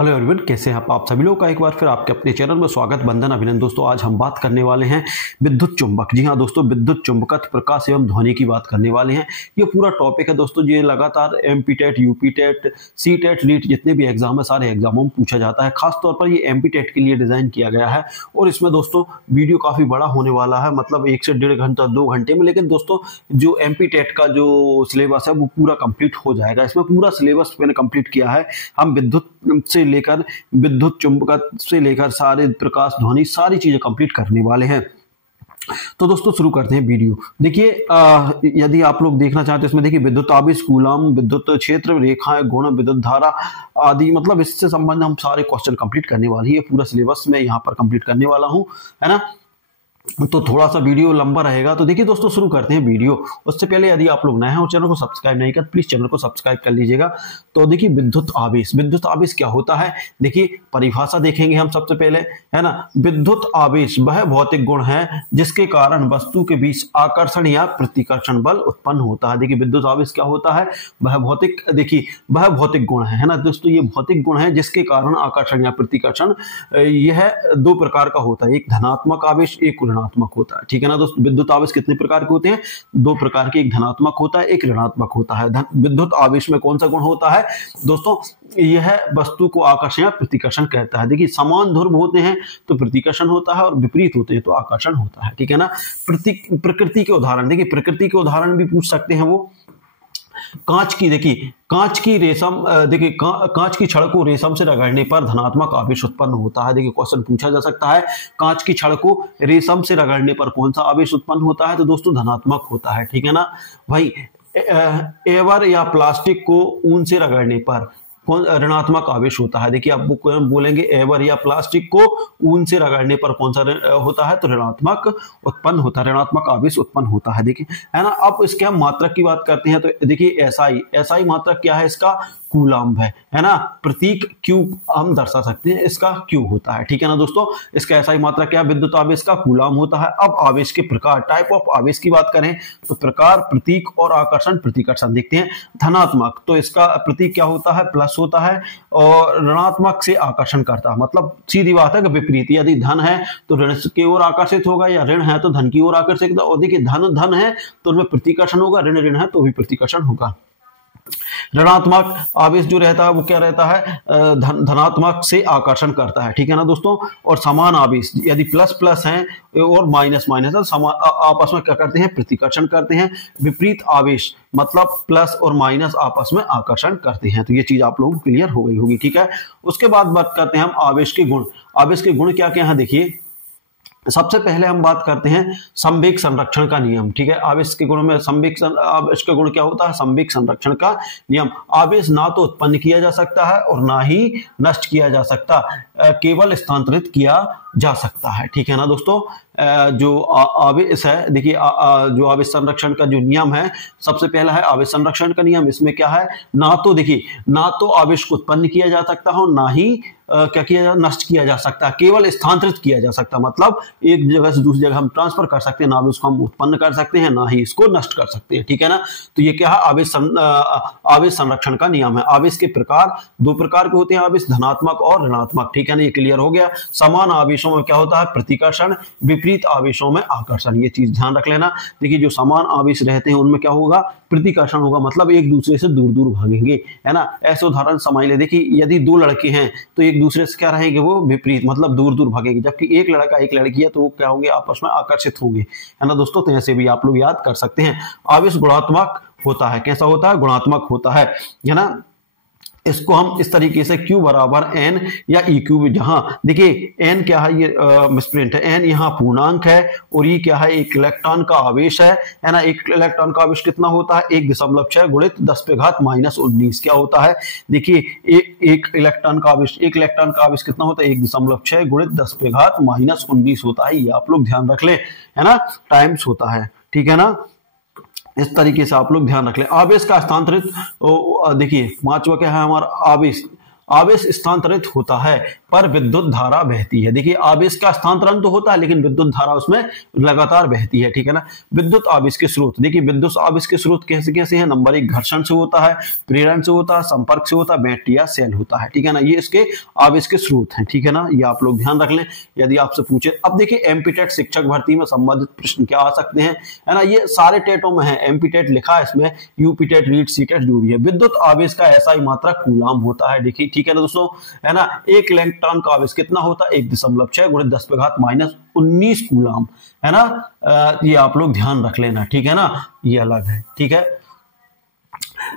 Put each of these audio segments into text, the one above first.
Hello everyone, कैसे हैं आप सभी लोगों का एक बार फिर आपके अपने चैनल में स्वागत, वंदन, अभिनंदन। दोस्तों आज हम बात करने वाले हैं विद्युत चुंबक। जी हाँ दोस्तों, विद्युत चुंबकत्व, प्रकाश एवं ध्वनि की बात करने वाले हैं। ये पूरा टॉपिक है दोस्तों, ये लगातार MP TET, UP TET, C TET, NEET जितने भी एग्जाम है सारे एग्जामों में पूछा जाता है। खासतौर पर ये एमपी टेट के लिए डिजाइन किया गया है और इसमें दोस्तों वीडियो काफी बड़ा होने वाला है, मतलब 1 से 1.5 घंटा 2 घंटे में। लेकिन दोस्तों जो एमपी टेट का जो सिलेबस है वो पूरा कंप्लीट हो जाएगा। इसमें पूरा सिलेबस मैंने कंप्लीट किया है। हम विद्युत से लेकर विद्युत चुंबकत्व से लेकर सारे प्रकाश, ध्वनि, सारी चीजें कंप्लीट करने वाले हैं। तो दोस्तों शुरू करते हैं वीडियो। देखिए यदि आप लोग देखना चाहते हैं इसमें देखिए विद्युत आवेश, कूलम, विद्युत क्षेत्र, रेखाएं, गुण, विद्युत धारा आदि, मतलब इससे संबंधित हम सारे क्वेश्चन कंप्लीट करने वाले हैं। पूरा सिलेबस मैं यहाँ पर कंप्लीट करने वाला हूँ, है ना। तो थोड़ा सा वीडियो लंबा रहेगा। तो देखिए दोस्तों शुरू करते हैं वीडियो। उससे पहले यदि आप लोग नए हैं और चैनल को सब्सक्राइब नहीं कर, प्लीज चैनल को सब्सक्राइब कर लीजिएगा। तो देखिए विद्युत आवेश, विद्युत आवेश क्या होता है, देखिए परिभाषा देखेंगे हम सबसे पहले, है ना। विद्युत आवेश वह भौतिक गुण है जिसके कारण वस्तु के बीच आकर्षण या प्रतिकर्षण बल उत्पन्न होता है। देखिए विद्युत आवेश क्या होता है, वह भौतिक, देखिए वह भौतिक गुण है ना दोस्तों। ये भौतिक गुण है जिसके कारण आकर्षण या प्रतिकर्षण, यह 2 प्रकार का होता है, एक धनात्मक आवेश, एक ऋणात्मक होता है। ठीक है ना दोस्तों। विद्युत आवेश कितने प्रकार के होते हैं, 2 प्रकार के, एक धनात्मक होता है, एक ऋणात्मक होता है। विद्युत आवेश में कौन सा गुण होता है दोस्तों, यह वस्तु को आकर्षण या प्रतिकर्षण कहता है। देखिए समान ध्रुव होते हैं तो प्रतिकर्षण होता है और विपरीत होते हैं तो आकर्षण होता है। ठीक है ना। प्रकृति के उदाहरण, देखिए प्रकृति के उदाहरण भी पूछ सकते हैं वो। कांच की, देखिए कांच की रेशम, देखिए कांच की छड़ को रेशम से रगड़ने पर धनात्मक आवेश उत्पन्न होता है। देखिए क्वेश्चन पूछा जा सकता है, कांच की छड़ को रेशम से रगड़ने पर कौन सा आवेश उत्पन्न होता है, तो दोस्तों धनात्मक होता है। ठीक है ना भाई। एवर या प्लास्टिक को ऊन से रगड़ने पर कौन ऋणात्मक आवेश होता है। देखिए आप बोलेंगे एवर या प्लास्टिक को ऊन से रगड़ने पर कौन सा होता है, तो ऋणात्मक उत्पन्न होता है, ऋणात्मक आवेश उत्पन्न होता है। देखिए है ना। अब इसके हम मात्रक की बात करते हैं तो देखिए एसआई मात्रक क्या है इसका, कूलम्ब है ना। प्रतीक क्यू हम दर्शा सकते हैं, इसका क्यू होता है। ठीक है ना दोस्तों। इसका एसआई मात्रक क्या है, विद्युत आवेश का कूलम्ब होता है। अब आवेश के प्रकार, टाइप ऑफ आवेश की बात करें तो प्रकार, प्रतीक और आकर्षण, प्रतिकर्षण देखते हैं। धनात्मक तो इसका प्रतीक क्या होता है, प्लस होता है, और ऋणात्मक से आकर्षण करता है, मतलब सीधी बात है कि विपरीत। यदि धन है तो ऋण की ओर आकर्षित होगा, या ऋण है तो धन की ओर आकर्षित होगा। और देखिए धन है तो उनमें प्रतिकर्षण होगा, ऋण है तो भी प्रतिकर्षण होगा। ऋणात्मक आवेश जो रहता है वो क्या रहता है, धनात्मक से आकर्षण करता है। ठीक है ना दोस्तों। और समान आवेश यदि प्लस प्लस है और माइनस माइनस है, आपस में क्या करते हैं, प्रतिकर्षण करते हैं। विपरीत आवेश मतलब प्लस और माइनस आपस में आकर्षण करते हैं। तो ये चीज आप लोगों को क्लियर हो गई होगी। ठीक है। उसके बाद बात करते हैं हम आवेश के गुण। आवेश के गुण क्या क्या है, देखिए सबसे पहले हम बात करते हैं संवेग संरक्षण का नियम। ठीक है। आवेश के गुण में आवेश के गुण क्या होता है, संवेग संरक्षण का नियम। आवेश ना तो उत्पन्न किया जा सकता है और ना ही नष्ट किया जा सकता, केवल स्थानांतरित किया जा सकता है। ठीक है ना दोस्तों। जो आवेश है, देखिए जो आवेश संरक्षण का जो नियम है, सबसे पहला है आवेश संरक्षण का नियम। इसमें क्या है, ना तो देखिए ना तो आवेश को उत्पन्न किया जा सकता हो, ना ही क्या किया जा, नष्ट किया जा सकता, केवल स्थानांतरित किया जा सकता, मतलब एक जगह से दूसरी जगह हम ट्रांसफर कर सकते हैं, ना भी उसको हम उत्पन्न कर सकते हैं ना ही इसको नष्ट कर सकते हैं। ठीक है ना। तो ये क्या है, आवेश संरक्षण का नियम है। आवेश के प्रकार 2 प्रकार के होते हैं, आवेश धनात्मक और ऋणात्मक। ठीक है ना, ये क्लियर हो गया। समान आवेशों में क्या होता है, प्रतिकर्षण, विपरीत आवेशों में आकर्षण। ये चीज ध्यान रख लेना। देखिए जो समान आवेश रहते हैं उनमें क्या होगा, प्रतिकर्षण होगा, मतलब एक दूसरे से दूर दूर भागेंगे, है ना। ऐसे उदाहरण समझ ले, देखिए यदि 2 लड़के हैं तो एक दूसरे से क्या रहेंगे, वो विपरीत, मतलब दूर दूर भागेंगे। जबकि एक लड़का एक लड़की है तो वो क्या होंगे, आपस में आकर्षित होंगे, है ना दोस्तों। तो ऐसे भी आप लोग याद कर सकते हैं। आवेश गुणात्मक होता है, कैसा होता है, गुणात्मक होता है ना। इसको हम इस तरीके से Q बराबर N या EQ, जहां देखिए N क्या है, ये मिसप्रिंट है, N यहाँ पूर्णांक है और E क्या है, एक इलेक्ट्रॉन का आवेश है ना। एक इलेक्ट्रॉन का आवेश कितना होता है, 1.6 गुणित 10 पे घात -19 क्या होता है। देखिए एक इलेक्ट्रॉन का आवेश कितना होता है, 1.6 गुणित 10 पे घात -19 होता है। ये आप लोग ध्यान रख ले, है ना, टाइम्स होता है। ठीक है ना। इस तरीके से आप लोग ध्यान रख लें। आवेश का स्थानांतरित, देखिए 5वां क्या है हमारा, आवेश स्थानांतरित होता है पर विद्युत धारा बहती है। देखिए आवेश का स्थानांतरण तो होता है लेकिन विद्युत धारा उसमें लगातार बहती है, ठीक है ना। विद्युत आवेश के स्रोत, देखिए विद्युत आवेश के स्रोत कैसे कैसे हैं। नंबर 1 घर्षण से होता है, प्रेरण से होता है, संपर्क से होता है, बैटरी या सेल होता है, ठीक है ना। ये इसके आवेश के स्रोत हैं, ठीक है ना। ये आप लोग ध्यान रख लें यदि आपसे पूछे। अब देखिए एमपीटेट शिक्षक भर्ती में संबंधित प्रश्न क्या आ सकते हैं, है ना। ये सारे टेटों में है, एमपीटेट लिखा है इसमें, यूपीटेट, रीट, सीटेट जो भी है। विद्युत आवेश का ऐसा ही मात्रा कूलाम होता है, देखिए, ठीक है ना दोस्तों, है ना। 1 इलेक्ट्रॉन का आवेश कितना होता है, 1.6 × 10⁻⁻19 कूलाम, है ना। ये आप लोग ध्यान रख लेना, ठीक है ना। ये अलग है, ठीक है।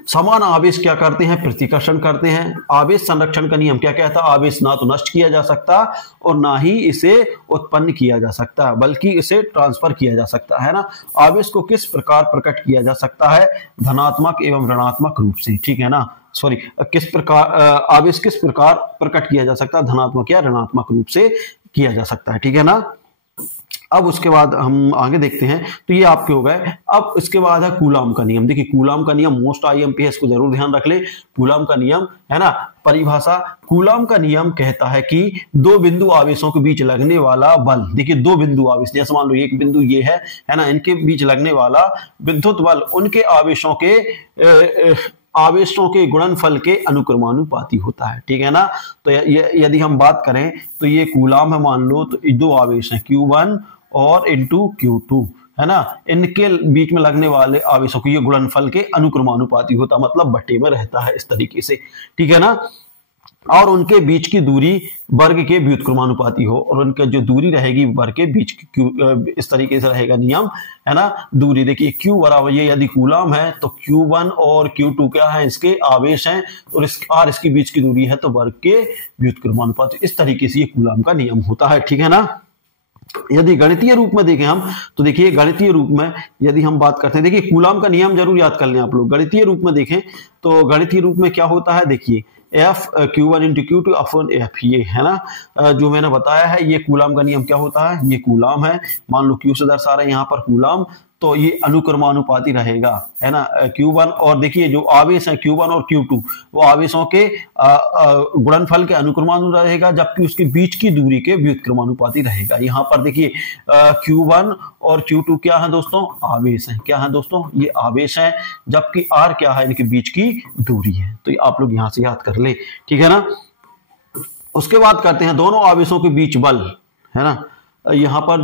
समान आवेश क्या करते हैं, प्रतिकर्षण करते हैं। आवेश संरक्षण का नियम क्या कहता है, आवेश ना तो नष्ट किया जा सकता और ना ही इसे उत्पन्न किया जा सकता, बल्कि इसे ट्रांसफर किया जा सकता है ना। आवेश को किस प्रकार प्रकट किया जा सकता है, धनात्मक एवं ऋणात्मक रूप से, ठीक है ना। सॉरी, किस प्रकार आवेश किस प्रकार प्रकट किया जा सकता है, धनात्मक या ऋणात्मक रूप से किया जा सकता है, ठीक है ना। अब उसके बाद हम आगे देखते हैं, तो ये आपके हो गए। अब इसके बाद है कूलाम का नियम। देखिए कूलाम का नियम मोस्ट आईएमपी है, इसको जरूर ध्यान रख ले। कूलाम का नियम, है ना। परिभाषा, कूलाम का नियम कहता है कि दो बिंदु आवेशों के बीच लगने वाला बल, देखिए दो बिंदु आवेश, जैसे मान लो एक बिंदु ये है ना, इनके बीच लगने वाला विद्युत बल उनके आवेशों के गुणनफल के अनुक्रमानुपाती होता है, ठीक है ना। तो यदि हम बात करें तो ये कूलाम है, मान लो तो दो आवेश हैं Q1 और इंटू Q2, है ना। इनके बीच में लगने वाले आवेशों को ये गुणनफल के अनुक्रमानुपाती होता, मतलब बटे में रहता है इस तरीके से, ठीक है ना। और उनके बीच की दूरी वर्ग के व्युत्क्रमानुपाती हो, और उनका जो दूरी रहेगी वर्ग के बीच की इस तरीके से रहेगा नियम, है ना। दूरी देखिए Q बराबर, ये यदि कूलाम है तो Q1 और Q2 क्या है, इसके आवेश हैं, और R इसके बीच की दूरी है तो वर्ग के व्युत्क्रमानुपाती। इस तरीके से ये कूलाम का नियम होता है, ठीक है ना। यदि गणितीय रूप में देखें हम, तो देखिए गणितीय रूप में यदि हम बात करते हैं, देखिए कूलाम का नियम जरूर याद कर लें आप लोग। गणितीय रूप में देखें तो गणितीय रूप में क्या होता है, देखिए F Q1 × Q2 upon F, ये है ना जो मैंने बताया है। ये कूलाम का नियम क्या होता है, ये कूलाम है, मान लो Q से दर्शा रहे हैं यहाँ पर कूलाम, तो ये अनुक्रमानुपाती रहेगा, है ना। Q1 और देखिए जो आवेश है Q1 और Q2 वो आवेशों के गुणनफल के अनुक्रमानुपाती रहेगा, जबकि उसके बीच की दूरी के व्युत्क्रमानुपाती रहेगा। यहाँ पर देखिए Q1 और Q2 क्या है दोस्तों, आवेश है, क्या है दोस्तों, ये आवेश है, जबकि R क्या है, इनके बीच की दूरी है। तो आप लोग यहाँ से याद कर ले, ठीक है ना। उसके बाद करते हैं दोनों आवेशों के बीच बल, है ना। यहाँ पर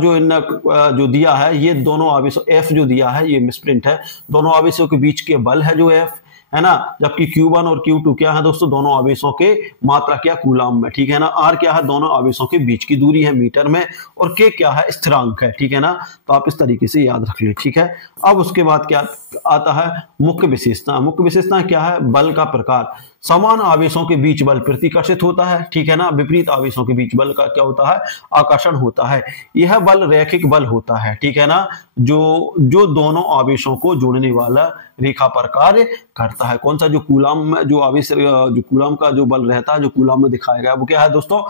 जो दिया है, ये दोनों आवेशों F जो दिया है ये मिसप्रिंट है, दोनों आवेशों के बीच के बल है जो F, है ना। जबकि Q1 और Q2 क्या है दोस्तों, दोनों आवेशों के मात्रा क्या, कूलाम में, ठीक है ना। R क्या है, दोनों आवेशों के बीच की दूरी है मीटर में, और K क्या है, स्थिरांक है, ठीक है ना। तो आप इस तरीके से याद रख लें, ठीक है। अब उसके बाद क्या आता है, मुख्य विशेषता। मुख्य विशेषता क्या है, बल का प्रकार। समान आवेशों के बीच बल प्रतिकर्षित होता है, ठीक है ना। विपरीत आवेशों के बीच बल का क्या होता है, आकर्षण होता है। यह बल रैखिक बल होता है, ठीक है ना, जो दोनों आवेशों को जोड़ने वाला रेखा पर कार्य करता है। कौन सा, जो कूलाम में जो आवेश, जो कूलाम का जो बल रहता है, जो कूलाम में दिखाया गया वो क्या है दोस्तों,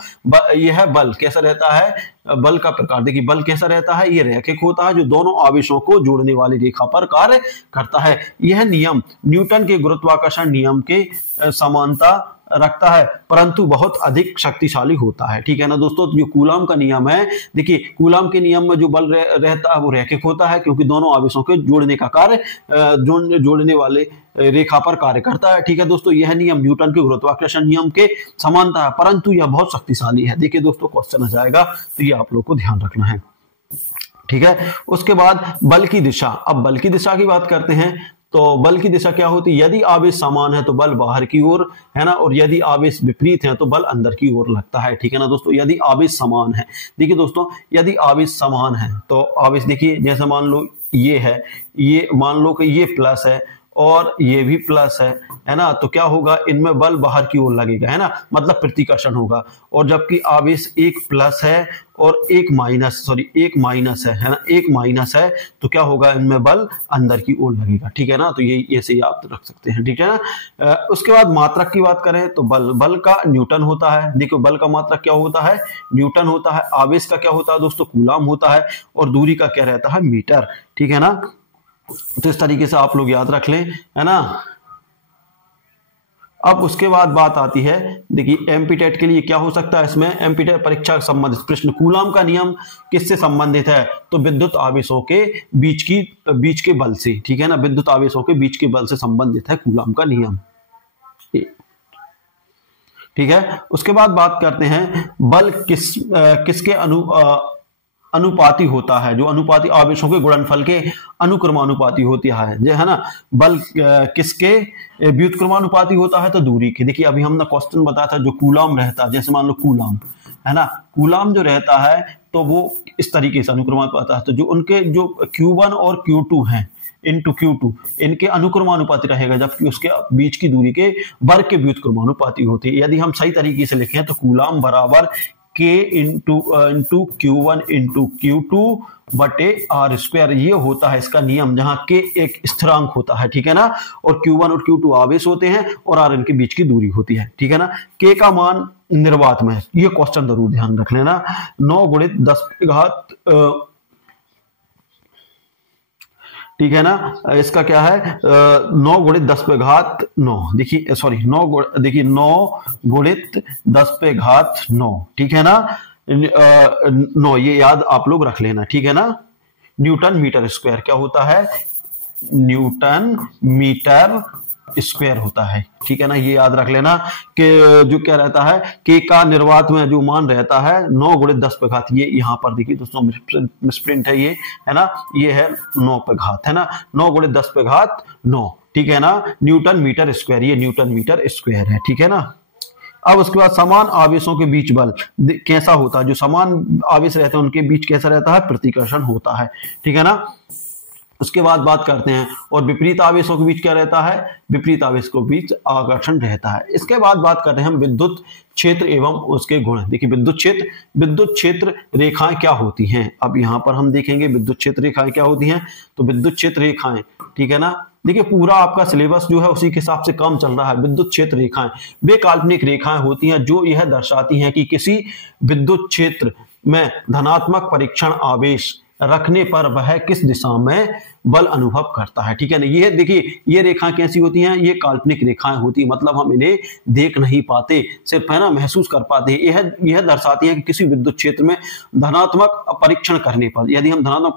यह बल कैसा रहता है, बल का प्रकार। देखिए बल कैसा रहता है, ये रैखिक होता है, जो दोनों आवेशों को जोड़ने वाली रेखा पर कार्य करता है। यह नियम न्यूटन के गुरुत्वाकर्षण नियम के समानता रखता है, परंतु बहुत अधिक शक्तिशाली होता है, ठीक है ना दोस्तों। तो जो कूलाम का नियम है, देखिए कूलाम के नियम में जो बल रहता है वो रैखिक होता है, क्योंकि दोनों आवेशों के जोड़ने का कार्य जोड़ने वाले रेखा पर कार्य करता है, ठीक है दोस्तों। यह नियम न्यूटन के गुरुत्वाकर्षण नियम के समानता है, परंतु यह बहुत शक्तिशाली है। देखिए दोस्तों क्वेश्चन आ जाएगा, तो ये आप लोग को ध्यान रखना है, ठीक है। उसके बाद बल की दिशा। अब बल की दिशा की बात करते हैं, तो बल की दिशा क्या होती है, यदि आवेश समान है तो बल बाहर की ओर, है ना, और यदि आवेश विपरीत है तो बल अंदर की ओर लगता है, ठीक है ना दोस्तों। यदि आवेश समान है, देखिए दोस्तों यदि आवेश समान है तो आवेश देखिए, जैसे मान लो ये है, ये मान लो कि ये प्लस है और ये भी प्लस है ना, तो क्या होगा, इनमें बल बाहर की ओर लगेगा, है ना, मतलब प्रतिकर्षण होगा। और जबकि आवेश एक प्लस है और एक माइनस है ना, एक माइनस है, तो क्या होगा, इनमें बल अंदर की ओर लगेगा, ठीक है ना। तो ये ऐसे याद रख सकते हैं, ठीक है ना। उसके बाद मात्रक की बात करें तो बल का न्यूटन होता है। देखो बल का मात्रक क्या होता है, न्यूटन होता है। आवेश का क्या होता है दोस्तों, कूलाम होता है। और दूरी का क्या रहता है, मीटर, ठीक है ना। तो इस तरीके से आप लोग याद रख लें, है ना। अब उसके बाद बात आती है, देखिए एमपीटेट के लिए क्या हो सकता है, इसमें एमपीटेट परीक्षा संबंधित प्रश्न, कूलाम का नियम किससे संबंधित है, तो विद्युत आवेशों के बीच के बल से, ठीक है ना, विद्युत आवेशों के बीच के बल से संबंधित है कूलाम का नियम, ठीक है। उसके बाद बात करते हैं बल किसके अनुपाती होता है, जो अनुपाती आवेशों के गुणनफल के अनुक्रमानुपाती होती है ना। बल किसके व्युत्क्रमानुपाती होता है, तो दूरी के। देखिए अभी हमने क्वेश्चन बताया था, जो कूलाम रहता है, जैसे मान लो कूलाम है ना, कूलाम जो रहता है तो वो इस तरीके से अनुक्रमानुपाती है, तो जो उनके जो Q1 और Q2 हैं इंटू Q2 इनके अनुक्रमानुपाती रहेगा, जबकि उसके बीच की दूरी के वर्ग के व्युत्क्रमानुपाती होती है। यदि हम सही तरीके से लिखें तो कूलाम बराबर K into Q1 into Q2 बटे आर स्क्वायर, ये होता है इसका नियम, जहां K एक स्थिरांक होता है, ठीक है ना, और Q1 और Q2 आवेश होते हैं और R इनके बीच की दूरी होती है, ठीक है ना। K का मान निर्वात में, ये क्वेश्चन जरूर ध्यान रख लेना, 9 गुणित 10 की घात, ठीक है ना, इसका क्या है 9 गुणित 10 पे घात 9, देखिए सॉरी 9 गुणित 10 पे घात 9, ठीक है ना, 9 ये याद आप लोग रख लेना, ठीक है ना। न्यूटन मीटर स्क्वायर क्या होता है, न्यूटन मीटर स्क्वायर होता है, ठीक है ना, ये याद रख लेना कि जो क्या रहता है के का निर्वात में जो मान रहता है 9 गुणित 10 पे घात, ये यहाँ पर देखिए दोस्तों मिसप्रिंट है, ये है ना, ये है 9 पे घात, है ना, 9 गुणित 10 पे घात 9, ठीक है ना, न्यूटन मीटर स्क्वायर, ये न्यूटन मीटर स्क्वायर है, ठीक है ना। अब उसके बाद समान आवेशों के बीच बल कैसा होता है, जो समान आवेश रहते हैं उनके बीच कैसा रहता है, प्रतिकर्षण होता है, ठीक है ना। उसके बाद बात करते हैं और विपरीत आवेशों के बीच क्या रहता है, विपरीत आवेश के बीच आकर्षण रहता है। इसके बाद बात करते हैं हम विद्युत क्षेत्र एवं उसके गुण। देखिए विद्युत क्षेत्र रेखाएं क्या होती हैं, अब यहाँ पर हम देखेंगे विद्युत क्षेत्र रेखाएं क्या होती हैं, तो विद्युत क्षेत्र रेखाएं, ठीक है ना, देखिए पूरा आपका सिलेबस जो है उसी के हिसाब से काम चल रहा है। विद्युत क्षेत्र रेखाएं वे काल्पनिक रेखाएं होती हैं जो यह दर्शाती हैं कि किसी विद्युत क्षेत्र में धनात्मक परीक्षण आवेश रखने पर वह किस दिशा में बल अनुभव करता है, ठीक है ना। ये देखिए ये रेखाएं कैसी होती हैं, ये काल्पनिक रेखाएं होती हैं, मतलब हम इन्हें देख नहीं पाते, सिर्फ है ना महसूस कर पाते हैं। यह दर्शाती है कि किसी विद्युत क्षेत्र में धनात्मक परीक्षण करने पर, यदि हम धनात्मक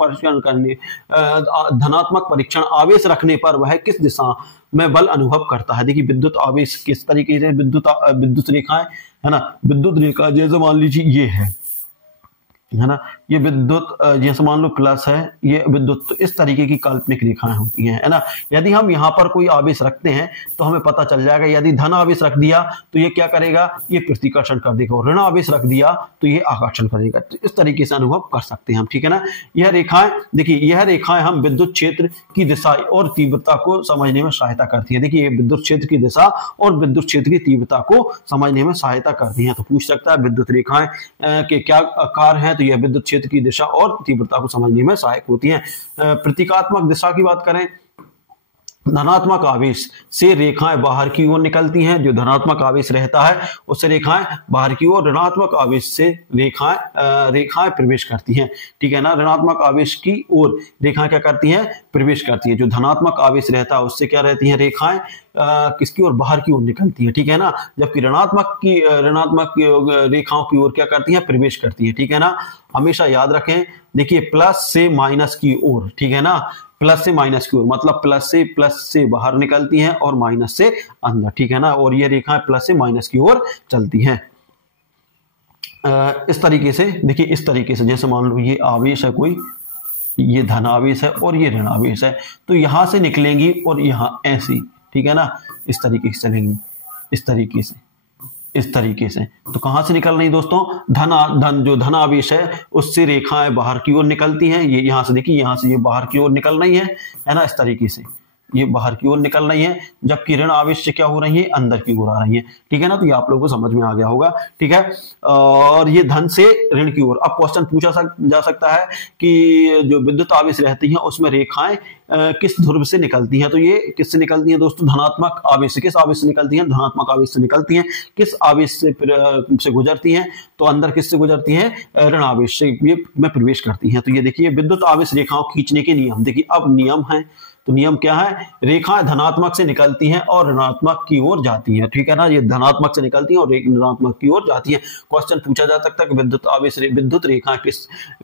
परीक्षण आवेश रखने पर वह किस दिशा में बल अनुभव करता है। देखिए विद्युत आवेश किस तरीके से विद्युत रेखाएं है ना, विद्युत रेखा जैसे मान लीजिए ये है ना, ये विद्युत जैसे मान लो प्लस है, ये विद्युत, तो इस तरीके की काल्पनिक रेखाएं होती हैं, है ना। यदि हम यहाँ पर कोई आवेश रखते हैं तो हमें पता चल जाएगा, यदि धन आवेश रख दिया तो ये क्या करेगा, ये प्रतिकर्षण कर देगा, और ऋण आवेश रख दिया तो ये आकर्षण करेगा। तो इस तरीके से अनुभव कर सकते हैं हम, ठीक है ना। यह रेखाएं देखिए, यह रेखाएं हम विद्युत क्षेत्र की दिशा और तीव्रता को समझने में सहायता करती है। देखिए विद्युत क्षेत्र की दिशा और विद्युत क्षेत्र की तीव्रता को समझने में सहायता करती है। तो पूछ सकता है विद्युत रेखाएं के क्या आकार है, तो यह विद्युत क्षेत्र की दिशा और तीव्रता को समझने में सहायक होती हैं। प्रतीकात्मक दिशा की बात करें, धनात्मक आवेश से रेखाएं बाहर की ओर निकलती हैं, जो धनात्मक आवेश रहता है उससे रेखाएं बाहर की ओर, ऋणात्मक आवेश से रेखाएं प्रवेश करती हैं, ठीक है ना। ऋणात्मक आवेश की ओर रेखाएं क्या करती हैं, प्रवेश करती हैं। जो धनात्मक आवेश रहता है उससे क्या रहती हैं, रेखाएं किसकी ओर, बाहर की ओर निकलती है, ठीक है ना। जबकि ऋणात्मक रेखाओं की ओर क्या करती हैं, प्रवेश करती है, ठीक है ना। हमेशा याद रखें, देखिए प्लस से माइनस की ओर, ठीक है ना, प्लस से माइनस की ओर, मतलब प्लस से बाहर निकलती हैं और माइनस से अंदर, ठीक है ना। और ये रेखाएं प्लस से माइनस की ओर चलती हैं। इस तरीके से देखिए, इस तरीके से जैसे मान लो ये आवेश है कोई, ये धन आवेश है और ये ऋण आवेश है, तो यहां से निकलेंगी और यहां ऐसी, ठीक है ना, इस तरीके से चलेंगी, इस तरीके से। तो कहां से निकल रही दोस्तों, जो धन आवेश है उससे रेखाएं बाहर की ओर निकलती हैं। ये यहां से देखिए, यहां से ये बाहर की ओर निकल रही है ना, इस तरीके से ये बाहर की ओर निकल रही है, जबकि ऋण आवेश से क्या हो रही है, अंदर की ओर आ रही है, ठीक है ना। तो ये आप लोगों को समझ में आ गया होगा, ठीक है। और ये धन से ऋण की ओर। अब क्वेश्चन पूछा जा सकता है कि जो विद्युत आवेश रहती हैं उसमें रेखाएं किस ध्रुव से निकलती हैं, तो ये किससे निकलती हैं दोस्तों, धनात्मक आवेश से। किस आवेश से निकलती हैं, धनात्मक आवेश से निकलती हैं। किस आवेश से गुजरती हैं, तो अंदर किससे गुजरती हैं, ऋण आवेश से ये में प्रवेश करती हैं। तो ये देखिए विद्युत आवेश रेखाओं खींचने के नियम, देखिए अब नियम है, तो नियम क्या है, रेखाएं धनात्मक से निकलती हैं और ऋणात्मक की ओर जाती हैं, ठीक है ना। ये धनात्मक से निकलती हैं और ऋणात्मक की ओर जाती हैं। क्वेश्चन पूछा जा सकता है कि विद्युत आवेश विद्युत रेखा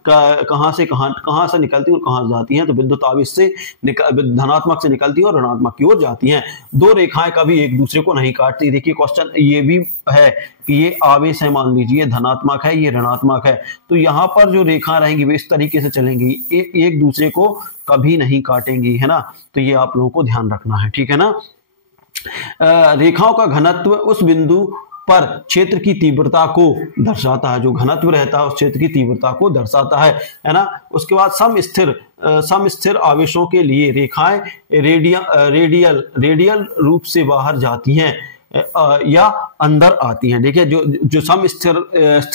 कहां से निकलती है और कहां जाती हैं। तो विद्युत आवेश से धनात्मक से निकलती है और ऋणात्मक की ओर जाती हैं। दो रेखाएं कभी एक दूसरे को नहीं काटती। देखिए क्वेश्चन ये भी है कि ये आवेश है, मान लीजिए धनात्मक है, ये ऋणात्मक है, तो यहाँ पर जो रेखा रहेंगी वे इस तरीके से चलेंगी, एक दूसरे को कभी नहीं काटेंगी, है ना। तो ये आप लोगों को ध्यान रखना है, ठीक है ना। रेखाओं का घनत्व उस बिंदु पर क्षेत्र की तीव्रता को दर्शाता है। जो घनत्व रहता है उस क्षेत्र की तीव्रता को दर्शाता है ना। उसके बाद समस्थिर आवेशों के लिए रेखाएं रेडियल रूप से बाहर जाती हैं या अंदर आती हैं। देखिए जो स्थिर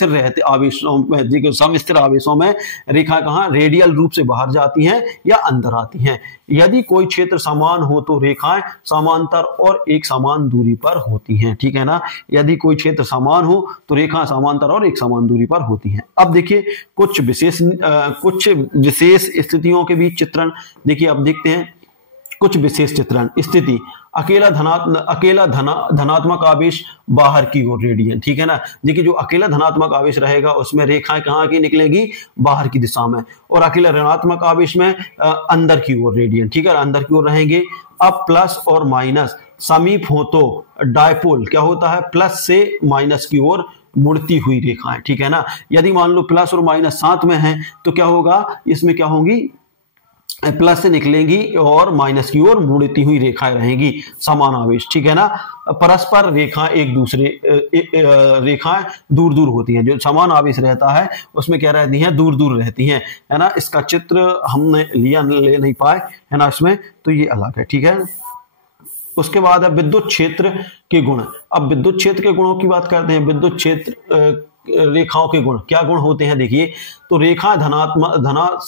रहते आवेशों में, देखिए समस्थिर आवेशों में रेखा कहाँ रेडियल रूप से बाहर जाती हैं या अंदर आती हैं। यदि कोई क्षेत्र समान हो तो रेखाएं समांतर और एक समान दूरी पर होती हैं, ठीक है ना। यदि कोई क्षेत्र समान हो तो रेखाएं समांतर और एक समान दूरी पर होती हैं। अब देखिए कुछ विशेष स्थितियों के बीच चित्रण, देखिए अब देखते हैं कुछ विशेष चित्रण। स्थिति अकेला धनात्मक आवेश बाहर की ओर रेडियल, ठीक है ना। देखिए जो अकेला धनात्मक आवेश रहेगा उसमें रेखाएं कहाँ की निकलेंगी, बाहर की दिशा में, और अकेला ऋणात्मक आवेश में अंदर की ओर रेडियल, ठीक है, अंदर की ओर रहेंगे। अब प्लस और माइनस समीप हो तो डायपोल क्या होता है, प्लस से माइनस की ओर मुड़ती हुई रेखाएं, ठीक है ना। यदि मान लो प्लस और माइनस साथ में हैं तो क्या होगा, इसमें क्या होंगी, प्लस से निकलेंगी और माइनस की ओर मुड़ती हुई रेखाएं रहेंगी, समान आवेश, ठीक है ना। परस्पर रेखाएं दूर दूर होती हैं। जो समान आवेश रहता है उसमें क्या रहती हैं, दूर दूर रहती हैं, है ना। इसका चित्र हमने ले नहीं पाए, है ना, इसमें तो ये अलग है, ठीक है। उसके बाद है विद्युत क्षेत्र के गुण। अब विद्युत क्षेत्र के गुणों की बात करते हैं। विद्युत क्षेत्र रेखाओं के गुण क्या गुण होते हैं, देखिए तो रेखा धनात्मक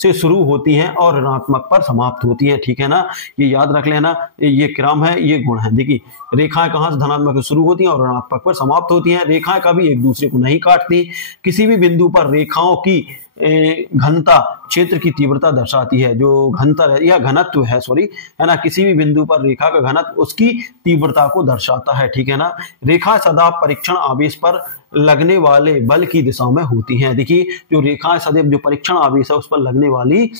से शुरू होती हैं और ऋणात्मक पर समाप्त होती हैं, ठीक है ना। ये याद रख लेना, ये क्रम है, ये गुण है। देखिए रेखाएं कहां से धनात्मक से शुरू होती हैं और ऋणात्मक पर समाप्त होती हैं। रेखाएं कभी एक दूसरे को नहीं काटती। किसी भी बिंदु पर रेखाओं की घनता क्षेत्र की तीव्रता दर्शाती है। जो घनता या घनत्व है, सॉरी, है ना, किसी भी बिंदु पर रेखा का घनत्व उसकी तीव्रता को दर्शाता है, ठीक है ना। रेखा सदा परीक्षण आवेश पर लगने वाले बल की दिशा में होती हैं। देखिए जो रेखाएं सदैव जो परीक्षण आवेश है उस पर लगने वाली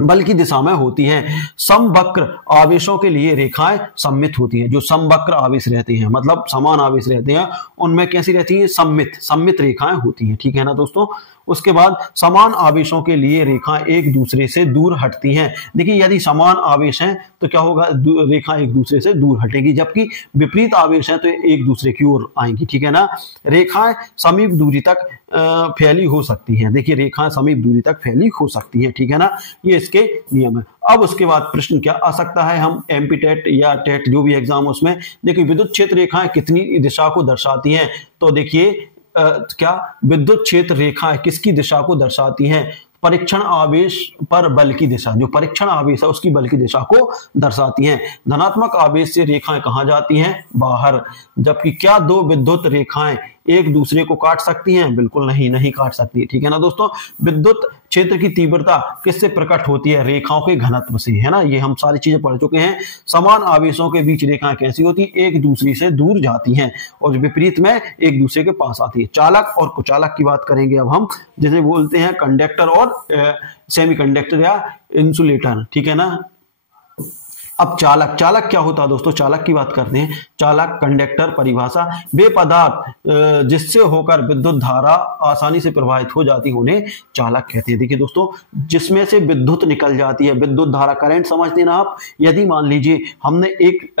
बल की दिशा में होती हैं। समवक्र आवेशों के लिए रेखाएं सममित होती हैं। जो समवक्र आवेश रहते हैं, मतलब समान आवेश रहते हैं, उनमें कैसी रहती है, सममित रेखाएं होती हैं, ठीक है ना दोस्तों। उसके बाद समान आवेशों के लिए रेखाएं एक दूसरे से दूर हटती हैं। देखिए यदि समान आवेश हैं तो क्या होगा, रेखा एक दूसरे से दूर हटेगी, जबकि विपरीत आवेश हैं तो एक दूसरे की ओर आएंगी, ठीक है ना। रेखाएं समीप दूरी तक फैली हो सकती हैं। देखिए रेखाएं समीप दूरी तक फैली हो सकती हैं, ठीक है ना। ये इसके नियम है। अब उसके बाद प्रश्न क्या आ सकता है, हम एमपी टेट या टेट जो भी एग्जाम उसमें देखिए विद्युत क्षेत्र रेखाएं कितनी दिशा को दर्शाती हैं। तो देखिए क्या विद्युत क्षेत्र रेखाएं किसकी दिशा को दर्शाती हैं, परीक्षण आवेश पर बल की दिशा, जो परीक्षण आवेश है उसकी बल की दिशा को दर्शाती हैं। धनात्मक आवेश से रेखाएं कहां जाती हैं, बाहर। जबकि क्या दो विद्युत रेखाएं एक दूसरे को काट सकती हैं, बिल्कुल नहीं काट सकती, ठीक है ना दोस्तों। विद्युत क्षेत्र की तीव्रता किससे प्रकट होती है, रेखाओं के घनत्व से, है ना। ये हम सारी चीजें पढ़ चुके हैं। समान आवेशों के बीच रेखाएं कैसी होती है, एक दूसरे से दूर जाती हैं और विपरीत में एक दूसरे के पास आती है। चालक और कुचालक की बात करेंगे अब हम, जिसे बोलते हैं कंडक्टर और सेमीकंडक्टर या इंसुलेटर, ठीक है ना। अब चालक क्या होता है दोस्तों, चालक की बात करते हैं। चालक, कंडक्टर, परिभाषा, वे पदार्थ जिससे होकर विद्युत धारा आसानी से प्रवाहित हो जाती है उन्हें चालक कहते हैं। देखिए दोस्तों जिसमें से विद्युत निकल जाती है, विद्युत धारा, करंट समझते हैं ना आप। यदि मान लीजिए हमने एक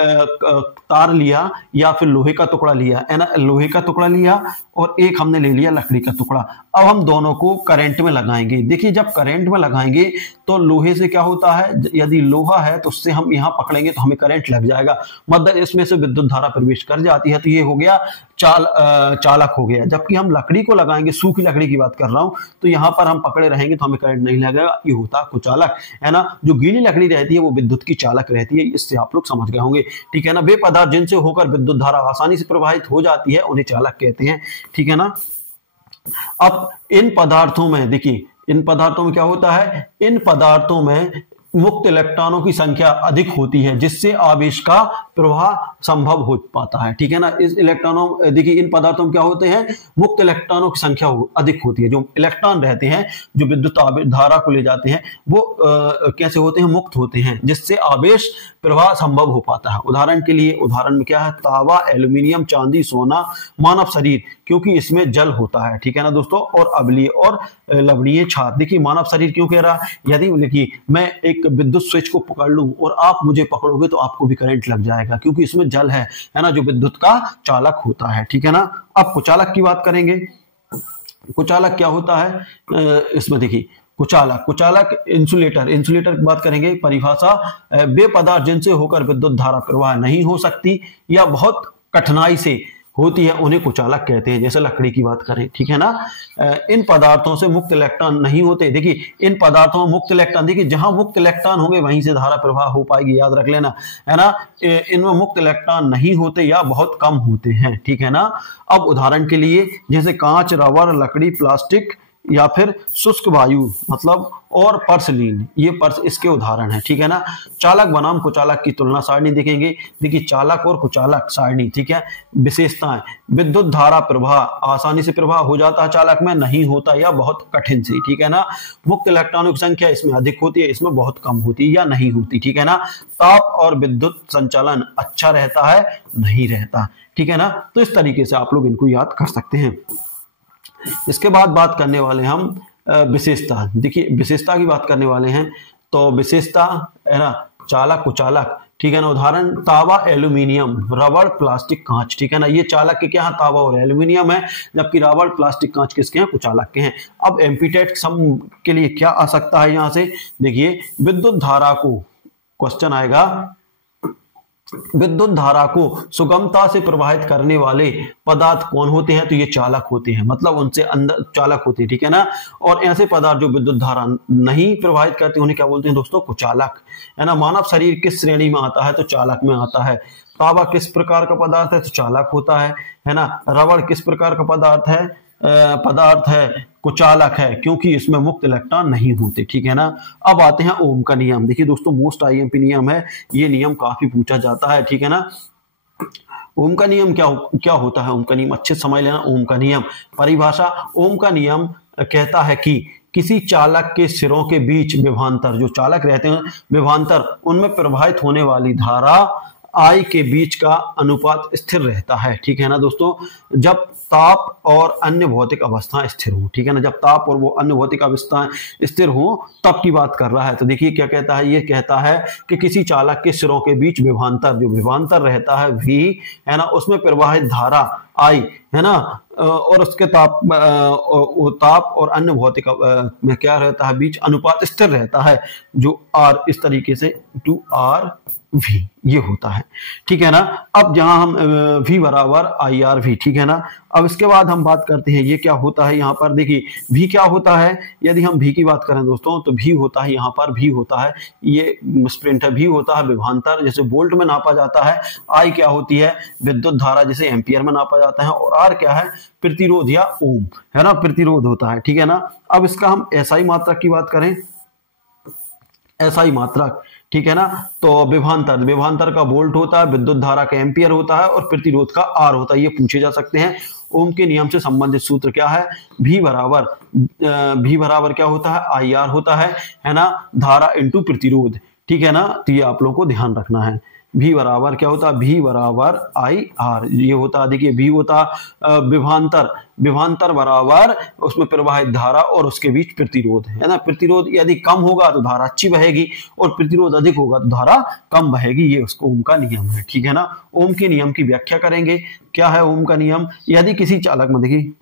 तार लिया या फिर लोहे का टुकड़ा लिया, है ना, लोहे का टुकड़ा लिया और एक हमने ले लिया लकड़ी का टुकड़ा। अब हम दोनों को करंट में लगाएंगे। देखिए जब करंट में लगाएंगे तो लोहे से क्या होता है, यदि लोहा है तो उससे हम यहाँ पकड़ेंगे तो हमें करंट लग जाएगा, मतलब इसमें से विद्युत धारा प्रवेश कर जाती है, तो ये हो गया चालक हो गया। जबकि हम लकड़ी को लगाएंगे, सूखी लकड़ी की बात कर रहा हूं, तो यहां पर हम पकड़े रहेंगे तो हमें करंट नहीं लगेगा, ये होता कुचालक, है ना। जो गीली लकड़ी रहती है वो विद्युत की चालक रहती है, इससे आप लोग समझ गए होंगे, ठीक है ना। वे पदार्थ जिनसे होकर विद्युत धारा आसानी से प्रवाहित हो जाती है उन्हें चालक कहते हैं, ठीक है ना। अब इन पदार्थों में देखिए, इन पदार्थों में क्या होता है, इन पदार्थों में मुक्त इलेक्ट्रॉनों की संख्या अधिक होती है, जिससे आवेश का प्रवाह संभव हो पाता है। ठीक है ना, इस इलेक्ट्रॉनों देखिए इन पदार्थों में क्या होते हैं, मुक्त इलेक्ट्रॉनों की संख्या अधिक होती है। जो इलेक्ट्रॉन रहते हैं जो विद्युत धारा को ले जाते हैं वो कैसे होते हैं, मुक्त होते हैं, जिससे आवेश प्रवाह संभव हो पाता है। उदाहरण के लिए, उदाहरण में क्या है, तांबा, एल्यूमिनियम, चांदी, सोना, मानव शरीर, क्योंकि इसमें जल होता है। ठीक है ना दोस्तों, और अम्लीय और लवणीय क्षार। देखिए मानव शरीर क्यों कह रहा है, यदि देखिए मैं एक विद्युत स्विच को पकड़ लूं और आप मुझे पकड़ोगे तो आपको भी करंट लग जाएगा, क्योंकि इसमें जल है ना, जो विद्युत का चालक होता है। ठीक है ना, अब कुचालक की बात करेंगे। कुचालक क्या होता है, इसमें देखिए कुचालक इंसुलेटर की बात करेंगे। परिभाषा, वे पदार्थ जिनसे होकर विद्युत धारा प्रवाह नहीं हो सकती या बहुत कठिनाई से होती है, उन्हें कुचालक कहते हैं। जैसे लकड़ी की बात करें, ठीक है ना, इन पदार्थों से मुक्त इलेक्ट्रॉन नहीं होते। देखिए इन पदार्थों में मुक्त इलेक्ट्रॉन, देखिए जहां मुक्त इलेक्ट्रॉन होंगे वहीं से धारा प्रवाह हो पाएगी, याद रख लेना, है ना। इनमें मुक्त इलेक्ट्रॉन नहीं होते या बहुत कम होते हैं। ठीक है ना, अब उदाहरण के लिए जैसे कांच, रबर, लकड़ी, प्लास्टिक या फिर शुष्क वायु मतलब और पर्सलीन, ये पर्स इसके उदाहरण है। ठीक है ना, चालक बनाम कुचालक की तुलना सारणी देखेंगे। देखिए चालक और कुचालक सारणी, ठीक है। विशेषताएं, विद्युत धारा प्रवाह आसानी से प्रवाह हो जाता है, चालक में नहीं होता या बहुत कठिन से। ठीक है ना, मुक्त इलेक्ट्रॉनों की संख्या इसमें अधिक होती है, इसमें बहुत कम होती है या नहीं होती। ठीक है ना, ताप और विद्युत संचालन अच्छा रहता है, नहीं रहता। ठीक है ना, तो इस तरीके से आप लोग इनको याद कर सकते हैं। इसके बाद बात करने वाले हम विशेषता। देखिए विशेषता की बात करने वाले हैं, तो विशेषता है ना, चालक कुचालक, ठीक है ना। उदाहरण तांबा, एल्यूमिनियम, रबड़, प्लास्टिक, कांच। ठीक है ना, ये चालक के क्या है, तांबा और एल्यूमिनियम है, जबकि रबड़, प्लास्टिक, कांच किसके हैं, कुचालक के हैं। अब एम्पीटेट सम के लिए क्या आ सकता है यहां से, देखिए विद्युत धारा को, क्वेश्चन आएगा, विद्युत धारा को सुगमता से प्रवाहित करने वाले पदार्थ कौन होते हैं, तो ये चालक होते हैं, मतलब उनसे अंदर चालक होते हैं। ठीक है ना, और ऐसे पदार्थ जो विद्युत धारा नहीं प्रवाहित करते उन्हें क्या बोलते हैं दोस्तों, कुचालक, है ना। मानव शरीर किस श्रेणी में आता है, तो चालक में आता है। तांबा किस प्रकार का पदार्थ है, तो चालक होता है ना। रबड़ किस प्रकार का पदार्थ है, कुचालक है, क्योंकि इसमें मुक्त इलेक्ट्रॉन नहीं होते। ठीक है ना, अब आते हैं ओम का नियम। देखिए दोस्तों मोस्ट आईएमपी नियम है, ये नियम काफी पूछा जाता है। ठीक है ना, ओम का नियम क्या होता है, ओम का नियम अच्छे समझ लेना। ओम का नियम परिभाषा, ओम का नियम कहता है कि किसी चालक के सिरों के बीच विभवांतर, जो चालक रहते हैं विभवांतर, उनमें प्रवाहित होने वाली धारा आई के बीच का अनुपात स्थिर रहता है। ठीक है ना दोस्तों, जब ताप और अन्य भौतिक अवस्थाएं स्थिर हों। ठीक है ना, जब ताप और वो अन्य भौतिक अवस्थाएं स्थिर हों तब की बात कर रहा है। तो देखिए क्या कहता है, ये कहता है कि किसी चालक के सिरों के बीच विभवांतर, जो विभवांतर रहता है V, है ना, उसमें प्रवाहित धारा I, है ना, और उसके ताप और अन्य भौतिक में क्या रहता है, बीच अनुपात स्थिर रहता है, जो R इस तरीके से 2RV ये होता है। ठीक है ना, अब जहां हम V बराबर IRV, ठीक है ना। अब इसके बाद हम बात करते हैं ये क्या होता है, यहाँ पर देखिए V क्या होता है। यदि हम V की बात करें दोस्तों तो V होता है, यहाँ पर V होता है, ये स्प्रिंट है, V होता है विभवांतर, जैसे वोल्ट में नापा जाता है। I क्या होती है, विद्युत धारा, जैसे एम्पियर में नापा जाता है। और R क्या है, प्रतिरोध या ओम, है ना, प्रतिरोध होता है। ठीक है ना, अब इसका हम SI मात्रक की बात करें, SI मात्रक, ठीक है ना, तो विभवांतर का वोल्ट होता है, विद्युत धारा का एम्पियर होता है और प्रतिरोध का R होता है, ये पूछे जा सकते हैं। ओम के नियम से संबंधित सूत्र क्या है, V बराबर क्या होता है, IR होता है ना, धारा इंटू प्रतिरोध। ठीक है ना, तो ये आप लोगों को ध्यान रखना है। V बराबर क्या होता है, V बराबर IR, ये होता है। देखिए V होता विभवांतर बराबर उसमें प्रवाहित धारा और उसके बीच प्रतिरोध, है ना। प्रतिरोध यदि कम होगा तो धारा अच्छी बहेगी और प्रतिरोध अधिक होगा तो धारा कम बहेगी, ये उसको ओम का नियम है। ठीक है ना, ओम के नियम की व्याख्या करेंगे। क्या है ओम का नियम, यदि किसी चालक में, देखिए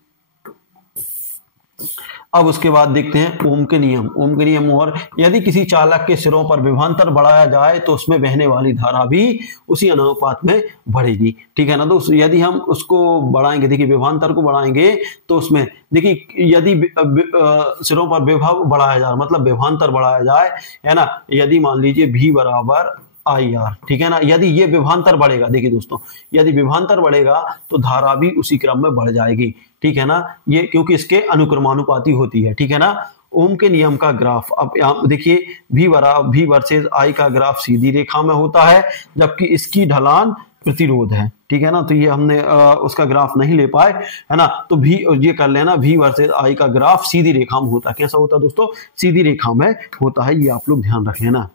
अब उसके बाद देखते हैं ओम के नियम। और यदि किसी चालक के सिरों पर विभवांतर बढ़ाया जाए तो उसमें बहने वाली धारा भी उसी अनुपात में बढ़ेगी। ठीक है ना, तो यदि हम उसको बढ़ाएंगे, देखिए विभवांतर को बढ़ाएंगे तो उसमें देखिए यदि सिरों पर विभव बढ़ाया जाए, मतलब विभवांतर बढ़ाया जाए, है ना, यदि मान लीजिए V बराबर IR, ठीक है ना, यदि ये विभवांतर बढ़ेगा, देखिए दोस्तों यदि विभवांतर बढ़ेगा तो धारा भी उसी क्रम में बढ़ जाएगी। ठीक है ना, ये क्योंकि इसके अनुक्रमानुपाती होती है। ठीक है ना, ओम के नियम का ग्राफ, अब यहाँ देखिए V वर्सेस I का ग्राफ सीधी रेखा में होता है, जबकि इसकी ढलान प्रतिरोध है, ठीक है ना। तो ये हमने उसका ग्राफ नहीं ले पाए, है ना। तो भी ये कर लेना, V वर्सेस I का ग्राफ सीधी रेखा में होता है। कैसा होता है दोस्तों? सीधी रेखा में होता है, ये आप लोग ध्यान रख लेना।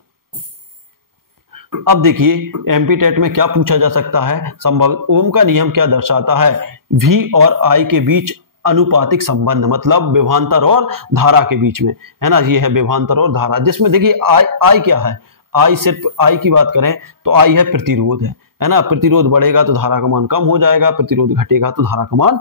अब देखिए एमपी टेट में क्या पूछा जा सकता है संभव। ओम का नियम क्या दर्शाता है? V और I के बीच अनुपातिक संबंध, मतलब विभवांतर और धारा के बीच में, है ना। ये है विभवांतर और धारा, जिसमें देखिए I क्या है? I सिर्फ I की बात करें तो I है प्रतिरोध, है ना। प्रतिरोध बढ़ेगा तो धारा का मान कम हो जाएगा, प्रतिरोध घटेगा तो धारा का मान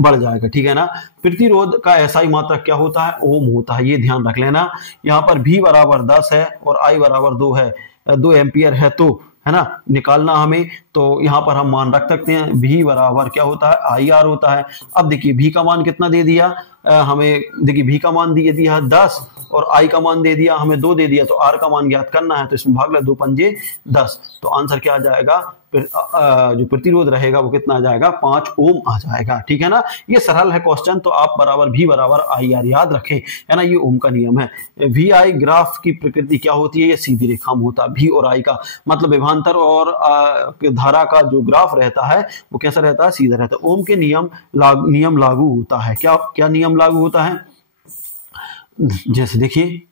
बढ़ जाएगा, ठीक है ना। प्रतिरोध का एसआई मात्रक क्या होता है? ओम होता है, ये ध्यान रख लेना। यहाँ पर V बराबर 10 है और I बराबर 2 है, 2 एम्पियर है, तो है ना निकालना हमें। तो यहाँ पर हम मान रख सकते हैं V बराबर क्या होता है? IR होता है। अब देखिए V का मान कितना दे दिया हमें, देखिए V का मान दे दिया 10 और I का मान दे दिया हमें 2 दे दिया, तो R का मान ज्ञात करना है, तो इसमें भाग ले 2 पंजे 10, तो आंसर क्या आ जाएगा? जो प्रतिरोध रहेगा वो कितना आ जाएगा? 5 ओम आ जाएगा, ठीक है ना। ये सरल है क्वेश्चन, तो आप बराबर V बराबर IR याद रखें, है ना। ये ओम का नियम है। VI ग्राफ की प्रकृति क्या होती है? ये सीधी रेखा में होता है। V और I का मतलब विभवांतर और धारा का जो ग्राफ रहता है वो कैसा रहता है? सीधा रहता है। ओम के नियम लागू होता है। क्या क्या नियम लागू होता है? जैसे देखिए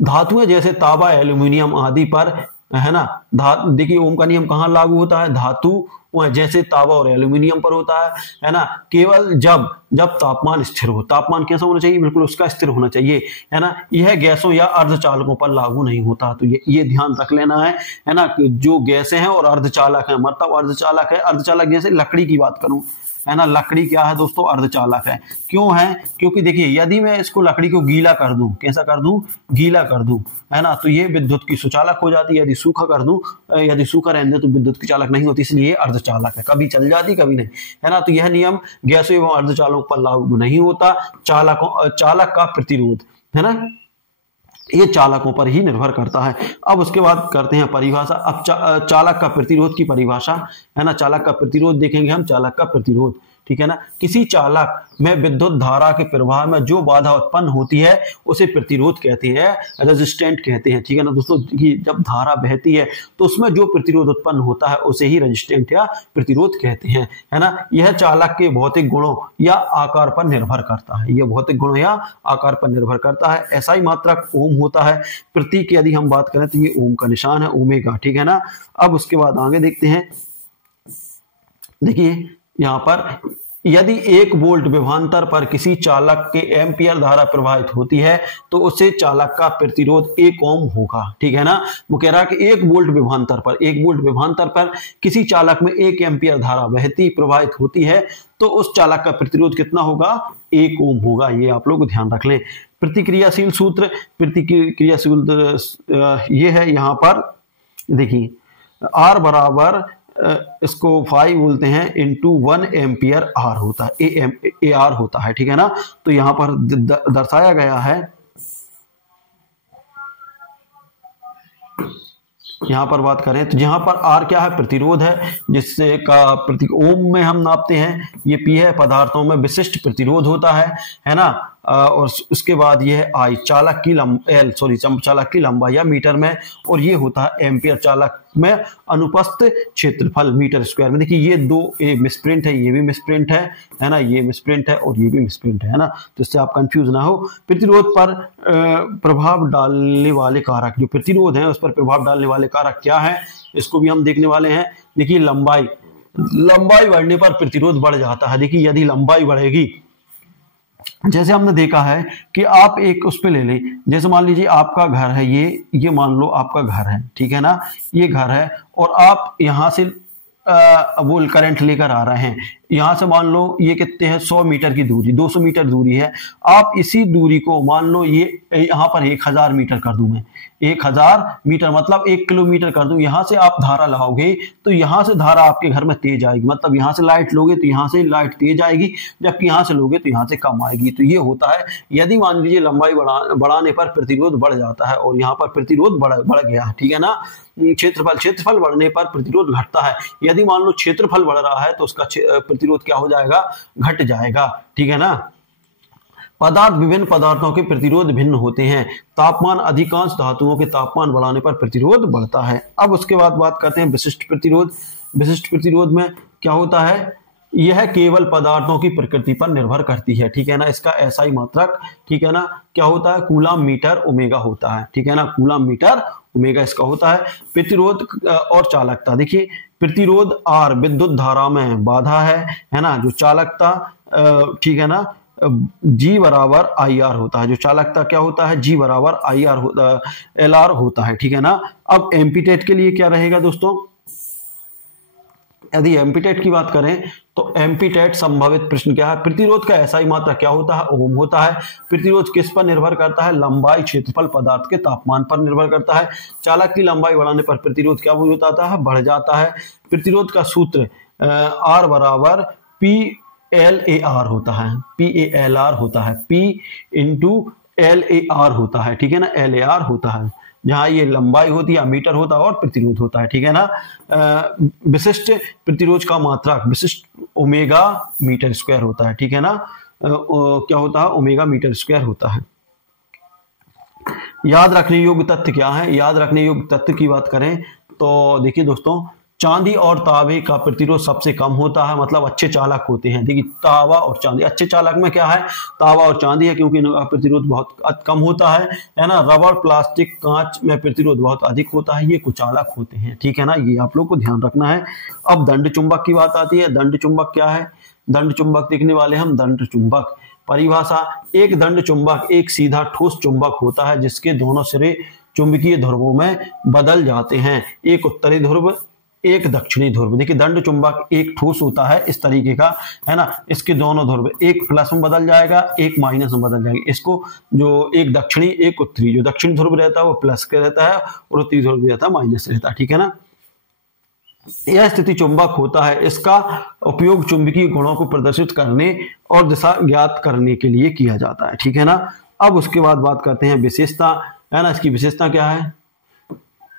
धातुएं जैसे तांबा, एल्यूमिनियम आदि पर, है ना। देखिए ओम का नियम कहाँ लागू होता है? धातु जैसे तांबा और एल्यूमिनियम पर होता है ना। केवल जब तापमान स्थिर हो। तापमान कैसा होना चाहिए? बिल्कुल उसका स्थिर होना चाहिए, है ना। यह गैसों या अर्धचालकों पर लागू नहीं होता, तो ये ध्यान रख लेना है ना। जो गैसें हैं और अर्धचालक हैं, मतलब अर्धचालक है, अर्धचालक जैसे लकड़ी की बात करूं, है ना। लकड़ी क्या है दोस्तों? अर्धचालक है। क्यों है? क्योंकि देखिए यदि मैं इसको लकड़ी को गीला कर दूं, कैसा कर दूं? गीला कर दूं, है ना, तो ये विद्युत की सुचालक हो जाती है। यदि सूखा कर दूं, यदि सूखा रहने तो विद्युत की चालक नहीं होती, इसलिए अर्धचालक है। कभी चल जाती कभी नहीं, है ना। तो यह नियम गैसों एवं अर्धचालकों पर लागू नहीं होता। चालक का प्रतिरोध, है ना, ये चालकों पर ही निर्भर करता है। अब उसके बाद करते हैं परिभाषा। अब चालक का प्रतिरोध की परिभाषा, है ना। चालक का प्रतिरोध देखेंगे हम, चालक का प्रतिरोध, ठीक है ना। किसी चालक में विद्युत धारा के प्रवाह में जो बाधा उत्पन्न होती है उसे प्रतिरोध कहते हैं, रेजिस्टेंट कहते हैं, ठीक है ना दोस्तों। जब धारा बहती है तो उसमें जो प्रतिरोध उत्पन्न होता है उसे ही रेजिस्टेंट या प्रतिरोध कहते हैं, है ना। यह चालक के भौतिक गुणों या आकार पर निर्भर करता है। यह भौतिक गुणों या आकार पर निर्भर करता है। एसआई मात्रक ओम होता है। प्रतीक यदि हम बात करें तो ये ओम का निशान है, ओमेगा, ठीक है ना। अब उसके बाद आगे देखते हैं। देखिए यहाँ पर यदि 1 वोल्ट विभवांतर पर किसी चालक के एम्पियर धारा प्रवाहित होती है तो उसे चालक का प्रतिरोध 1 ओम होगा, ठीक है ना। वो कह रहा है कि 1 वोल्ट विभवांतर पर किसी चालक में 1 एम्पियर धारा प्रवाहित होती है तो उस चालक का प्रतिरोध कितना होगा? 1 ओम होगा। ये आप लोग ध्यान रख लें। प्रतिक्रियाशील सूत्र ये है यहाँ पर, देखिए R बराबर इसको 5 बोलते हैं इंटू 1 एम्पियर आर होता है, ए आर होता है, ठीक है ना। तो यहां पर दर्शाया गया है, यहां पर बात करें तो जहां पर आर क्या है? प्रतिरोध है, जिससे का प्रतीक ओम में हम नापते हैं। ये पी है, पदार्थों में विशिष्ट प्रतिरोध होता है ना। और उसके बाद ये है आई, चालक की लंबाई या मीटर में, और ये होता है एम्पियर, चालक में अनुपस्थ क्षेत्रफल मीटर स्क्वायर में। देखिए ये दो मिसप्रिंट है, ये भी मिसप्रिंट है ना, ये मिसप्रिंट है और ये भी मिसप्रिंट है ना, तो इससे आप कंफ्यूज ना हो। प्रतिरोध पर प्रभाव डालने वाले कारक, जो प्रतिरोध है उस पर प्रभाव डालने वाले कारक क्या है, इसको भी हम देखने वाले हैं। देखिए लंबाई बढ़ने पर प्रतिरोध बढ़ जाता है। देखिए यदि लंबाई बढ़ेगी, जैसे हमने देखा है कि आप एक उस पे ले लें, जैसे मान लीजिए आपका घर है, ये मान लो आपका घर है, ठीक है ना, ये घर है और आप यहां से वो करंट लेकर आ रहे हैं। यहां से मान लो ये कितने हैं? 100 मीटर की दूरी, 200 मीटर दूरी है। आप इसी दूरी को मान लो ये यहां पर 1000 मीटर कर दूं मैं, 1000 मीटर मतलब 1 किलोमीटर कर दूं। यहां से आप धारा लाओगे तो यहां से धारा आपके घर में तेज आएगी, मतलब यहां से लाइट लोगे तो यहां से लाइट तेज आएगी, जबकि यहां से लोगे तो यहां से कम आएगी। तो ये होता है, यदि मान लीजिए लंबाई बढ़ाने पर प्रतिरोध बढ़ जाता है और यहाँ पर प्रतिरोध बढ़ गया, ठीक है ना। क्षेत्रफल बढ़ने पर प्रतिरोध घटता है। यदि मान लो क्षेत्रफल बढ़ रहा है तो उसका प्रतिरोध क्या हो जाएगा? घट जाएगा, ठीक है ना। पदार्थ विभिन्न पदार्थों के प्रतिरोध भिन्न होते हैं। तापमान अधिकांश धातुओं के तापमान बढ़ाने पर प्रतिरोध बढ़ता है। अब उसके बाद बात करते हैं विशिष्ट प्रतिरोध। विशिष्ट प्रतिरोध में क्या होता है, यह केवल पदार्थों की प्रकृति पर निर्भर करती है, ठीक है ना। इसका एसआई मात्रक, ठीक है ना, क्या होता है, कूलम मीटर ओमेगा होता है, ठीक है ना, कूलम मीटर ओमेगा इसका होता है। प्रतिरोध और चालकता, देखिए प्रतिरोध आर विद्युत धारा में बाधा है ना। जो चालकता, ठीक है ना, जी बराबर आई आर होता है। जो चालकता क्या होता है, जी बराबर आई आर एल आर होता है, ठीक है ना। अब एम्पीटेट के लिए क्या रहेगा दोस्तों, यदि एम्पीटेट की बात करें तो एम्पीटेट संभावित प्रश्न क्या है, प्रतिरोध का एसआई मात्रा क्या होता है, ओम होता है। प्रतिरोध किस पर निर्भर करता है, लंबाई क्षेत्रफल पदार्थ के तापमान पर निर्भर करता है। चालक की लंबाई बढ़ाने पर प्रतिरोध क्या हो जाता है, बढ़ जाता है। प्रतिरोध का सूत्र आर बराबर पी एल ए आर होता है, पी ए एल आर होता है, P into L A R होता है, ठीक है ना, एल ए आर होता है, जहां ये लंबाई होती है, मीटर होता है और प्रतिरोध होता है, ठीक है ना। विशिष्ट प्रतिरोध का मात्रक विशिष्ट ओमेगा मीटर स्क्वायर होता है, ठीक है ना। क्या होता है, ओमेगा मीटर स्क्वायर होता है। याद रखने योग्य तथ्य क्या है, याद रखने योग्य तथ्य की बात करें तो देखिए दोस्तों, चांदी और तांबे का प्रतिरोध सबसे कम होता है, मतलब अच्छे चालक होते हैं। देखिए तांबा और चांदी, अच्छे चालक में क्या है, तांबा और चांदी है, क्योंकि इनका प्रतिरोध बहुत कम होता है ना। रबर, प्लास्टिक, कांच में प्रतिरोध बहुत अधिक होता है, ये कुचालक होते हैं, ठीक है ना, ये आप लोग को ध्यान रखना है। अब दंड चुंबक की बात आती है। दंड चुंबक क्या है, दंड चुंबक देखने वाले हम। दंड चुंबक परिभाषा, एक दंड चुंबक एक सीधा ठोस चुंबक होता है जिसके दोनों सिरे चुंबकीय ध्रुवों में बदल जाते हैं, एक उत्तरी ध्रुव एक दक्षिणी ध्रुव। देखिए दंड चुंबक एक ठोस होता है इस तरीके का, है ना, इसके दोनों ध्रुव एक प्लस में बदल जाएगा, एक माइनस में बदल जाएगा। इसको जो एक दक्षिणी एक उत्तरी, जो दक्षिणी ध्रुव रहता है वो प्लस के रहता है और उत्तरी ध्रुव रहता है माइनस रहता है, ठीक है ना। यह स्थिति चुंबक होता है, इसका उपयोग चुंबकीय गुणों को प्रदर्शित करने और दिशा ज्ञात करने के लिए किया जाता है, ठीक है ना। अब उसके बाद बात करते हैं विशेषता, है ना। इसकी विशेषता क्या है,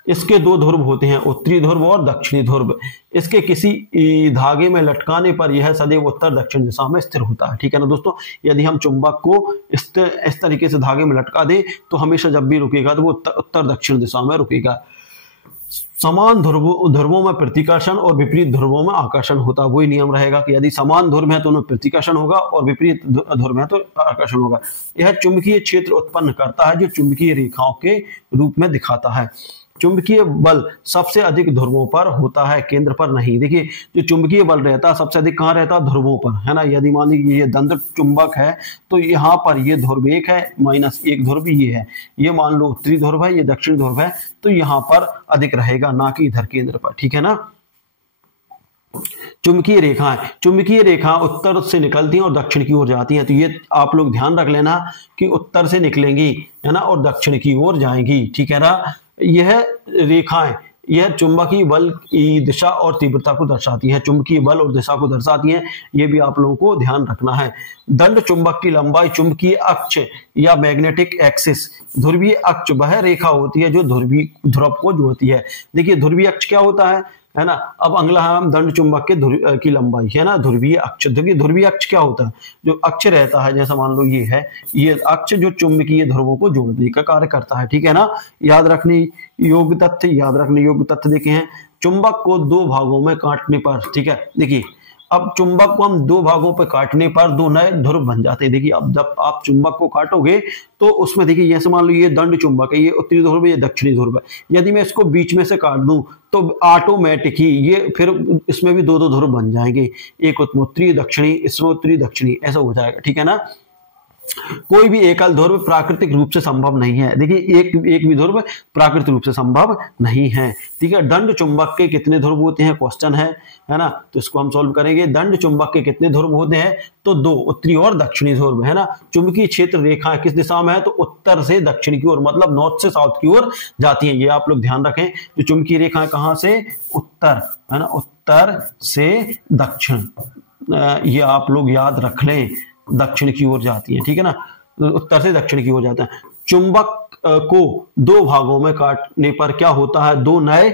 इसके दो ध्रुव होते हैं, उत्तरी ध्रुव और दक्षिणी ध्रुव। इसके किसी धागे में लटकाने पर यह सदैव उत्तर दक्षिण दिशा में स्थिर होता है, ठीक है ना दोस्तों। यदि हम चुंबक को इस तरीके से धागे में लटका दें तो हमेशा जब भी रुकेगा तो वो उत्तर दक्षिण दिशा में रुकेगा। समान ध्रुवों में प्रतिकर्षण और विपरीत ध्रुवों में आकर्षण होता है। वही नियम रहेगा कि यदि समान ध्रुव है तो उनमें प्रतिकर्षण होगा और विपरीत ध्रुव है तो आकर्षण होगा। यह चुंबकीय क्षेत्र उत्पन्न करता है जो चुंबकीय रेखाओं के रूप में दिखाता है। चुंबकीय बल सबसे अधिक ध्रुवों पर होता है, केंद्र पर नहीं। देखिए जो चुंबकीय बल रहता है सबसे अधिक कहाँ रहता है, ध्रुवों पर, है ना। यदि मान लीजिए ये दंड चुंबक है तो यहाँ पर ये ध्रुव एक है, माइनस एक ध्रुव ये है, ये मान लो उत्तरी ध्रुव है, ये दक्षिण ध्रुव है, तो यहाँ पर अधिक रहेगा, ना कि इधर केंद्र पर, ठीक है ना। चुंबकीय रेखाएं उत्तर से निकलती हैं और दक्षिण की ओर जाती हैं, तो ये आप लोग ध्यान रख लेना कि उत्तर से निकलेंगी, है ना, और दक्षिण की ओर जाएंगी, ठीक है ना। यह रेखाएं यह चुंबकीय बल की दिशा और तीव्रता को दर्शाती है, चुंबकीय बल और दिशा को दर्शाती हैं, ये भी आप लोगों को ध्यान रखना है। दंड चुंबक की लंबाई चुंबकीय अक्ष या मैग्नेटिक एक्सिस, ध्रुवीय अक्ष वह रेखा होती है जो ध्रुव को जोड़ती है। देखिए ध्रुवीय अक्ष क्या होता है ना। अब अगला हम दंड चुंबक के की लंबाई, है ना, ध्रुवीय अक्ष। देखिए ध्रुवीय अक्ष क्या होता है, जो अक्ष रहता है, जैसा मान लो ये है, ये अक्ष जो चुंबकीय ध्रुवों को जोड़ने का कार्य करता है, ठीक है ना। याद रखने योग्य तथ्य देखे हैं। चुंबक को दो भागों में काटने पर, ठीक है, देखिए अब चुंबक को हम दो भागों पर काटने पर दो नए ध्रुव बन जाते हैं। देखिए अब जब आप चुंबक को काटोगे तो उसमें देखिए जैसे मान लो ये दंड चुंबक है, ये उत्तरी ध्रुव है, ये दक्षिणी ध्रुव है। यदि मैं इसको बीच में से काट दूं तो ऑटोमेटिक ही ये फिर इसमें भी दो दो ध्रुव बन जाएंगे, एक उत्तरी दक्षिणी, इसमें उत्तरी दक्षिणी, ऐसा हो जाएगा, ठीक है ना। कोई भी एकल ध्रुव प्राकृतिक रूप से संभव नहीं है। देखिए एक भी ध्रुव प्राकृतिक रूप से संभव नहीं है, ठीक है। दंड चुंबक के कितने ध्रुव होते हैं, क्वेश्चन है ना, तो इसको हम सॉल्व करेंगे। दंड चुंबक के कितने ध्रुव होते हैं, तो दो, उत्तरी और दक्षिणी ध्रुव, है ना। चुंबकीय क्षेत्र रेखाएं किस दिशा में है, तो उत्तर से दक्षिण की ओर, मतलब नॉर्थ से साउथ की ओर जाती हैं। ये आप लोग ध्यान रखें, जो चुंबकीय रेखाएं कहां से, उत्तर, है ना, उत्तर से दक्षिण, ये आप लोग याद रख लें, दक्षिण की ओर जाती है, ठीक है ना, उत्तर से दक्षिण की ओर जाता है। चुंबक को दो भागों में काटने पर क्या होता है, दो नए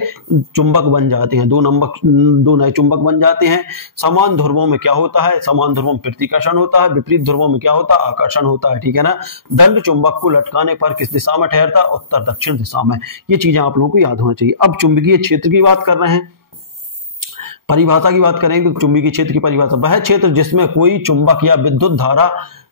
चुंबक बन जाते हैं, दो नए चुंबक बन जाते हैं। समान ध्रुवों में क्या होता है, समान ध्रुवों में प्रतिकर्षण होता है, विपरीत ध्रुवों में क्या होता है, आकर्षण होता है, ठीक है ना। दंड चुंबक को लटकाने पर किस दिशा में ठहरता है, उत्तर दक्षिण दिशा में। ये चीजें आप लोगों को याद होना चाहिए। अब चुंबकीय क्षेत्र की बात कर रहे हैं, परिभाषा की बात करेंगे तो चुंबकीय क्षेत्र की परिभाषा वह क्षेत्र जिसमें कोई चुंबक या विद्युत धारा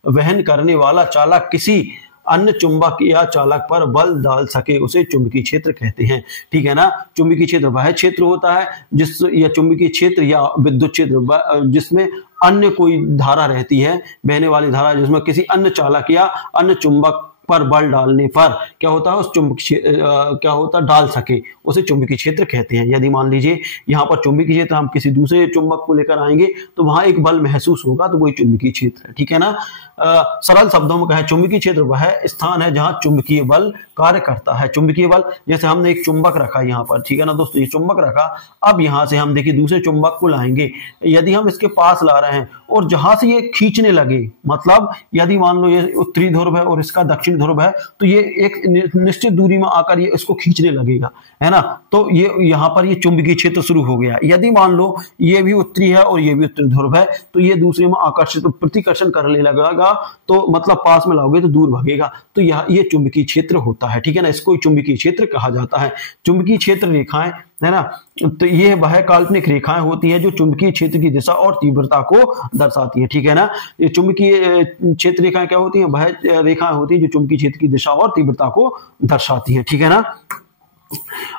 वहन करने वाला चालक किसी अन्य चुंबक या चालक पर बल डाल सके उसे चुंबकीय क्षेत्र कहते हैं, ठीक है ना। चुंबकीय क्षेत्र वह क्षेत्र होता है जिस या चुंबकीय क्षेत्र या विद्युत क्षेत्र जिसमें अन्य कोई धारा रहती है, बहने वाली धारा, जिसमें किसी अन्य चालक या अन्य चुंबक पर बल डालने पर क्या होता है, उस क्या होता है, डाल सके उसे चुंबकीय क्षेत्र कहते हैं। यदि मान लीजिए यहाँ पर चुंबकीय क्षेत्र हम किसी दूसरे चुंबक को लेकर आएंगे तो वहां एक बल महसूस होगा, तो वही चुंबकीय क्षेत्र है, ठीक है ना। सरल शब्दों में कहें, चुंबकीय क्षेत्र वह स्थान है जहां चुंबकीय बल कार्य करता है। चुंबकीय बल, जैसे हमने एक चुंबक रखा यहाँ पर, ठीक है ना दोस्तों, ये चुंबक रखा। अब यहाँ से हम देखिए दूसरे चुंबक को लाएंगे, यदि हम इसके पास ला रहे हैं और जहां से ये खींचने लगे, मतलब यदि मान लो ये उत्तरी ध्रुव है और इसका दक्षिण ध्रुव है, तो ये एक निश्चित दूरी में आकर ये इसको खींचने लगेगा, है ना। तो ये यहाँ पर ये चुंबकीय क्षेत्र शुरू हो गया। यदि मान लो ये भी उत्तरी है और ये भी उत्तरी ध्रुव है, तो ये दूसरे में आकर्षित प्रतिकर्षण करने लगेगा, तो मतलब पास में लाओगे तो दूर भागेगा, तो ये चुंबकीय क्षेत्र होता है, ठीक है ना। इसको चुंबकीय क्षेत्र कहा जाता है। चुंबकीय क्षेत्र रेखाएं, है ना, तो ये वह काल्पनिक रेखाएं होती है जो चुंबकीय क्षेत्र की दिशा और तीव्रता को दर्शाती है, ठीक है ना। ये चुंबकीय क्षेत्र रेखाएं क्या होती हैं, वह रेखाएं होती हैं जो चुंबकीय क्षेत्र की दिशा और तीव्रता को दर्शाती हैं, ठीक है ना।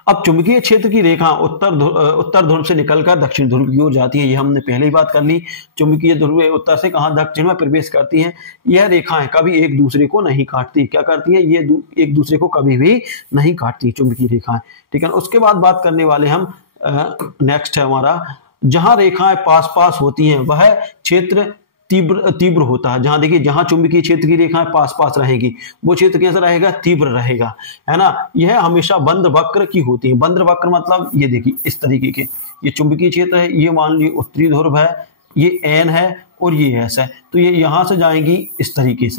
अब चुंबकीय क्षेत्र की रेखा उत्तर ध्रुव से निकलकर दक्षिण ध्रुव की ओर जाती है, ये हमने पहले ही बात कर ली। चुंबकीय ध्रुव उत्तर से कहां, दक्षिण में प्रवेश करती हैं। यह रेखाएं कभी एक दूसरे को नहीं काटती, क्या करती हैं, ये एक दूसरे को कभी भी नहीं काटती चुंबकीय रेखाएं, ठीक है। उसके बाद बात करने वाले हम नेक्स्ट है हमारा, जहां रेखाएं पास पास होती हैं वह क्षेत्र तीव्र होता है। जहां देखिए, जहां चुंबकीय क्षेत्र की रेखाएं पास पास रहेगी वो क्षेत्र कैसा रहेगा, तीव्र रहेगा, है ना। यह हमेशा बंद वक्र की होती है। बंद वक्र मतलब ये देखिए इस तरीके के, ये चुंबकीय क्षेत्र है, ये मान लीजिए उत्तरी ध्रुव है, ये एन है और ये एस है, तो ये यहां से जाएंगी इस तरीके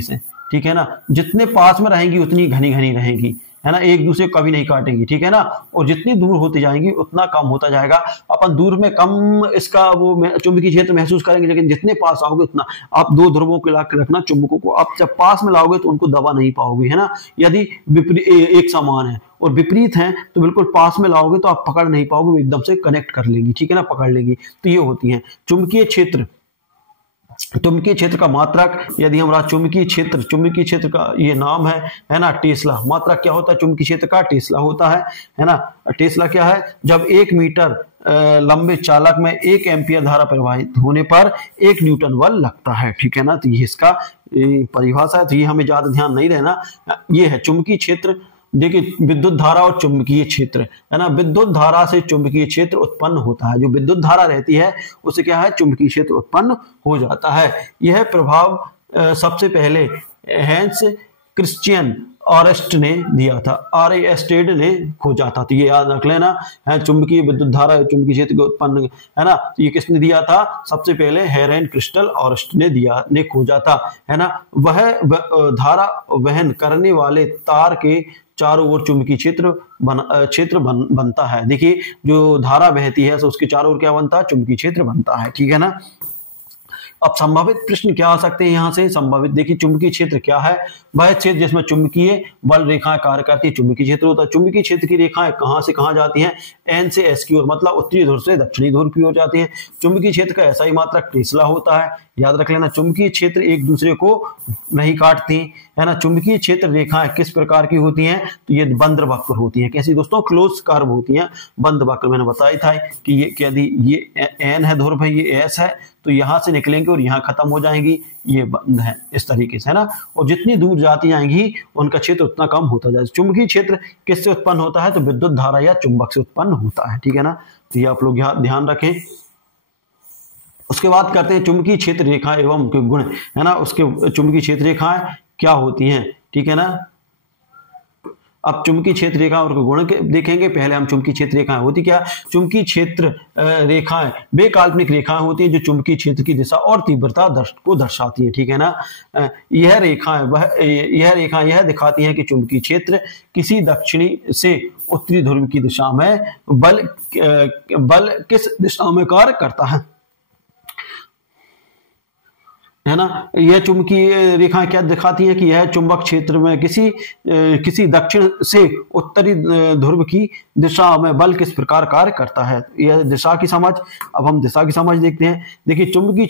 से, ठीक है ना। जितने पास में रहेंगी उतनी घनी घनी रहेंगी, है ना, एक दूसरे को कभी नहीं काटेंगी, ठीक है ना। और जितनी दूर होती जाएंगी उतना कम होता जाएगा। अपन दूर में कम इसका वो चुंबकीय क्षेत्र महसूस करेंगे, लेकिन जितने पास आओगे उतना, आप दो ध्रुवों को ला के रखना, चुंबकों को आप जब पास में लाओगे तो उनको दबा नहीं पाओगे, है ना। यदि एक समान है और विपरीत है तो बिल्कुल पास में लाओगे तो आप पकड़ नहीं पाओगे, वो एकदम से कनेक्ट कर लेंगी, ठीक है ना, पकड़ लेंगी। तो ये होती है चुंबकीय क्षेत्र। चुंबकीय क्षेत्र का मात्रक, यदि हमारा चुंबकीय क्षेत्र का ये नाम है ना, टेस्ला। मात्रक क्या होता है चुंबकीय क्षेत्र का, टेस्ला होता है ना। टेस्ला क्या है, जब 1 मीटर लंबे चालक में 1 एम्पियर धारा प्रवाहित होने पर 1 न्यूटन बल लगता है, ठीक है ना। तो ये इसका परिभाषा है, तो ये हमें ज्यादा ध्यान नहीं रहना। ये है चुंबकीय क्षेत्र। देखिए, विद्युत धारा और चुंबकीय क्षेत्र, है ना। विद्युत धारा से चुंबकीय क्षेत्र उत्पन्न होता है, जो विद्युत धारा रहती है उससे क्या है, चुंबकीय क्षेत्र उत्पन्न हो जाता है। यह प्रभाव सबसे पहले हैंस क्रिश्चियन ऑरेस्ट ने दिया था, आरेस्टेड ने खोजा था, तो ये याद रख लेना है। चुंबकीय विद्युत धारा चुंबकीय क्षेत्र को उत्पन्न, है ना, तो ये किसने दिया था, सबसे पहले हेरेन क्रिस्टल ऑरेस्ट ने खोजा था, है ना। वह धारा वहन करने वाले तार के चारों ओर चुंबकीय क्षेत्र बनता है। देखिए, जो धारा बहती है तो उसके चारों ओर क्या बनता है, चुंबकीय क्षेत्र बनता है, ठीक है ना। अब संभावित प्रश्न क्या आ सकते हैं यहाँ से, संभावित देखिए, चुंबकीय क्षेत्र क्या है, वह क्षेत्र जिसमें चुंबकीय बल रेखाएं कार्य करती है, चुंबकीय क्षेत्र होता है। चुंबकीय क्षेत्र की रेखाएं कहां से कहां जाती हैं, एन से एस की ओर, मतलब उत्तरी ध्रुव से दक्षिणी ध्रुव की ओर जाती हैं। चुंबकीय क्षेत्र का ऐसा ही मात्रक टेस्ला होता है, याद रख लेना। चुंबकीय क्षेत्र एक दूसरे को नहीं काटती, है ना। चुंबकीय क्षेत्र रेखाएं किस प्रकार की होती हैं, तो ये बंद वक्र होती हैं। कैसी दोस्तों, क्लोज कर्व होती हैं, बंद वक्र। मैंने बताया था कि ये यदि ये एन है ध्रुव है, ये एस है, तो यहां से निकलेंगे और यहां खत्म हो जाएंगी, ये बंद है इस तरीके से, है ना। और जितनी दूर जाती जाएंगी उनका क्षेत्र उतना कम होता जाएगा। चुंबकीय क्षेत्र किससे उत्पन्न होता है, तो विद्युत धारा या चुंबक से उत्पन्न होता है, ठीक है ना। तो ये आप लोग ध्यान रखें। उसके बाद करते हैं चुंबकीय क्षेत्र रेखा एवं गुण, है ना। उसके चुंबकीय क्षेत्र रेखाएं क्या होती हैं, ठीक है ना। अब चुंबकीय क्षेत्र रेखा और गुण देखेंगे। पहले हम चुंबकीय क्षेत्र रेखाएं होती क्या, चुंबकीय क्षेत्र रेखाएं वे काल्पनिक रेखाएं होती हैं जो चुंबकीय क्षेत्र की दिशा और तीव्रता को दर्शाती है, ठीक है ना। यह रेखाएं यह दिखाती हैं कि चुंबकीय क्षेत्र किसी दक्षिणी से उत्तरी ध्रुव की दिशा में बल किस दिशा में कार्य करता है ना। यह चुंबकीय रेखाएं क्या दिखाती हैं कि यह चुंबक क्षेत्र में किसी दक्षिण से उत्तरी ध्रुव की दिशा में बल किस प्रकार कार्य करता है। यह दिशा की समझ। अब हम दिशा की समझ देखते हैं। देखिए चुंबकीय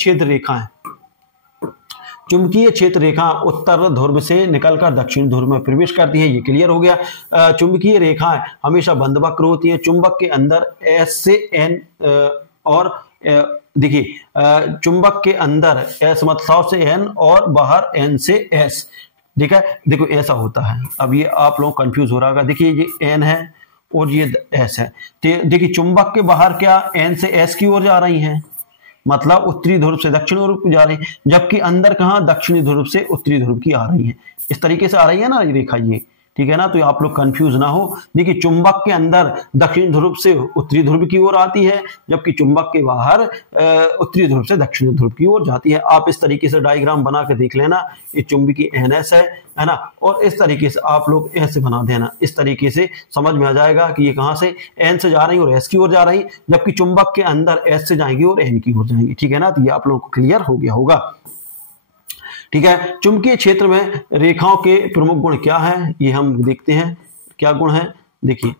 क्षेत्र रेखा उत्तर ध्रुव से निकलकर दक्षिण ध्रुव में प्रवेश करती है, ये क्लियर हो गया। चुंबकीय रेखाएं हमेशा बंद वक्र होती हैं। चुंबक के अंदर S से N और देखिए चुंबक के अंदर S मतलब से N और बाहर N से S, ठीक है। देखो ऐसा होता है। अब ये आप लोग कंफ्यूज हो रहा होगा। देखिए ये N है और ये S है। देखिए चुंबक के बाहर क्या N से S की ओर जा रही हैं, मतलब उत्तरी ध्रुव से दक्षिण ध्रुव को जा रही है, जबकि अंदर कहाँ दक्षिणी ध्रुव से उत्तरी ध्रुव की आ रही है। इस तरीके से आ रही है ना ये रेखा, ये ठीक है ना। तो आप लोग कंफ्यूज ना हो। देखिए चुंबक के अंदर दक्षिण ध्रुव से उत्तरी ध्रुव की ओर आती है, जबकि चुंबक के बाहर उत्तरी ध्रुव से दक्षिणी ध्रुव की ओर जाती है। आप इस तरीके से डायग्राम बना के देख लेना। ये चुंबकीय NS है ना, और इस तरीके से आप लोग ऐसे बना देना। इस तरीके से समझ में आ जाएगा कि ये कहाँ से N से जा रही और S की ओर जा रही, जबकि चुंबक के अंदर S से जाएंगी और N की ओर जाएंगी, ठीक है ना। तो ये आप लोगों को क्लियर हो गया होगा, ठीक है। चुंबकीय क्षेत्र में रेखाओं के प्रमुख गुण क्या है, ये हम देखते हैं। क्या गुण है, देखिए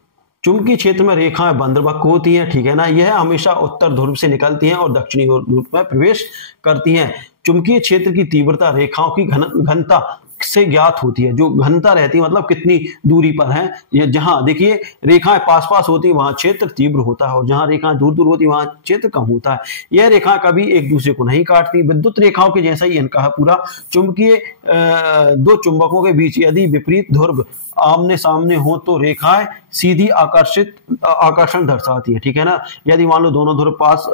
चुंबकीय क्षेत्र में रेखाएं बंद वक्र होती हैं, ठीक है ना। यह हमेशा उत्तर ध्रुव से निकलती हैं और दक्षिणी ध्रुव में प्रवेश करती हैं। चुंबकीय क्षेत्र की तीव्रता रेखाओं की घनता से ज्ञात होती है। जो घनता रहती है मतलब कितनी दूरी पर है। ये जहां देखिए रेखाएं पास पास होती है वहां क्षेत्र तीव्र होता है, और जहां रेखाएं दूर दूर होती है वहां क्षेत्र कम होता है। यह रेखाएं कभी एक दूसरे को नहीं काटती। विद्युत रेखाओं के जैसा ही इनका है पूरा। चुंबकीय दो चुंबकों के बीच यदि विपरीत ध्रुव आमने सामने हो तो रेखाएं सीधी आकर्षण दर्शाती है, ठीक है ना। यदि मान लो दोनों ध्रुव पास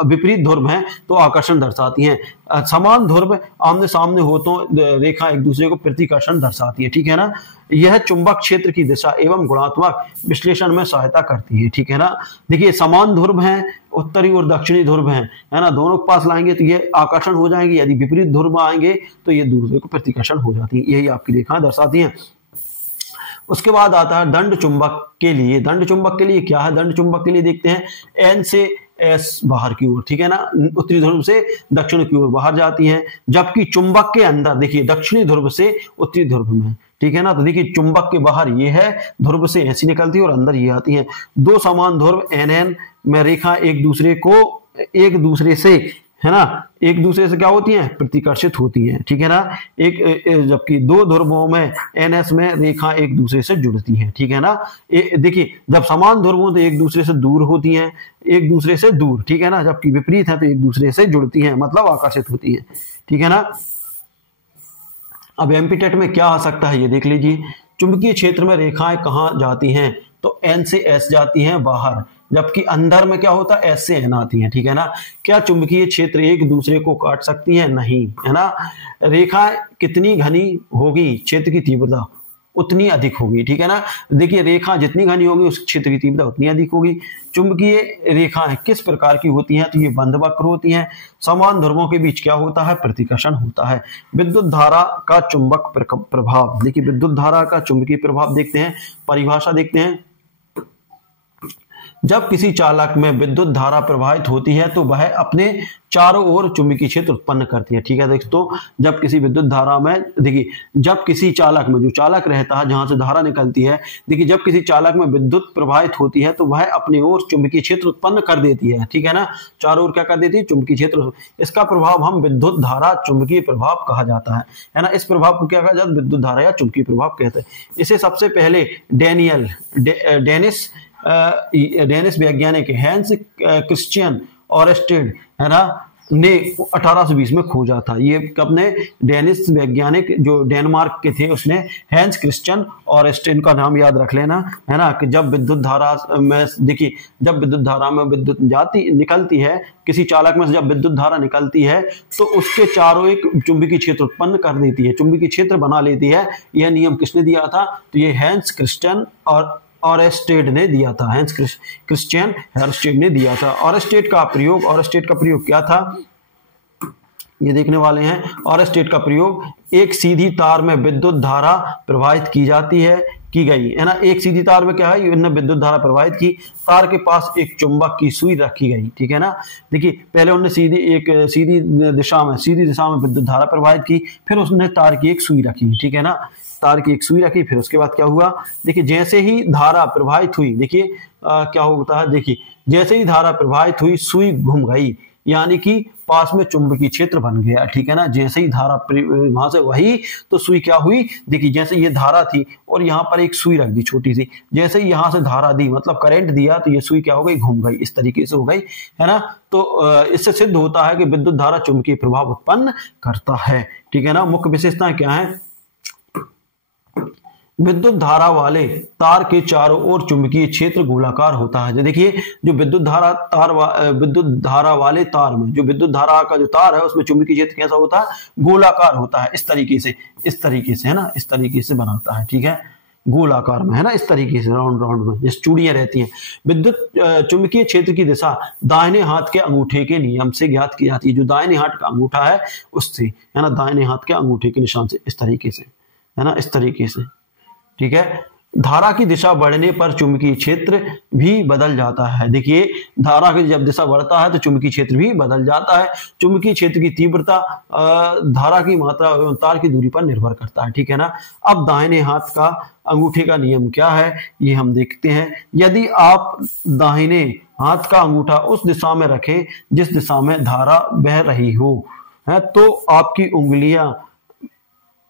विपरीत ध्रुव हैं तो आकर्षण दर्शाती हैं। समान ध्रुव आमने सामने हो तो रेखा एक दूसरे को प्रतिकर्षण दर्शाती है, ठीक है ना। यह चुंबक क्षेत्र की दिशा एवं गुणात्मक विश्लेषण में सहायता करती है, ठीक है ना। देखिए समान ध्रुव हैं, उत्तरी और दक्षिणी ध्रुव हैं, है ना, दोनों के पास लाएंगे तो ये आकर्षण हो जाएंगे। यदि विपरीत ध्रुव आएंगे तो ये दूसरे को प्रतिकर्षण हो जाती है। यही आपकी रेखाएं दर्शाती हैं। उसके बाद आता है दंड चुंबक के लिए। दंड चुंबक के लिए क्या है, दंड चुंबक के लिए देखते हैं N से S बाहर की ओर, ठीक है ना। उत्तरी ध्रुव से दक्षिण की ओर बाहर जाती हैं, जबकि चुंबक के अंदर देखिए दक्षिणी ध्रुव से उत्तरी ध्रुव में, ठीक है ना। तो देखिए चुंबक के बाहर ये है ध्रुव से ऐसी निकलती है और अंदर ये आती हैं। दो समान ध्रुव NN में रेखा एक दूसरे से है ना, एक दूसरे से क्या होती हैं, प्रतिकर्षित होती हैं, ठीक है ना। जबकि दो ध्रुवों में NS में रेखा एक दूसरे से जुड़ती हैं, ठीक है ना। देखिए जब समान ध्रुव हो तो एक दूसरे से दूर होती हैं, एक दूसरे से दूर, ठीक है ना। जबकि विपरीत है तो एक दूसरे से जुड़ती हैं, मतलब आकर्षित होती हैं, ठीक है ना। अब एमपी में क्या आ सकता है ये देख लीजिए। चुंबकीय क्षेत्र में रेखाएं कहाँ जाती हैं, तो N से S जाती हैं बाहर, जबकि अंदर में क्या होता है S से N आती है, ठीक है ना। क्या चुंबकीय क्षेत्र एक दूसरे को काट सकती है, नहीं, है ना। रेखा कितनी घनी होगी, क्षेत्र की तीव्रता उतनी अधिक होगी, ठीक है ना। देखिए रेखा जितनी घनी होगी उस क्षेत्र की तीव्रता उतनी अधिक होगी। चुंबकीय रेखाएं किस प्रकार की होती हैं, तो ये बंद वक्र होती हैं। समान ध्रुवों के बीच क्या होता है, प्रतिकर्षण होता है। विद्युत धारा का चुंबक प्रभाव, देखिए विद्युत धारा का चुंबकीय प्रभाव देखते हैं, परिभाषा देखते हैं। जब किसी चालक में विद्युत धारा प्रवाहित होती है तो वह अपने चारों ओर चुंबकीय क्षेत्र उत्पन्न करती है, ठीक है दोस्तों। जब किसी विद्युत धारा में देखिए, जब किसी चालक में, जो चालक रहता है जहां से धारा निकलती है, देखिए जब किसी चालक में विद्युत प्रवाहित होती है तो वह अपने ओर चुंबकीय क्षेत्र उत्पन्न कर देती है, ठीक है ना। चारों ओर क्या कर देती है, चुंबकीय क्षेत्र। इसका प्रभाव हम विद्युत धारा चुंबकीय प्रभाव कहा जाता है ना। इस प्रभाव को क्या कहा जाता है, विद्युत धारा या चुंबकीय प्रभाव कहते हैं। इसे सबसे पहले डेनिस वैज्ञानिक हैंस क्रिश्चियन ऑरेस्टेड, है ना, ने 1820 में खोजा था। ये अपने डेनिश वैज्ञानिक जो डेनमार्क के थे, उसने हैंस क्रिश्चियन ऑरेस्टेड का नाम याद रख लेना, है ना, कि जब विद्युत धारा में देखिए, जब विद्युत धारा में विद्युत निकलती है, किसी चालक में से जब विद्युत धारा निकलती है तो उसके चारों एक चुंबकीय क्षेत्र उत्पन्न कर देती है, चुंबकीय क्षेत्र बना लेती है। यह नियम किसने दिया था? तो ये हैंस क्रिश्चियन और ऑरेस्टेड ने दिया था, हैंस क्रिश्चियन ऑरेस्टेड ने दिया था। ऑरेस्टेड का प्रयोग क्या था, ये देखने वाले हैं। ऑरेस्टेड का प्रयोग, एक सीधी तार में विद्युत धारा प्रवाहित की जाती है, की गई है ना। एक सीधी तार में क्या है, इन्होंने विद्युत धारा प्रवाहित की, तार के पास एक चुंबक की सुई रखी गई, ठीक है ना। देखिए पहले उन्होंने सीधी दिशा में विद्युत धारा प्रवाहित की, फिर उसने तार की एक सुई रखी, ठीक है ना, तार की एक सुई रखी। फिर उसके बाद क्या हुआ, देखिए जैसे ही धारा प्रवाहित हुई, देखिए क्या होता है, देखिए जैसे ही धारा प्रवाहित हुई सुई घूम गई, यानी कि पास में चुंबकीय क्षेत्र बन गया, ठीक है ना। जैसे ही धारा वहां से वही तो सुई क्या हुई, देखिए जैसे ये धारा थी और यहाँ पर एक सुई रख दी छोटी सी, जैसे ही यहाँ से धारा दी मतलब करंट दिया तो ये सुई क्या हो गई, घूम गई, इस तरीके से हो गई, है ना। तो इससे सिद्ध होता है कि विद्युत धारा चुंबकीय प्रभाव उत्पन्न करता है, ठीक है ना। मुख्य विशेषताएं क्या है, विद्युत धारा वाले तार के चारों ओर चुंबकीय क्षेत्र गोलाकार होता है। जो देखिए जो विद्युत धारा वाले तार में, जो विद्युत धारा का जो तार है उसमें चुंबकीय क्षेत्र कैसा होता है, गोलाकार होता है, इस तरीके से है ना, इस तरीके से बनाता है, ठीक है, गोलाकार में, है ना, इस तरीके से राउंड में जैसे चूड़ियां रहती हैं। विद्युत चुंबकीय क्षेत्र की दिशा दाहिने हाथ के अंगूठे के नियम से ज्ञात की जाती है। जो दाहिने हाथ का अंगूठा है उससे, है ना, दाहिने हाथ के अंगूठे के निशान से, इस तरीके से, है ना, इस तरीके से, ठीक है। धारा की दिशा बढ़ने पर चुंबकीय क्षेत्र भी बदल जाता है। देखिए धारा की जब दिशा बढ़ता है तो चुंबकीय क्षेत्र भी बदल जाता है। चुंबकीय क्षेत्र की तीव्रता धारा की मात्रा एवं तार की दूरी पर निर्भर करता है, ठीक है ना। अब दाहिने हाथ का अंगूठे का नियम क्या है ये हम देखते हैं। यदि आप दाहिने हाथ का अंगूठा उस दिशा में रखें जिस दिशा में धारा बह रही हो, है, तो आपकी उंगलियां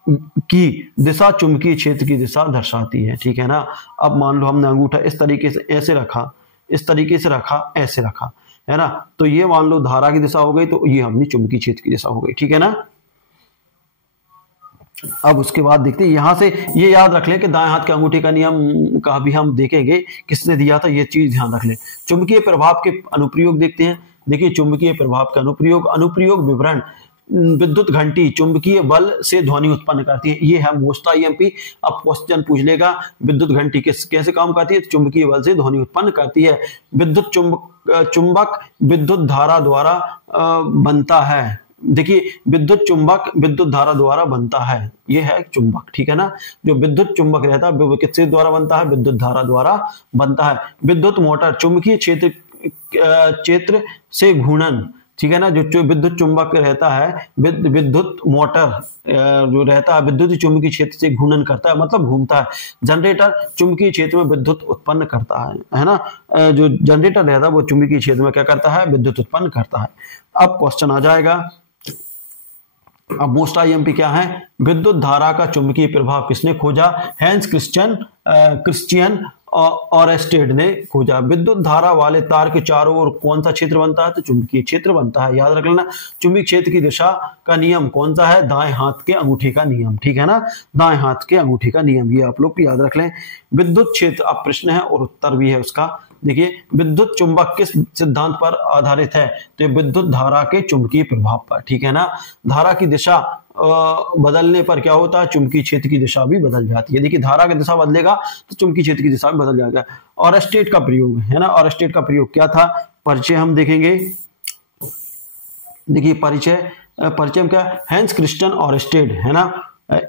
की दिशा चुंबकीय क्षेत्र की दिशा दर्शाती है, ठीक है ना। अब मान लो हमने अंगूठा इस तरीके से ऐसे रखा, इस तरीके से रखा, ऐसे रखा, है ना, तो ये मान लो धारा की दिशा हो गई, तो ये हमने चुंबकीय क्षेत्र की दिशा हो गई, ठीक है ना। अब उसके बाद देखते हैं, यहां से ये याद रख लें कि दाएं हाथ के अंगूठे का नियम का भी हम देखेंगे किसने दिया था, ये चीज ध्यान रख लें। चुंबकीय प्रभाव के अनुप्रयोग देखते हैं। देखिए चुंबकीय प्रभाव का अनुप्रयोग विवरण, विद्युत घंटी चुंबकीय बल से ध्वनि उत्पन्न करती है, ये है मोस्ट आईएमपी। अब क्वेश्चन पूछ लेगा विद्युत घंटी कैसे काम करती है, चुंबकीय बल से ध्वनि उत्पन्न करती है। विद्युत चुंबक विद्युत धारा द्वारा बनता है। देखिए विद्युत चुंबक विद्युत धारा द्वारा बनता है, ये है चुंबक, ठीक है ना। जो विद्युत चुंबक रहता है वो किससे द्वारा बनता है, विद्युत धारा द्वारा बनता है। विद्युत मोटर चुंबकीय क्षेत्र से घूर्णन, ठीक है ना। जो विद्युत चुंबक रहता है, विद्युत मोटर जो रहता है विद्युत चुंबकीय क्षेत्र से घूर्णन करता है, मतलब घूमता है। जनरेटर चुंबकीय क्षेत्र में विद्युत उत्पन्न करता है ना। जो जनरेटर रहता है वो चुंबकीय क्षेत्र में क्या करता है, विद्युत उत्पन्न करता है। अब क्वेश्चन आ जाएगा, अब मोस्ट आईएमपी क्या है, विद्युत धारा का चुंबकीय प्रभाव किसने खोजा, हैंस क्रिश्चियन ऑरेस्टेड ने खोजा। विद्युत धारा वाले तार के चारों ओर कौन सा क्षेत्र बनता है, तो चुंबकीय क्षेत्र बनता है, याद रख लेना। चुंबकीय क्षेत्र की दिशा का नियम कौन सा है, दाएं हाथ के अंगूठे का नियम, ठीक है ना, दाएं हाथ के अंगूठे का नियम, ये आप लोग याद रख लें। विद्युत क्षेत्र, अब प्रश्न है और उत्तर भी है उसका। देखिए विद्युत चुंबक किस सिद्धांत पर आधारित है, तो विद्युत धारा के चुंबकीय प्रभाव पर, ठीक है ना। धारा की दिशा बदलने पर क्या होता है, चुंबकीय क्षेत्र की दिशा भी बदल जाती है। देखिए धारा की दिशा बदलेगा तो चुंबकीय क्षेत्र की दिशा भी बदल जाएगा। ऑरेस्टेड का प्रयोग है ना, ऑरेस्टेड का प्रयोग क्या था, परिचय हम देखेंगे। देखिए परिचय में क्या, हैंस क्रिश्चियन ऑरेस्टेड, है ना,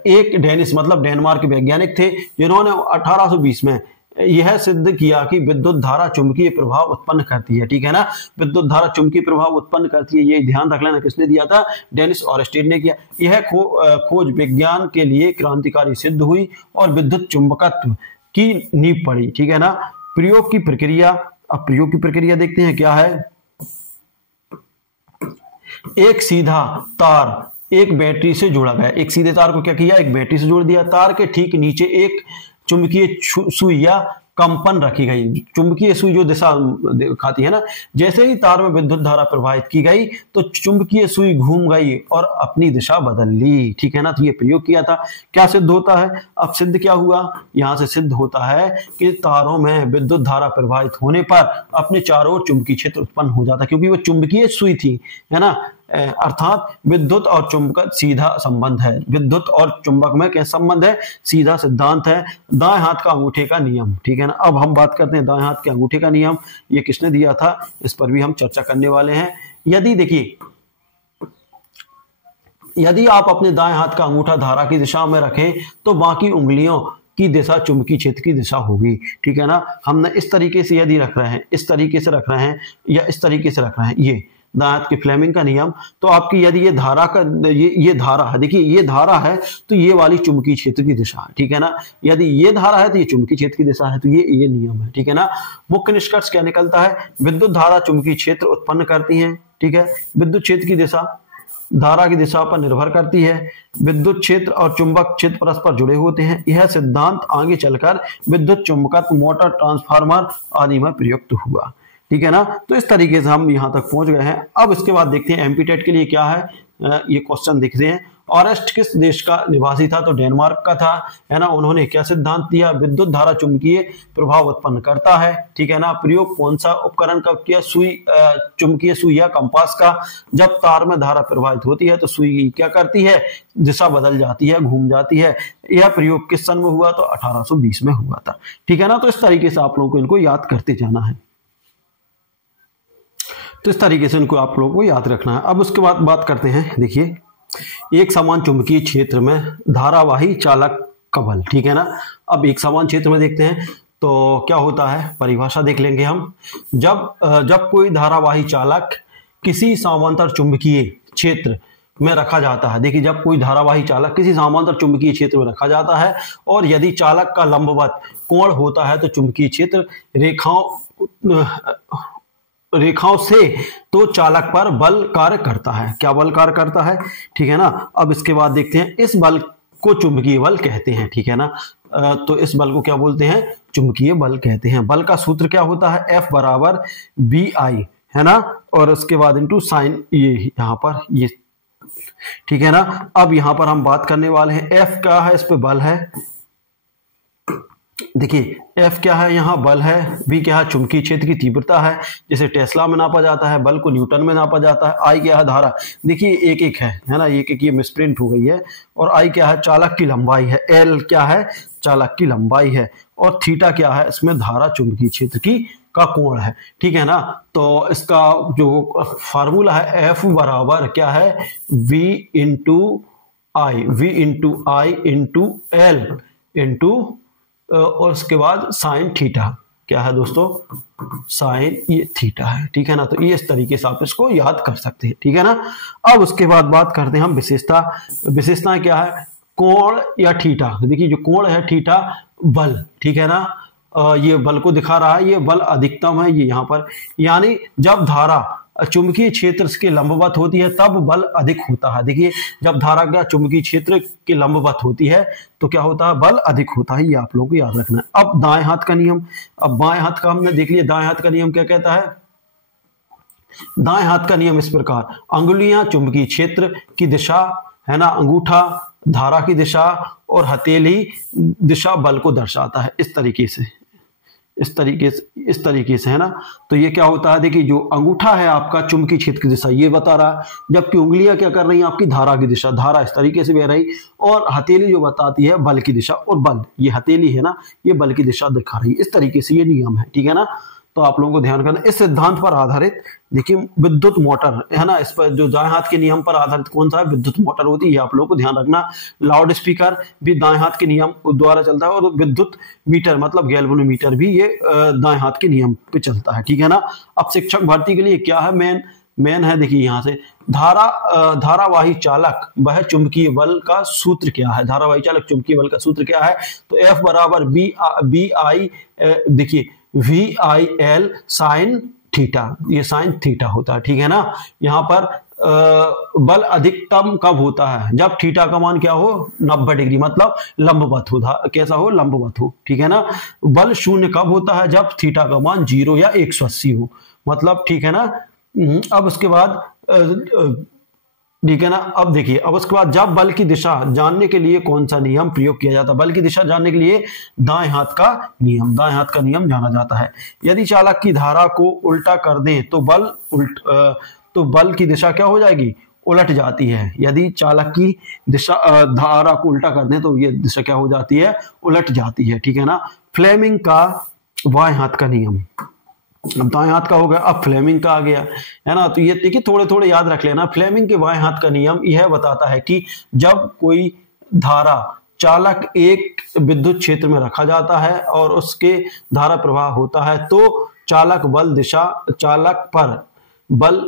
एक डेनिश मतलब डेनमार्क के वैज्ञानिक थे जिन्होंने 1820 में यह सिद्ध किया कि विद्युत धारा चुंबकीय प्रभाव उत्पन्न करती है, ठीक है ना। विद्युत धारा चुंबकीय प्रभाव उत्पन्न करती है, ये ध्यान रख लेना, किसने दिया था, डेनिश ऑरेस्टेड ने किया। यह खोज विज्ञान के लिए क्रांतिकारी सिद्ध हुई और विद्युत चुंबकत्व की नींव पड़ी, ठीक है ना। प्रयोग की प्रक्रिया, अब प्रयोग की प्रक्रिया देखते हैं क्या है। एक सीधा तार एक बैटरी से जोड़ा गया, एक सीधे तार को क्या किया, एक बैटरी से जोड़ दिया। तार के ठीक नीचे एक चुंबकीय सुई या कंपन रखी गई, चुंबकीय सुई जो दिशा दिखाती है ना, जैसे ही तार में विद्युत धारा प्रवाहित की गई तो चुंबकीय सुई घूम गई और अपनी दिशा बदल ली, ठीक है ना। तो ये प्रयोग किया था। क्या सिद्ध होता है, अब सिद्ध क्या हुआ, यहां से सिद्ध होता है कि तारों में विद्युत धारा प्रवाहित होने पर अपने चारों ओर चुंबकीय क्षेत्र उत्पन्न हो जाता, क्योंकि वो चुंबकीय सुई थी, है ना। अर्थात विद्युत और चुंबक सीधा संबंध है, विद्युत और चुंबक में क्या संबंध है, सीधा सिद्धांत है, दाएं हाथ का अंगूठे का नियम, ठीक है ना। अब हम बात करते हैं दाएं हाथ के अंगूठे का नियम, ये किसने दिया था, इस पर भी हम चर्चा करने वाले हैं। यदि देखिए, यदि आप अपने दाएं हाथ का अंगूठा धारा की दिशा में रखें तो बाकी उंगलियों की दिशा चुंबकीय क्षेत्र की दिशा होगी, ठीक है ना। हमने इस तरीके से यदि रख रहे हैं, इस तरीके से रख रहे हैं या इस तरीके से रख रहे हैं, ये दाएं हाथ के फ्लेमिंग का नियम, तो आपकी यदि ये धारा का ये धारा है, देखिए ये धारा है तो ये वाली चुंबकीय क्षेत्र की दिशा है, ठीक है ना। यदि ये धारा है तो ये चुंबकीय क्षेत्र की दिशा है, तो ये नियम है, ठीक है ना। मुख्य निष्कर्ष क्या निकलता है, विद्युत धारा चुंबकीय क्षेत्र उत्पन्न करती है, ठीक है। विद्युत क्षेत्र की दिशा धारा की दिशा पर निर्भर करती है। विद्युत क्षेत्र और चुंबक क्षेत्र परस्पर जुड़े होते हैं। यह सिद्धांत आगे चलकर विद्युत चुंबकत्व, मोटर, ट्रांसफार्मर आदि में प्रयुक्त हुआ, ठीक है ना। तो इस तरीके से हम यहां तक पहुंच गए हैं। अब इसके बाद देखते हैं एमपीटेट के लिए क्या है, ये क्वेश्चन देखते हैं। ऑरेस्ट किस देश का निवासी था, तो डेनमार्क का था, है ना। उन्होंने क्या सिद्धांत दिया, विद्युत धारा चुंबकीय प्रभाव उत्पन्न करता है, ठीक है ना। प्रयोग कौन सा उपकरण का किया, सुई, चुंबकीय सुई या कंपास का। जब तार में धारा प्रवाहित होती है तो सुई क्या करती है, दिशा बदल जाती है, घूम जाती है। यह प्रयोग किस सन में हुआ, तो 1820 में हुआ था, ठीक है ना। तो इस तरीके से आप लोगों को इनको याद करते जाना है, तो इस तरीके से इनको आप लोगों को याद रखना है। अब उसके बाद बात करते हैं, देखिए एक समान चुंबकीय क्षेत्र में धारावाही चालक का बल, ठीक है ना। अब एक समान क्षेत्र में देखते हैं तो क्या होता है, परिभाषा देख लेंगे हम। जब कोई धारावाही चालक किसी समांतर चुंबकीय क्षेत्र में रखा जाता है, देखिए जब कोई धारावाही चालक किसी समांतर चुंबकीय क्षेत्र में रखा जाता है और यदि चालक का लंबवत कोण होता है तो चुंबकीय क्षेत्र रेखाओं से तो चालक पर बल कार्य करता है। क्या बल कार्य करता है, ठीक है ना। अब इसके बाद देखते हैं, इस बल को चुंबकीय बल कहते हैं, ठीक है ना। तो इस बल को क्या बोलते हैं, चुंबकीय बल कहते हैं। बल का सूत्र क्या होता है, F बराबर BI, है ना, और उसके बाद इंटू साइन, ये यहाँ पर ये, ठीक है ना। अब यहाँ पर हम बात करने वाले हैं, F क्या है, इस पे बल है, देखिए F क्या है, यहाँ बल है, V क्या है, चुंबकीय क्षेत्र की तीव्रता है, जैसे टेस्ला में नापा जाता है, बल को न्यूटन में नापा जाता है। I क्या है, धारा, देखिए एक एक है ना, एक एक ये मिसप्रिंट हो गई है। और I क्या है, चालक की लंबाई है। L क्या है, चालक की लंबाई है। और थीटा क्या है, इसमें धारा चुंबकीय क्षेत्र की का कोण है, ठीक है ना। तो इसका जो फार्मूला है, F बराबर क्या है, V इंटू आई इंटू L इंटू और उसके बाद साइन थीटा, क्या है दोस्तों, साइन ये थीटा है, ठीक है ना। तो ये इस तरीके से आप इसको याद कर सकते हैं, ठीक है ना। अब उसके बाद बात करते हैं हम विशेषता क्या है, कोण या थीटा। देखिए जो कोण है थीटा, बल, ठीक है ना, ये बल को दिखा रहा है, ये बल अधिकतम है, ये यहाँ पर, यानी जब धारा चुंबकीय क्षेत्र के लंबवत होती है तब बल अधिक होता है। देखिए जब धारा का चुंबकीय क्षेत्र के लंबवत होती है तो क्या होता है, बल अधिक होता है, ये आप लोगों को याद रखना है। अब दाएं हाथ का नियम, अब बाएं हाथ का हमने देख लिया, दाएं हाथ का नियम क्या कहता है, दाएं हाथ का नियम इस प्रकार, अंगुलियां चुंबकीय क्षेत्र की दिशा, है ना, अंगूठा धारा की दिशा और हथेली दिशा बल को दर्शाता है। इस तरीके से है ना। तो ये क्या होता है, देखिए जो अंगूठा है आपका चुंबकीय क्षेत्र की दिशा ये बता रहा है, जबकि उंगलियां क्या कर रही हैं, आपकी धारा की दिशा, धारा इस तरीके से बह रही, और हथेली जो बताती है बल की दिशा, और बल ये हथेली है ना, ये बल की दिशा दिखा रही है। इस तरीके से ये नियम है, ठीक है ना। तो आप लोगों को ध्यान करना, इस सिद्धांत पर आधारित देखिए विद्युत मोटर, है ना, इस पर जो दाएं हाथ के नियम पर आधारित कौन सा है, विद्युत मोटर होती है, ये आप लोगों को ध्यान रखना। लाउड स्पीकर भी दाएं हाथ के नियम द्वारा चलता है, और विद्युत मीटर मतलब गैल्वेनोमीटर भी ये दाएं हाथ के नियम पे चलता है, ठीक है ना। अब शिक्षक भर्ती के लिए क्या है, मेन है, देखिए यहाँ से धारावाही चालक वह चुंबकीय बल का सूत्र क्या है, धारावाही चालक चुंबकीय बल का सूत्र क्या है, तो F बराबर BI, देखिए VIL साइन थीटा, ये साइन थीटा होता है, ठीक है ना। यहाँ पर बल अधिकतम कब होता है? जब थीटा का मान क्या हो? 90 डिग्री, मतलब लंबवत हो, कैसा हो? लंबवत हो, ठीक है ना। बल शून्य कब होता है? जब थीटा का मान 0 या 180 हो, मतलब, ठीक है ना। अब उसके बाद ठीक है ना। अब देखिए, अब उसके बाद जब बल की दिशा जानने के लिए कौन सा नियम प्रयोग किया जाता है? बल की दिशा जानने के लिए दाएं हाथ का नियम, दाएं हाथ का नियम जाना जाता है। यदि चालक की धारा को उल्टा कर दें तो बल की दिशा क्या हो जाएगी? उलट जाती है। यदि चालक की दिशा धारा को उल्टा कर दें तो ये दिशा क्या हो जाती है? उलट जाती है, ठीक है ना। फ्लेमिंग का बाएं हाथ का नियम, अब दाएं हाथ का हो गया, अब फ्लेमिंग का आ गया, है ना। तो ये देखिए, थोड़े थोड़े याद रख लेना। फ्लेमिंग के बाएं हाथ का नियम यह बताता है कि जब कोई धारा चालक एक विद्युत क्षेत्र में रखा जाता है और उसके धारा प्रवाह होता है तो चालक पर बल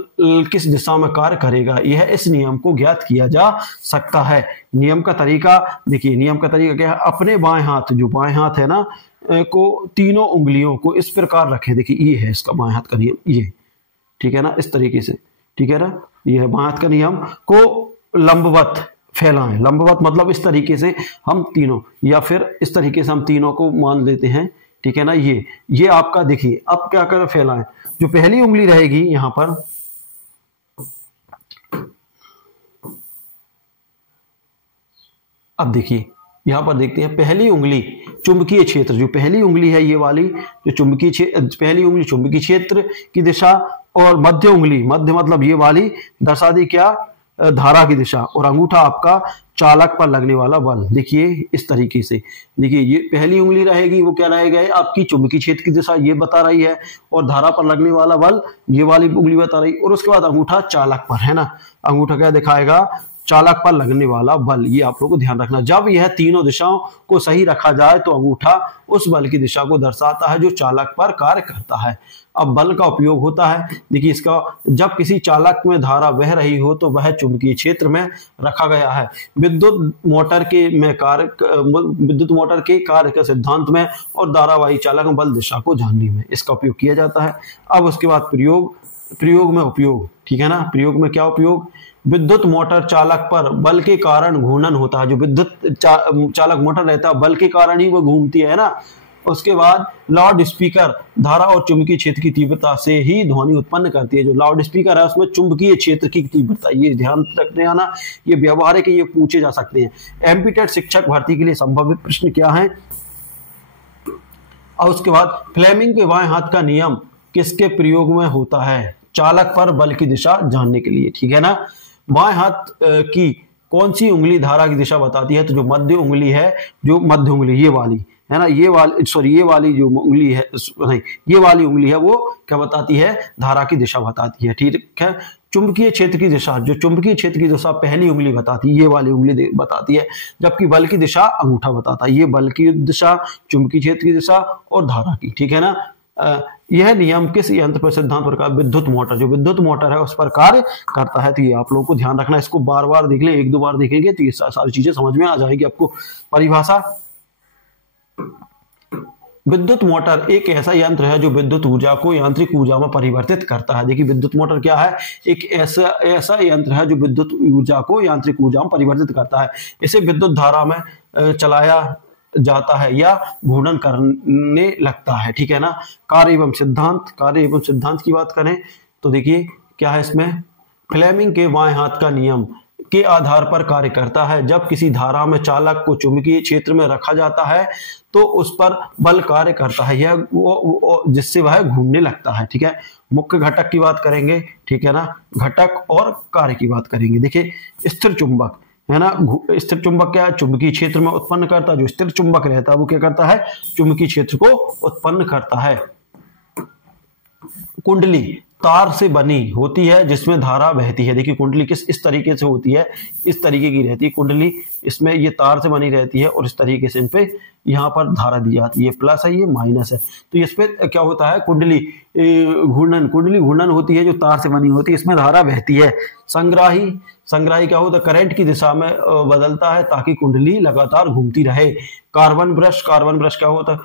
किस दिशा में कार्य करेगा, यह इस नियम को ज्ञात किया जा सकता है। नियम का तरीका देखिए, नियम का तरीका क्या है? अपने बाएं हाथ, जो बाएं हाथ है ना, को तीनों उंगलियों को इस प्रकार रखें। देखिए, ये है इसका बाएं हाथ का नियम, ये, ठीक है ना, इस तरीके से, ठीक है ना। ये है बाएं हाथ का नियम, को लंबवत फैलाएं। लंबवत मतलब इस तरीके से हम तीनों, या फिर इस तरीके से हम तीनों को मान लेते हैं, ठीक है ना। ये आपका देखिए, अब क्या कर फैलाएं? जो पहली उंगली रहेगी यहां पर, अब देखिए यहां पर देखते हैं, पहली उंगली चुंबकीय क्षेत्र, जो पहली उंगली है ये वाली, जो पहली उंगली चुंबकीय क्षेत्र की दिशा, और मध्य उंगली, मध्य मतलब ये वाली, दर्शा दी क्या? धारा की दिशा, और अंगूठा आपका चालक पर लगने वाला बल। देखिए इस तरीके से, देखिए ये पहली उंगली रहेगी, वो क्या रहेगा? आपकी चुंबकीय क्षेत्र की दिशा ये बता रही है, और धारा पर लगने वाला बल ये वाली उंगली बता रही, और उसके बाद अंगूठा चालक पर, है ना। अंगूठा क्या दिखाएगा? चालक पर लगने वाला बल। ये आप लोगों को ध्यान रखना। जब यह तीनों दिशाओं को सही रखा जाए तो अंगूठा उस बल की दिशा को दर्शाता है जो चालक पर कार्य करता है। अब बल का उपयोग होता है, देखिए इसका, जब किसी चालक में धारा बह रही हो तो वह चुंबकीय क्षेत्र में रखा गया है। विद्युत मोटर के कार्य के सिद्धांत में और धारावाही चालक में बल दिशा को जानने में इसका उपयोग किया जाता है। अब उसके बाद प्रयोग में उपयोग, ठीक है ना। प्रयोग में क्या उपयोग? विद्युत मोटर चालक पर बल के कारण घूर्णन होता है। जो विद्युत चालक मोटर रहता है, बल के कारण ही वो घूमती है ना। उसके बाद लाउड स्पीकर धारा और चुंबकीय क्षेत्र की तीव्रता से ही ध्वनि उत्पन्न करती है। जो लाउड स्पीकर है उसमें चुंबकीय क्षेत्र की तीव्रता, ये ध्यान रखते हैं ना, ये व्यवहारिक ये पूछे जा सकते हैं। एमपीटेड शिक्षक भर्ती के लिए संभावित प्रश्न क्या है? और उसके बाद फ्लेमिंग के बाएं हाथ का नियम किसके प्रयोग में होता है? चालक पर बल की दिशा जानने के लिए, ठीक है ना। बाएं हाथ की कौन सी उंगली धारा की दिशा बताती है? तो जो मध्य उंगली है, जो मध्य उंगली ये वाली है ना, ये वाली जो उंगली है, नहीं, ये वाली उंगली है, वो क्या बताती है? धारा की दिशा बताती है, ठीक है। चुंबकीय क्षेत्र की दिशा, जो चुंबकीय क्षेत्र की दिशा पहली उंगली बताती है, ये वाली उंगली बताती है, जबकि बल की दिशा अंगूठा बताता है। ये बल की दिशा, चुंबकीय क्षेत्र की दिशा और धारा की, ठीक है ना। यह नियम किस यंत्र पर सिद्धांत पर? विद्युत मोटर, जो विद्युत मोटर है उस पर कार्य करता है। तो ये आप लोगों को ध्यान रखना, इसको बार बार देख लें, एक दो बार देखेंगे तो ये सारी चीजें समझ में आ जाएगी आपको। परिभाषा, विद्युत मोटर एक ऐसा यंत्र है जो विद्युत ऊर्जा को यांत्रिक ऊर्जा में परिवर्तित करता है। देखिए विद्युत मोटर क्या है? एक ऐसा यंत्र है जो विद्युत ऊर्जा को यांत्रिक ऊर्जा में परिवर्तित करता है। इसे विद्युत धारा में चलाया जाता है या घूर्णन करने लगता है, ठीक है ना। कार्य एवं सिद्धांत की बात करें तो देखिए क्या है इसमें? फ्लेमिंग के बाएं हाथ का नियम के आधार पर कार्य करता है। जब किसी धारा में चालक को चुंबकीय क्षेत्र में रखा जाता है तो उस पर बल कार्य करता है, यह जिससे वह घूमने लगता है, ठीक है। मुख्य घटक की बात करेंगे, ठीक है ना, घटक और कार्य की बात करेंगे। देखिए स्थिर चुंबक है ना, स्थिर चुंबक क्या है? चुंबकीय क्षेत्र में उत्पन्न करता है। जो स्थिर चुंबक रहता है वो क्या करता है? चुंबकीय क्षेत्र को उत्पन्न करता है। कुंडली तार से बनी होती है जिसमें धारा बहती है। देखिए कुंडली इस तरीके से होती है, इस तरीके की रहती है कुंडली, इसमें ये तार से बनी रहती है और इस तरीके से इन पे यहाँ पर धारा दी जाती है। ये प्लस है, ये माइनस है। तो इस पे क्या होता है? कुंडली घूर्णन होती है जो तार से बनी होती है, इसमें धारा बहती है। संग्राही क्या होता है, करंट की दिशा में बदलता है ताकि कुंडली लगातार घूमती रहे। कार्बन ब्रश क्या होता है,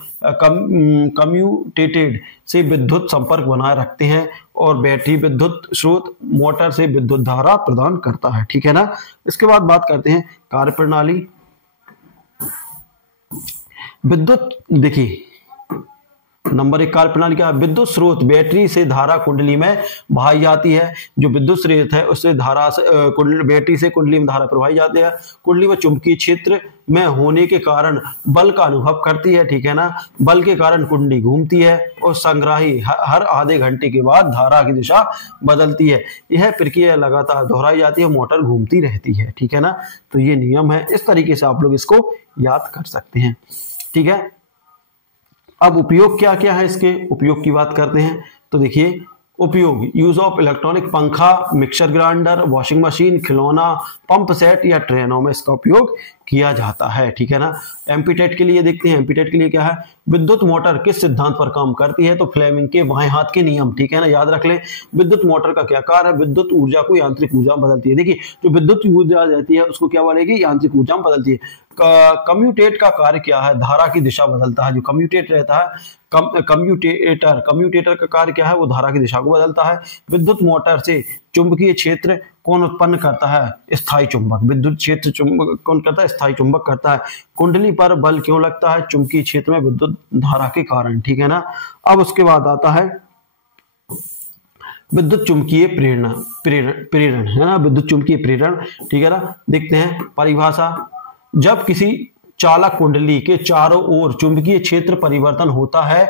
कम्यूटेटेड से विद्युत संपर्क बनाए रखते हैं। और बैटरी विद्युत स्रोत मोटर से विद्युत धारा प्रदान करता है, ठीक है ना। इसके बाद बात करते हैं कार्यप्रणाली। विद्युत, देखिए नंबर 1 कार्यप्रणाली क्या है, विद्युत स्रोत बैटरी से धारा कुंडली में बहाई जाती है। जो विद्युत स्रोत है उससे धारा से बैटरी से कुंडली में धारा प्रवाही जाती है। कुंडली में चुंबकीय क्षेत्र में होने के कारण बल का अनुभव करती है, ठीक है ना। बल के कारण कुंडली घूमती है और संग्राही हर आधे घंटे के बाद धारा की दिशा बदलती है। यह प्रक्रिया लगातार दोहराई जाती है, मोटर घूमती रहती है, ठीक है ना। तो ये नियम है, इस तरीके से आप लोग इसको याद कर सकते हैं, ठीक है। अब उपयोग क्या क्या है, इसके उपयोग की बात करते हैं। तो देखिए उपयोग, यूज ऑफ इलेक्ट्रॉनिक, पंखा, मिक्सर ग्राइंडर, वॉशिंग मशीन, खिलौना, पंप सेट या ट्रेनों में इसका उपयोग किया जाता है, ठीक है ना। एमपीटेट के लिए देखते हैं, एमपीटेट के लिए क्या है, विद्युत मोटर किस सिद्धांत पर काम करती है, तो फ्लेमिंग के बाएं हाथ के नियम, ठीक है ना, याद रख लें। विद्युत मोटर का क्या कार्य है, विद्युत ऊर्जा को यांत्रिक ऊर्जा में बदलती है। देखिए जो विद्युत ऊर्जा रहती है उसको क्या बोलेगी, यांत्रिक ऊर्जा में बदलती है। कम्यूटेट का कार्य क्या है, धारा की दिशा बदलता है। जो कम्यूटेट रहता है, कम्यूटेटर का कार्य क्या है, वो धारा की दिशा को बदलता है। विद्युत मोटर से चुंबकीय क्षेत्र कौन उत्पन्न करता है, स्थायी चुंबक। विद्युत क्षेत्र चुंबक कौन करता है, स्थायी चुंबक करता है। कुंडली पर बल क्यों लगता है, चुंबकीय क्षेत्र में विद्युत धारा के कारण, ठीक है ना। अब उसके बाद आता है विद्युत चुंबकीय प्रेरण है ना, विद्युत चुंबकीय प्रेरण, ठीक है ना। देखते हैं परिभाषा, जब किसी चालक कुंडली के चारों ओर चुंबकीय क्षेत्र परिवर्तन होता है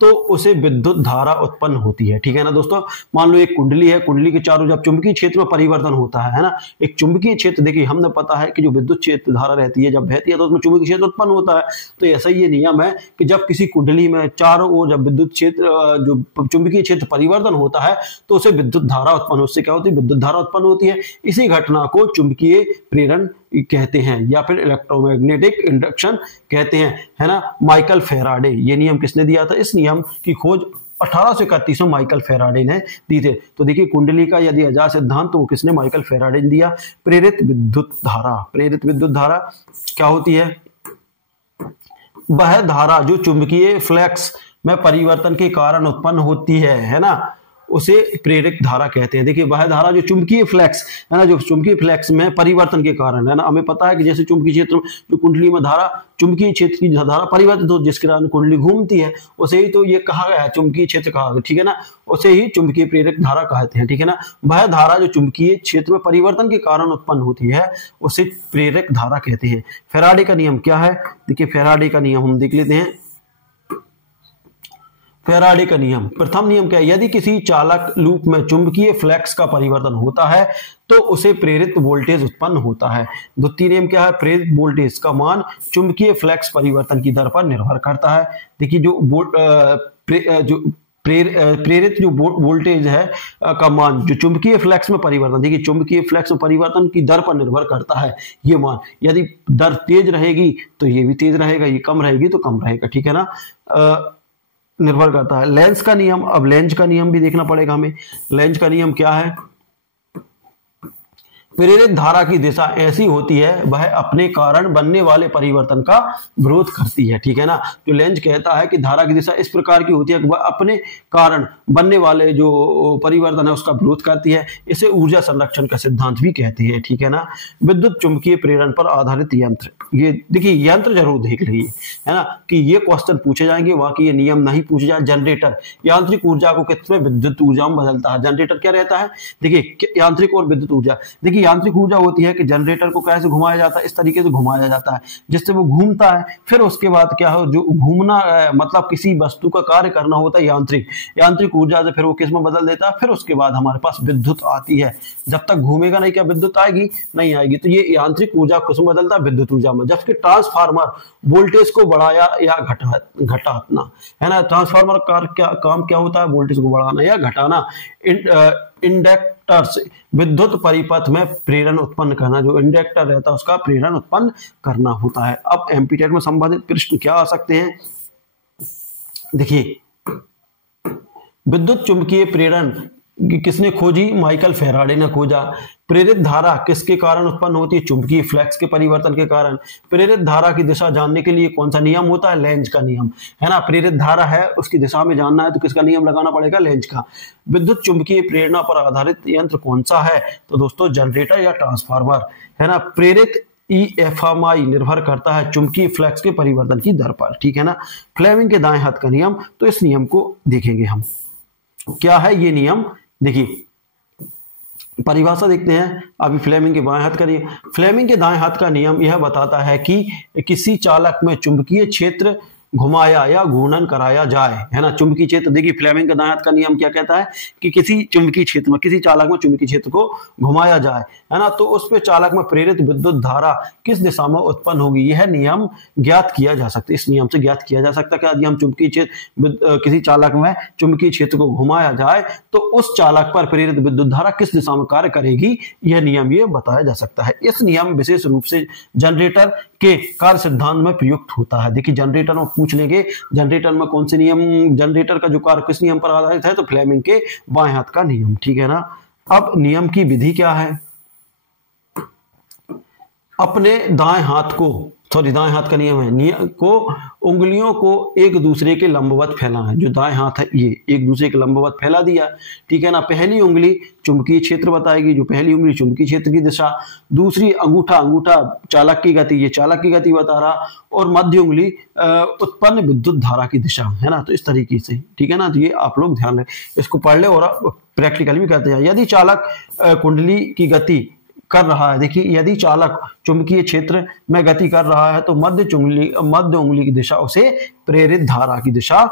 तो उसे विद्युत धारा उत्पन्न होती है, ठीक है ना दोस्तों। मान लो एक कुंडली है, कुंडली के चारों जब चुंबकीय क्षेत्र में परिवर्तन होता है ना, एक चुंबकीय क्षेत्र, देखिए हमने पता है कि जो विद्युत क्षेत्र धारा रहती है जब बहती है तो उसमें चुंबकीय क्षेत्र उत्पन्न होता है। तो ऐसा ही ये नियम है कि जब किसी कुंडली में चारों ओर जब विद्युत क्षेत्र जो चुंबकीय क्षेत्र परिवर्तन होता है तो उसे विद्युत धारा उत्पन्न, उससे क्या होती है, विद्युत धारा उत्पन्न होती है। इसी घटना को चुंबकीय प्रेरण कहते हैं या फिर इलेक्ट्रोमैग्नेटिक इंडक्शन कहते हैं, है ना। माइकल फेराडे, ये नियम किसने दिया था, इस नियम की खोज 1831 में माइकल फेराडे ने दी थे। तो देखिए कुंडली का यदि अजा सिद्धांत तो वो किसने, माइकल फेराडे ने दिया। प्रेरित विद्युत धारा, प्रेरित विद्युत धारा क्या होती है, वह धारा जो चुंबकीय फ्लक्स में परिवर्तन के कारण उत्पन्न होती है ना, उसे प्रेरक धारा कहते हैं। देखिए वह धारा जो चुंबकीय फ्लक्स है ना, जो चुंबकीय फ्लक्स में परिवर्तन के कारण है ना, हमें पता है कि जैसे चुंबकीय क्षेत्र में जो कुंडली में धारा, चुंबकीय क्षेत्र की धारा परिवर्तित हो जिसके कारण कुंडली घूमती है, उसे ही तो ये कहा गया है, चुंबकीय क्षेत्र कहा गया, ठीक है ना, उसे ही चुंबकीय प्रेरक धारा कहते हैं, ठीक है ना। वह धारा जो चुंबकीय क्षेत्र में परिवर्तन के कारण उत्पन्न होती है उसे प्रेरक धारा कहते हैं। फेराडे का नियम क्या है, देखिए फेराडे का नियम हम देख लेते हैं। फेराडे का नियम, प्रथम नियम क्या है, यदि किसी चालक लूप में चुंबकीय फ्लक्स का परिवर्तन होता है तो उसे प्रेरित वोल्टेज उत्पन्न होता है। द्वितीय नियम क्या है, प्रेरित वोल्टेज का मान चुंबकीय फ्लक्स परिवर्तन की दर पर निर्भर करता है। देखिए जो प्रेरित जो वोल्टेज है का मान जो चुंबकीय फ्लक्स में परिवर्तन, देखिए चुंबकीय फ्लक्स में परिवर्तन की दर पर निर्भर करता है ये मान। यदि दर तेज रहेगी तो ये भी तेज रहेगा, ये कम रहेगी तो कम रहेगा, ठीक है ना, निर्भर करता है। लेंज का नियम, अब लेंज का नियम भी देखना पड़ेगा हमें। लेंज का नियम क्या है, प्रेरित धारा की दिशा ऐसी होती है वह अपने कारण बनने वाले परिवर्तन का विरोध करती है, ठीक है ना। जो लेंज कहता है कि धारा की दिशा इस प्रकार की होती है कि वह अपने कारण बनने वाले जो परिवर्तन है उसका विरोध करती है। इसे ऊर्जा संरक्षण का सिद्धांत भी कहते हैं, ठीक है ना। विद्युत चुंबकीय प्रेरण पर आधारित यंत्र, ये देखिए यंत्र जरूर देख लीजिए, है ना, कि ये क्वेश्चन पूछे जाएंगे, बाकी ये नियम नहीं पूछे जाए। जनरेटर यांत्रिक ऊर्जा को कितने विद्युत ऊर्जा में बदलता है। जनरेटर क्या रहता है, देखिए यांत्रिक और विद्युत ऊर्जा, देखिए यांत्रिक ऊर्जा होती है कि जनरेटर को कैसे घुमाया जाता है, इस तरीके से घुमाया जाता है जिससे वो घूमता है। फिर उसके बाद क्या हो, जो घूमना मतलब किसी वस्तु का कार्य करना होता है यांत्रिक ऊर्जा से, फिर वो किस में बदल देता है, फिर उसके बाद हमारे पास विद्युत आती है। जब तक घूमेगा नहीं क्या विद्युत आएगी, नहीं आएगी। तो ये यांत्रिक ऊर्जा किस में बदलता है, विद्युत ऊर्जा में। जबकि ट्रांसफार्मर वोल्टेज को बढ़ाया या घटाना, है ना। ट्रांसफार्मर का काम क्या होता है, वोल्टेज को बढ़ाना या घटाना। इंडक्टर्स विद्युत परिपथ में प्रेरण उत्पन्न करना, जो इंडक्टर रहता है उसका प्रेरण उत्पन्न करना होता है। अब एमपीटेट में संबंधित प्रश्न क्या आ सकते हैं, देखिए विद्युत चुंबकीय प्रेरण किसने खोजी? माइकल फेराडे ने खोजा। प्रेरित धारा किसके कारण उत्पन्न होती है? चुंबकीय फ्लक्स के परिवर्तन के कारण। प्रेरित धारा की दिशा जानने के लिए कौन सा नियम होता है? लेंज का नियम, है ना। प्रेरित धारा है, उसकी दिशा में जानना है तो किसका नियम लगाना पड़ेगा? लेंज का। विद्युत चुंबकीय प्रेरणा पर आधारित यंत्र कौन सा है? तो दोस्तों जनरेटर या ट्रांसफार्मर, है ना। प्रेरित EMI निर्भर करता है चुंबकीय फ्लक्स के परिवर्तन की दर पर, ठीक है ना। फ्लेमिंग के दाएं हाथ का नियम, तो इस नियम को देखेंगे हम। क्या है ये नियम? देखिए परिभाषा देखते हैं। अभी फ्लेमिंग के बाएं हाथ का नियम, फ्लेमिंग के दाएं हाथ का नियम यह बताता है कि किसी चालक में चुंबकीय क्षेत्र घुमाया या घूर्णन कराया जाए, है ना। चुंबकीय क्षेत्र, देखिए फ्लेमिंग के दाएं हाथ का नियम क्या कहता है कि किसी चुंबकीय क्षेत्र में, किसी चालक में चुंबकीय क्षेत्र को घुमाया जाए, है ना, तो उस पे चालक में प्रेरित विद्युत धारा किस दिशा में उत्पन्न होगी, यह नियम ज्ञात किया जा सकता है। इस नियम से ज्ञात किया जा सकता है कि यदि हम चुंबकीय क्षेत्र, किसी चालक में चुंबकीय क्षेत्र को घुमाया जाए तो उस चालक पर प्रेरित विद्युत धारा किस दिशा में कार्य करेगी, यह नियम ये बताया जा सकता है। इस नियम विशेष रूप से जनरेटर के कार्य सिद्धांत में प्रयुक्त होता है। देखिए जनरेटर में पूछ लेंगे, जनरेटर में कौन से नियम, जनरेटर का जो कार्य किस नियम पर आधारित है, तो फ्लेमिंग के बाएं हाथ का नियम, ठीक है ना। अब नियम की विधि क्या है? अपने दाएं हाथ को, दाएं हाथ का नियम है, नियम को उंगलियों को एक दूसरे के लंबवत फैलाना है। जो दाएं हाथ है ये एक दूसरे के लंबवत फैला दिया, ठीक है ना। पहली उंगली चुंबकीय क्षेत्र बताएगी, जो पहली उंगली चुंबकीय क्षेत्र की दिशा, दूसरी अंगूठा चालक की गति, ये चालक की गति बता रहा, और मध्य उंगली उत्पन्न विद्युत धारा की दिशा, है ना। तो इस तरीके से, ठीक है ना। तो ये आप लोग ध्यान रखें, इसको पढ़ ले और प्रैक्टिकली भी करते हैं। यदि चालक कुंडली की गति कर रहा है, देखिए यदि चालक चुंबकीय क्षेत्र में गति कर रहा है तो मध्य उंगली की दिशा उसे प्रेरित धारा की दिशा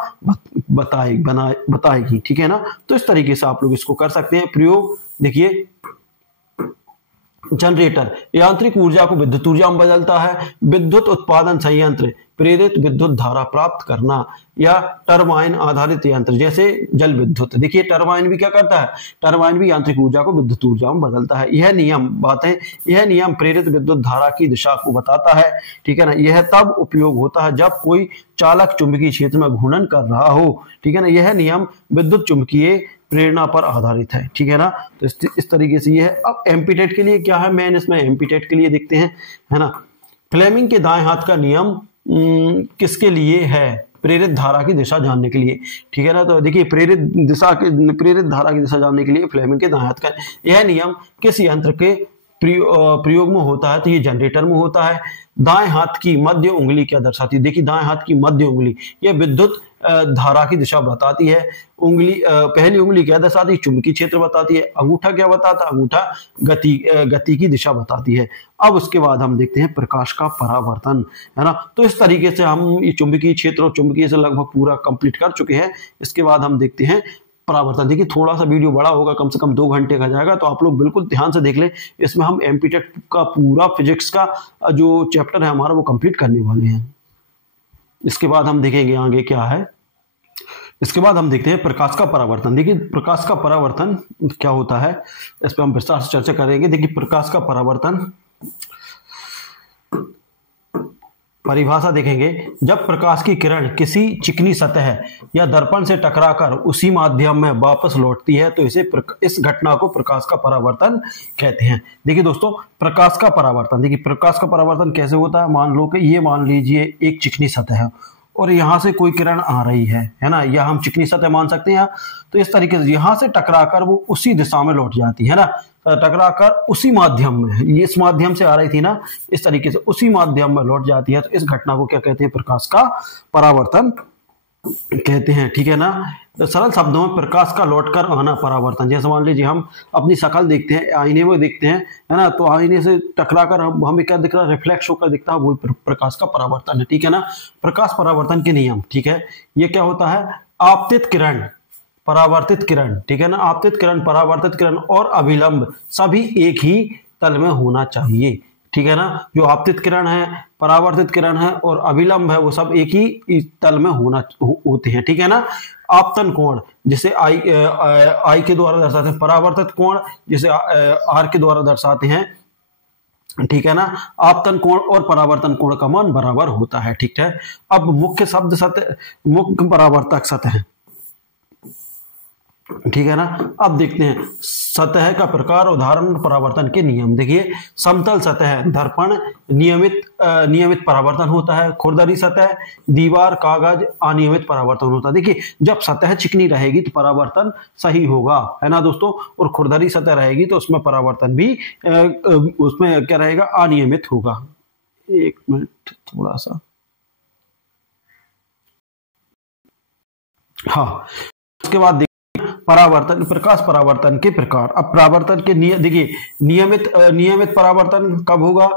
बताएगी, ठीक है ना। तो इस तरीके से आप लोग इसको कर सकते हैं प्रयोग। देखिए जनरेटर यांत्रिक ऊर्जा को विद्युत ऊर्जा में बदलता है। विद्युत उत्पादन संयंत्र प्रेरित विद्युत धारा प्राप्त करना, या टरबाइन आधारित यंत्र जैसे जल विद्युत। देखिए टरबाइन भी क्या करता है, टरबाइन भी यांत्रिक ऊर्जा को विद्युत ऊर्जा में बदलता है। यह नियम प्रेरित विद्युत धारा की दिशा को बताता है, ठीक है ना। यह तब उपयोग होता है जब कोई चालक चुंबकीय क्षेत्र में घूर्णन कर रहा हो, ठीक है ना। यह नियम विद्युत चुंबकीय प्रेरणा पर आधारित है, ठीक है ना। तो इस तरीके से ये है। अब एमपीटेट के लिए क्या है, मेन इसमें एमपीटेट के लिए देखते हैं, है ना। फ्लेमिंग के दाएं हाथ का नियम किसके लिए है? प्रेरित धारा की दिशा जानने के लिए, ठीक है ना। तो देखिए प्रेरित धारा की दिशा जानने के लिए फ्लेमिंग के दाएं हाथ का यह नियम किस यंत्र के प्रयोग में होता है, तो ये जनरेटर में होता है। दाएं हाथ की मध्य उंगली क्या दर्शाती है? देखिए दाएं हाथ की मध्य उंगली यह विद्युत धारा की दिशा बताती है। पहली उंगली क्या दर्शाती है? चुंबकीय क्षेत्र बताती है। अंगूठा क्या बताता है? अंगूठा गति की दिशा बताती है। अब उसके बाद हम देखते हैं प्रकाश का परावर्तन, है ना। तो इस तरीके से हम ये चुंबकीय क्षेत्र और चुंबकीय से लगभग पूरा कंप्लीट कर चुके हैं। इसके बाद हम देखते हैं परावर्तन। देखिए थोड़ा सा वीडियो बड़ा होगा, कम से कम 2 घंटे का जाएगा, तो आप लोग बिल्कुल ध्यान से देख लें। इसमें हम एमपीटेट का पूरा फिजिक्स का जो चैप्टर है हमारा वो कंप्लीट करने वाले हैं। इसके बाद हम देखेंगे आगे क्या है। इसके बाद हम देखते हैं प्रकाश का परावर्तन। देखिए प्रकाश का परावर्तन क्या होता है, इस पर हम विस्तार से चर्चा करेंगे। देखिए प्रकाश का परावर्तन परिभाषा देखेंगे, जब प्रकाश की किरण किसी चिकनी सतह या दर्पण से टकराकर उसी माध्यम में वापस लौटती है तो इस घटना को प्रकाश का परावर्तन कहते हैं। देखिए दोस्तों प्रकाश का परावर्तन, देखिए प्रकाश का परावर्तन कैसे होता है। मान लीजिए एक चिकनी सतह है और यहां से कोई किरण आ रही है ना, या हम चिकनी सतह मान सकते हैं। तो इस तरीके से यहां से टकराकर वो उसी दिशा में लौट जाती है ना, टकराकर उसी माध्यम में, ये इस माध्यम से आ रही थी ना, इस तरीके से उसी माध्यम में लौट जाती है। तो इस घटना को क्या कहते हैं? प्रकाश का परावर्तन कहते हैं, ठीक है ना। तो सरल शब्दों में प्रकाश का लौटकर आना परावर्तन। जैसे मान लीजिए हम अपनी शक्ल देखते हैं, आईने में देखते हैं, है ना, तो आईने से टकराकर हमें क्या दिख रहा है? रिफ्लेक्स होकर दिखता है, वो प्रकाश का परावर्तन है, ठीक है ना। प्रकाश परावर्तन के नियम, ठीक है, ये क्या होता है? आपतित किरण, परावर्तित किरण, ठीक है ना। आपतित किरण, परावर्तित किरण और अभिलंब सभी एक ही तल में होना चाहिए, ठीक है ना। जो आपतित किरण है, परावर्तित किरण है और अभिलंब है, वो सब एक ही तल में होते हैं, ठीक है ना। आपतन कोण जिसे आई के द्वारा दर्शाते हैं, परावर्तित कोण जिसे आर के द्वारा दर्शाते हैं, ठीक है ना। आपतन कोण और परावर्तन कोण का मान बराबर होता है, ठीक है। अब मुख्य शब्द सतह, मुख्य परावर्तक सतह, ठीक है ना। अब देखते हैं सतह का प्रकार, उदाहरण, परावर्तन के नियम। देखिए समतल सतह दर्पण नियमित परावर्तन होता है, खुरदरी सतह दीवार कागज अनियमित परावर्तन होता है। देखिए जब सतह चिकनी रहेगी तो परावर्तन सही होगा, है ना दोस्तों, और खुरदरी सतह रहेगी तो उसमें परावर्तन भी उसमें क्या रहेगा, अनियमित होगा। एक मिनट थोड़ा सा, हाँ। उसके बाद परावर्तन, प्रकाश परावर्तन के प्रकार। अब परावर्तन के देखिए नियमित परावर्तन कब होगा,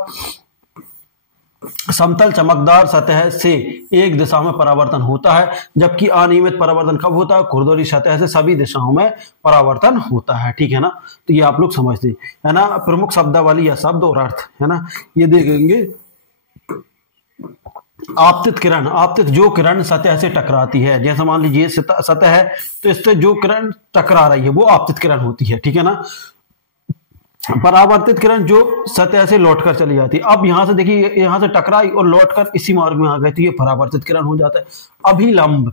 समतल चमकदार सतह से एक दिशा में परावर्तन होता है, जबकि अनियमित परावर्तन कब होता है, खुरदरी सतह से सभी दिशाओं में परावर्तन होता है। ठीक है ना, तो ये आप लोग समझते है ना। प्रमुख शब्दावली या शब्द और अर्थ, है ना, ये देखेंगे। आपतित किरण, आपतित जो किरण सतह से टकराती है, जैसे मान लीजिए सतह है तो इससे जो किरण टकरा रही है वो आपतित किरण होती है। ठीक है ना। परावर्तित किरण जो सतह से लौटकर चली जाती है। अब यहां से देखिए, यहां से टकराई और लौटकर इसी मार्ग में आ गई तो ये परावर्तित किरण हो जाता है। अभिलंब,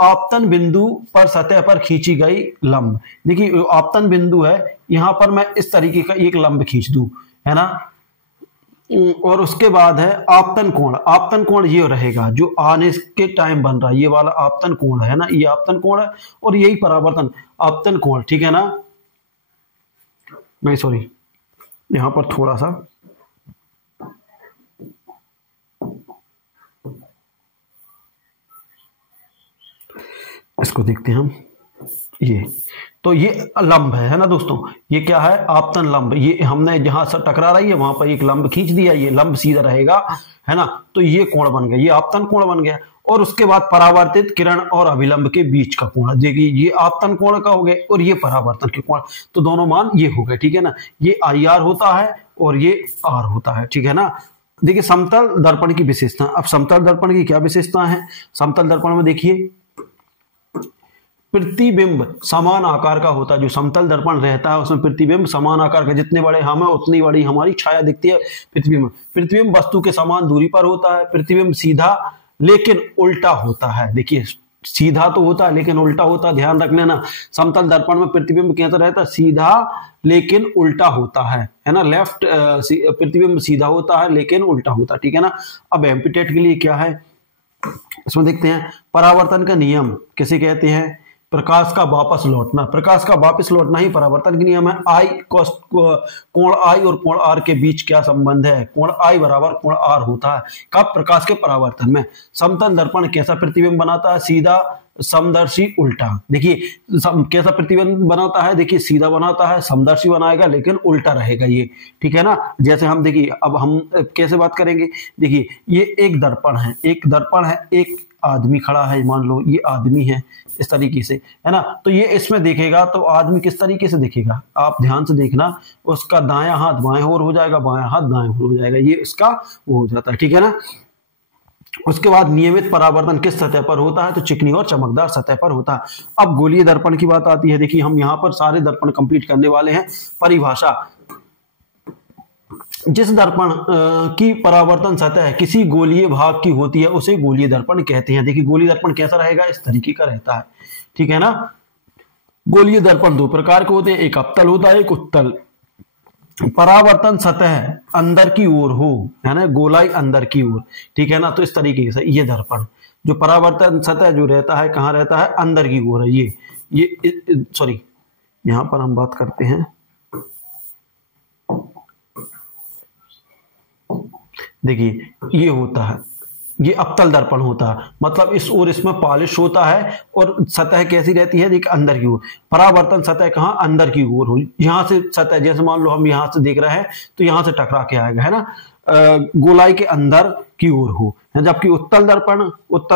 आपतन बिंदु पर सतह पर खींची गई लंब। देखिए आपतन बिंदु है, यहां पर मैं इस तरीके का एक लंब खींच दूं, है ना, और उसके बाद है आपतन कोण। आपतन कोण ये रहेगा जो आने के टाइम बन रहा है, ये वाला आपतन कोण है ना, ये आपतन कोण है, और यही परावर्तन आपतन कोण। ठीक है ना, नहीं सॉरी, यहां पर थोड़ा सा इसको देखते हैं हम। ये तो ये लंब है ना दोस्तों, ये क्या है, आपतन लंब। ये हमने जहां से टकरा रही है वहां पर एक लंब खींच दिया, ये लंब सीधा रहेगा, है ना, तो ये कोण बन गया, ये आपतन कोण बन गया। और उसके बाद परावर्तित किरण और अभिलंब के बीच का कोण, देखिए ये आपतन कोण का हो गया और ये परावर्तन के कोण, तो दोनों मान ये हो गए। ठीक है ना, ये IR होता है और ये R होता है। ठीक है ना। देखिए समतल दर्पण की विशेषता। अब समतल दर्पण की क्या विशेषता है, समतल दर्पण में देखिए प्रतिबिंब समान आकार का होता है। जो समतल दर्पण रहता है उसमें प्रतिबिंब समान आकार का, जितने बड़े हम हैं उतनी बड़ी हमारी छाया दिखती है। प्रतिबिंब वस्तु के समान दूरी पर होता है। प्रतिबिंब सीधा लेकिन उल्टा होता है। देखिए सीधा तो होता है लेकिन उल्टा होता है, ध्यान रख लेना। समतल दर्पण में प्रतिबिंब कैसा रहता है, सीधा लेकिन उल्टा होता है ना। लेफ्ट प्रतिबिंब सीधा होता है लेकिन उल्टा होता है। ठीक है ना। अब एम्पिटेट के लिए क्या है, इसमें देखते हैं परावर्तन का नियम किसे कहते हैं, प्रकाश का वापस लौटना। प्रकाश का वापस लौटना ही परावर्तन के नियम है। कोण I और कोण R के बीच क्या संबंध है, कोण I बराबर कोण R होता है कब, प्रकाश के परावर्तन में। समतल दर्पण कैसा प्रतिबिंब बनाता है, सीधा समदर्शी उल्टा। देखिए कैसा प्रतिबिंब बनाता है, देखिए सीधा बनाता है, समदर्शी बनाएगा लेकिन उल्टा रहेगा ये। ठीक है ना। जैसे हम देखिए, अब हम कैसे बात करेंगे, देखिए ये एक दर्पण है, एक आदमी खड़ा है, मान लो ये आदमी है इस तरीके से, है ना, तो ये इसमें देखेगा तो आदमी किस तरीके से दिखेगा, आप ध्यान से देखना, उसका दायां हाथ बाएं ओर हो जाएगा, बायां हाथ दाएं ओर हो जाएगा, ये इसका वो हो जाता है। ठीक है ना। उसके बाद नियमित परावर्तन किस सतह पर होता है, तो चिकनी और चमकदार सतह पर होता है। अब गोलीय दर्पण की बात आती है। देखिए हम यहाँ पर सारे दर्पण कंप्लीट करने वाले हैं। परिभाषा, जिस दर्पण की परावर्तन सतह किसी गोलीय भाग की होती है उसे गोलीय दर्पण कहते हैं। देखिए गोलीय दर्पण कैसा रहेगा, इस तरीके का रहता है। ठीक है ना। गोलीय दर्पण दो प्रकार के होते हैं, एक अवतल होता है, एक उत्तल। परावर्तन सतह अंदर की ओर हो, है ना, गोलाई अंदर की ओर। ठीक है ना। तो इस तरीके से ये दर्पण, जो परावर्तन सतह जो रहता है कहाँ रहता है, अंदर की ओर है। ये सॉरी, यहां पर हम बात करते हैं, देखिए ये होता है, ये अवतल दर्पण होता है, मतलब इस ओर इसमें पॉलिश होता है और सतह कैसी रहती है, देखिए अंदर की ओर। परावर्तन सतह कहाँ, अंदर की ओर हो। यहां से सतह, जैसे मान लो हम यहां से देख रहे हैं तो यहां से टकरा के आएगा, है ना, गोलाई के अंदर की ओर हो। जबकि उत्तल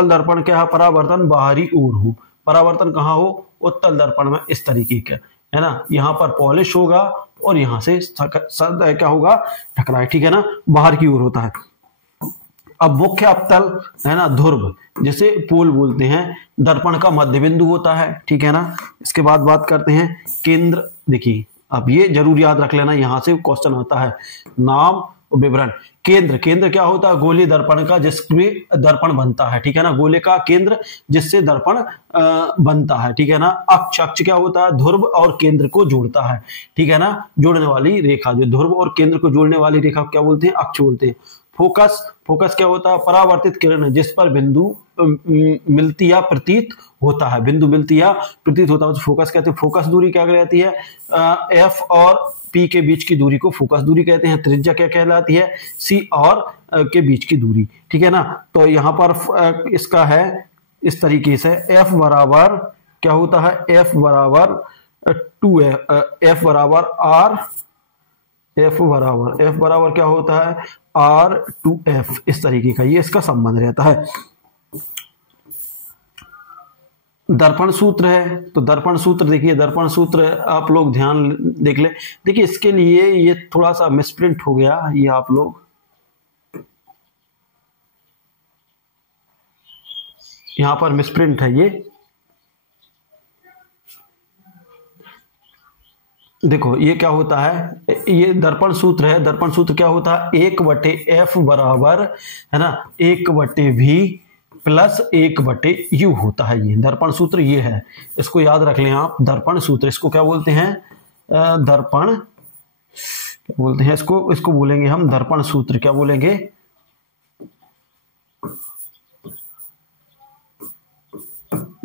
दर्पण क्या है, परावर्तन बाहरी ओर हो। परावर्तन कहाँ हो, उत्तल दर्पण में इस तरीके का, है ना, यहाँ पर पॉलिश होगा और यहां से क्या होगा, टकराए। ठीक है ना, बाहर की ओर होता है। अब मुख्य अवतल, है ना, ध्रुव जिसे पोल बोलते हैं, दर्पण का मध्य बिंदु होता है। ठीक है ना। इसके बाद बात करते हैं केंद्र। देखिए अब ये जरूर याद रख लेना, यहां से क्वेश्चन आता है, नाम विवरण। केंद्र, केंद्र क्या होता है? गोलीय दर्पण का जिसमें दर्पण बनता है, ठीक है ना, गोले का केंद्र जिससे दर्पण बनता है, ठीक है ना। अक्ष, अक्ष क्या होता है? ध्रुव और केंद्र को जोड़ता है, ठीक है ना, जोड़ने वाली रेखा, जो ध्रुव और केंद्र को जोड़ने वाली रेखा क्या बोलते हैं? अक्ष बोलते हैं। फोकस, फोकस क्या होता है? परावर्तित किरण जिस पर बिंदु मिलती या प्रतीत होता है, बिंदु मिलती या प्रतीत होता है तो फोकस कहते हैं। फोकस दूरी क्या कहलाती है? एफ और पी के बीच की दूरी को फोकस दूरी कहते हैं। त्रिज्या क्या कहलाती है? सी और के बीच की दूरी, ठीक है ना। तो यहाँ पर इसका है इस तरीके से, एफ बराबर क्या होता है? एफ बराबर 2 एफ बराबर आर, एफ बराबर क्या होता है? R2F, इस तरीके का ये इसका संबंध रहता है। दर्पण सूत्र है, तो दर्पण सूत्र देखिए, दर्पण सूत्र आप लोग ध्यान देख ले। देखिए इसके लिए ये थोड़ा सा मिसप्रिंट हो गया, ये आप लोग यहां पर मिसप्रिंट है ये, देखो ये क्या होता है? ये दर्पण सूत्र है। दर्पण सूत्र क्या होता है? 1/F बराबर है ना 1/V प्लस 1/U होता है। ये दर्पण सूत्र ये है, इसको याद रख लें आप। दर्पण सूत्र, इसको क्या बोलते हैं? दर्पण क्या बोलते हैं इसको बोलेंगे हम दर्पण सूत्र। क्या बोलेंगे?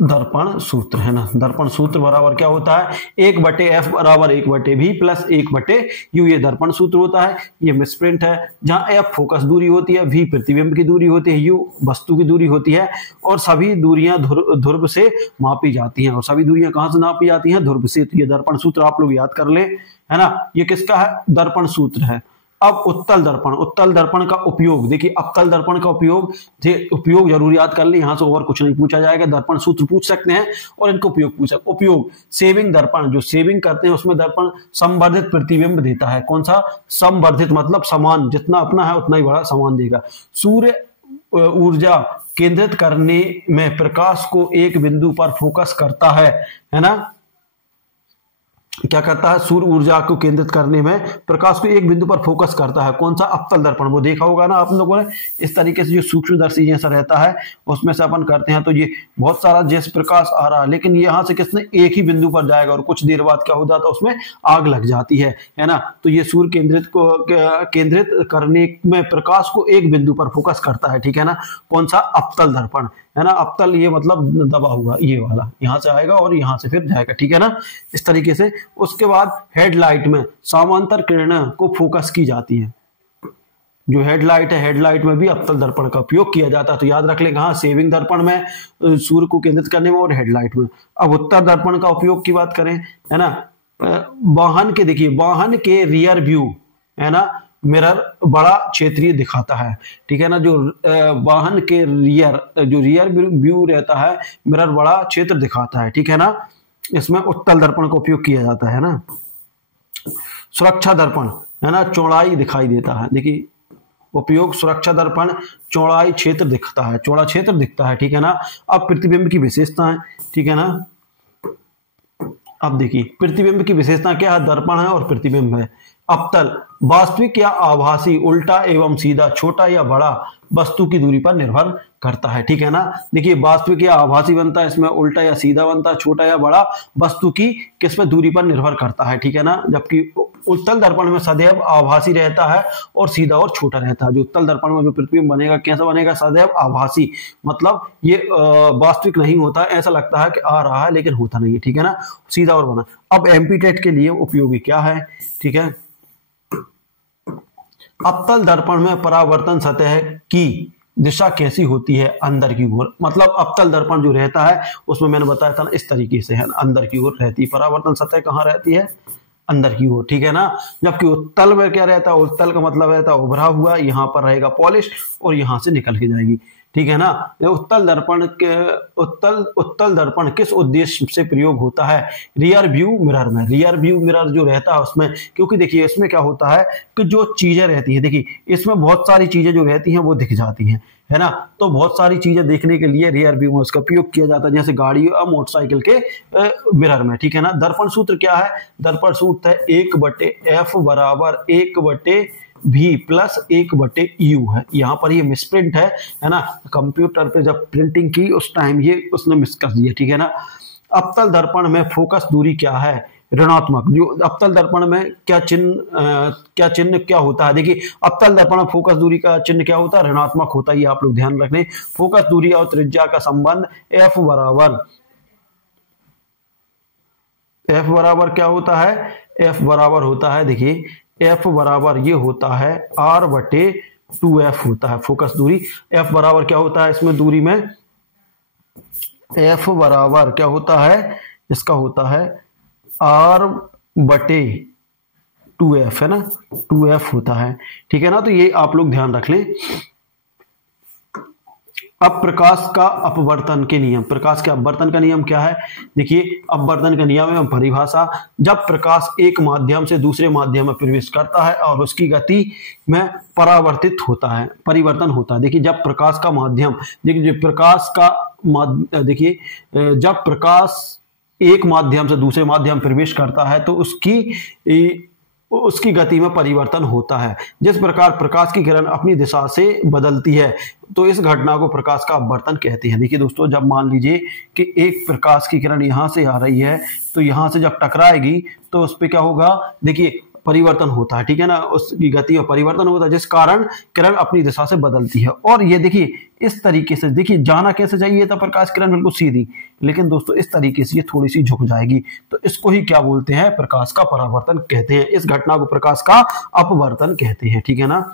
दर्पण सूत्र, है ना। दर्पण सूत्र बराबर क्या होता है? 1/F बराबर 1/V प्लस 1/U, ये दर्पण सूत्र होता है। ये मिसप्रिंट है, जहां F फोकस दूरी होती है, V प्रतिबिंब की दूरी होती है, U वस्तु की दूरी होती है, और सभी दूरियां ध्रुव से मापी जाती हैं। और सभी दूरियां कहां से नापी जाती हैं? ध्रुव से। तो ये दर्पण सूत्र आप लोग याद कर ले, है ना। ये किसका है? दर्पण सूत्र है। अब उत्तल दर्पण, उत्तल दर्पण का उपयोग देखिए, अवतल दर्पण का उपयोग जरूर याद कर ले, यहां से और कुछ नहीं पूछा जाएगा। दर्पण सूत्र पूछ सकते हैं और इनको उपयोग पूछ सकते। उपयोग, सेविंग दर्पण, जो सेविंग करते हैं उसमें दर्पण संवर्धित प्रतिबिंब देता है। कौन सा? संवर्धित, मतलब समान, जितना अपना है उतना ही बड़ा समान देगा। सूर्य ऊर्जा केंद्रित करने में प्रकाश को एक बिंदु पर फोकस करता है ना। क्या करता है? सूर्य ऊर्जा को केंद्रित करने में प्रकाश को एक बिंदु पर फोकस करता है। कौन सा? अवतल दर्पण। वो देखा होगा ना आप लोगों ने, इस तरीके से जो सूक्ष्मदर्शी जैसा रहता है उसमें से अपन करते हैं, तो ये बहुत सारा जैसे प्रकाश आ रहा है, लेकिन यहां से किसने एक ही बिंदु पर जाएगा और कुछ देर बाद क्या हो जाता है? उसमें आग लग जाती है ना। तो ये सूर्य केंद्रित करने में प्रकाश को एक बिंदु पर फोकस करता है, ठीक है ना। कौन सा? अवतल दर्पण, है ना। अवतल ये मतलब दबा हुआ, ये वाला यहां से आएगा और यहां से फिर जाएगा, ठीक है ना, इस तरीके से। उसके बाद हेडलाइट में समांतर किरणें को फोकस की जाती है। जो हेडलाइट है, हेडलाइट में भी अवतल दर्पण का उपयोग किया जाता है। तो याद रख लेंगे, हाँ, सेविंग दर्पण में, सूर्य को केंद्रित करने में, और हेडलाइट में। अब उत्तर दर्पण का उपयोग की बात करें, है ना, वाहन के, देखिए वाहन के रियर व्यू, है ना, मिरर बड़ा क्षेत्रीय दिखाता है, ठीक है ना। जो वाहन के रियर व्यू रहता है, मिरर बड़ा क्षेत्र दिखाता है, ठीक है ना। इसमें उत्तल दर्पण का उपयोग किया जाता है ना। सुरक्षा दर्पण, है ना, चौड़ाई दिखाई देता है। देखिए उपयोग, सुरक्षा दर्पण चौड़ाई क्षेत्र दिखता है, चौड़ा क्षेत्र दिखता है, ठीक है ना। अब प्रतिबिंब की विशेषता है, ठीक है ना। अब देखिए प्रतिबिंब की विशेषता क्या है? दर्पण है और प्रतिबिंब है। अवतल, वास्तविक या आभासी, उल्टा एवं सीधा, छोटा या बड़ा, वस्तु की दूरी पर निर्भर करता है, ठीक है ना। देखिए वास्तविक या आभासी बनता है, इसमें उल्टा या सीधा बनता है, छोटा या बड़ा, वस्तु की किस पे दूरी पर निर्भर करता है, ठीक है ना। जबकि उत्तल दर्पण में सदैव आभासी रहता है और सीधा और छोटा रहता है। जो उत्तल दर्पण में जो प्रतिबिंब बनेगा, कैसा बनेगा? सदैव आभासी, मतलब ये वास्तविक नहीं होता, ऐसा लगता है कि आ रहा है लेकिन होता नहीं है, ठीक है ना, सीधा और बना। अब एमपीटेट के लिए उपयोगी क्या है, ठीक है। अवतल दर्पण में परावर्तन सतह की दिशा कैसी होती है? अंदर की ओर, मतलब अवतल दर्पण जो रहता है उसमें मैंने बताया था ना, इस तरीके से है, अंदर की ओर रहती है। परावर्तन सतह कहाँ रहती है? अंदर की ओर, ठीक है ना। जबकि उत्तल में क्या रहता है? उत्तल का मतलब रहता है उभरा हुआ, यहाँ पर रहेगा पॉलिश और यहाँ से निकल के जाएगी, ठीक है ना। उत्तल दर्पण किस उद्देश्य से प्रयोग होता है? रियर व्यू मिरर में। रियर व्यू मिरर जो रहता है उसमें, क्योंकि देखिए इसमें क्या होता है कि जो चीजें रहती हैं, देखिए इसमें बहुत सारी चीजें जो रहती हैं वो दिख जाती हैं, है ना। तो बहुत सारी चीजें देखने के लिए रियर व्यू में उसका उपयोग किया जाता है, जैसे गाड़ी और मोटरसाइकिल के मिरर में, ठीक है ना। दर्पण सूत्र क्या है? दर्पण सूत्र है 1/f बराबर 1/v प्लस 1/u है। यहाँ पर ये मिसप्रिंट है ना। कंप्यूटर पे जब प्रिंटिंग की उस टाइम ये उसने मिस कर दिया, ठीक है ना। अवतल दर्पण में फोकस दूरी क्या है? ऋणात्मक। जो अवतल दर्पण में क्या चिन्ह क्या होता है? देखिए अवतल दर्पण में फोकस दूरी का चिन्ह क्या होता है? ऋणात्मक होता है। ये आप लोग ध्यान रखने। फोकस दूरी और त्रिज्या का संबंध f बराबर क्या होता है? f बराबर होता है, देखिए f बराबर ये होता है r/2f होता है फोकस दूरी। f बराबर क्या होता है इसमें दूरी में? f बराबर क्या होता है? इसका होता है r/2f, है ना। 2f होता है, ठीक है ना। तो ये आप लोग ध्यान रख लें। अब प्रकाश का अपवर्तन के नियम। प्रकाश के अपवर्तन का नियम क्या है? देखिए अपवर्तन का नियम एवं परिभाषा। जब प्रकाश एक माध्यम से दूसरे माध्यम में प्रवेश करता है और उसकी गति में परिवर्तन होता है। देखिए जब प्रकाश का माध्यम, देखिए जब प्रकाश एक माध्यम से दूसरे माध्यम प्रवेश करता है तो उसकी गति में परिवर्तन होता है। जिस प्रकार प्रकाश की किरण अपनी दिशा से बदलती है तो इस घटना को प्रकाश का अपवर्तन कहते हैं। देखिए दोस्तों, जब मान लीजिए कि एक प्रकाश की किरण यहां से आ रही है तो यहां से जब टकराएगी तो उस पर क्या होगा? देखिए परिवर्तन होता है, ठीक है ना। उसकी गति में परिवर्तन होता है जिस कारण किरण अपनी दिशा से बदलती है। और ये देखिए इस तरीके से, देखिए जाना कैसे चाहिए था प्रकाश किरण? बिल्कुल सीधी, लेकिन दोस्तों इस तरीके से ये थोड़ी सी झुक जाएगी। तो इसको ही क्या बोलते हैं? प्रकाश का परावर्तन कहते हैं। इस घटना को प्रकाश का अपवर्तन कहते हैं, ठीक है ना।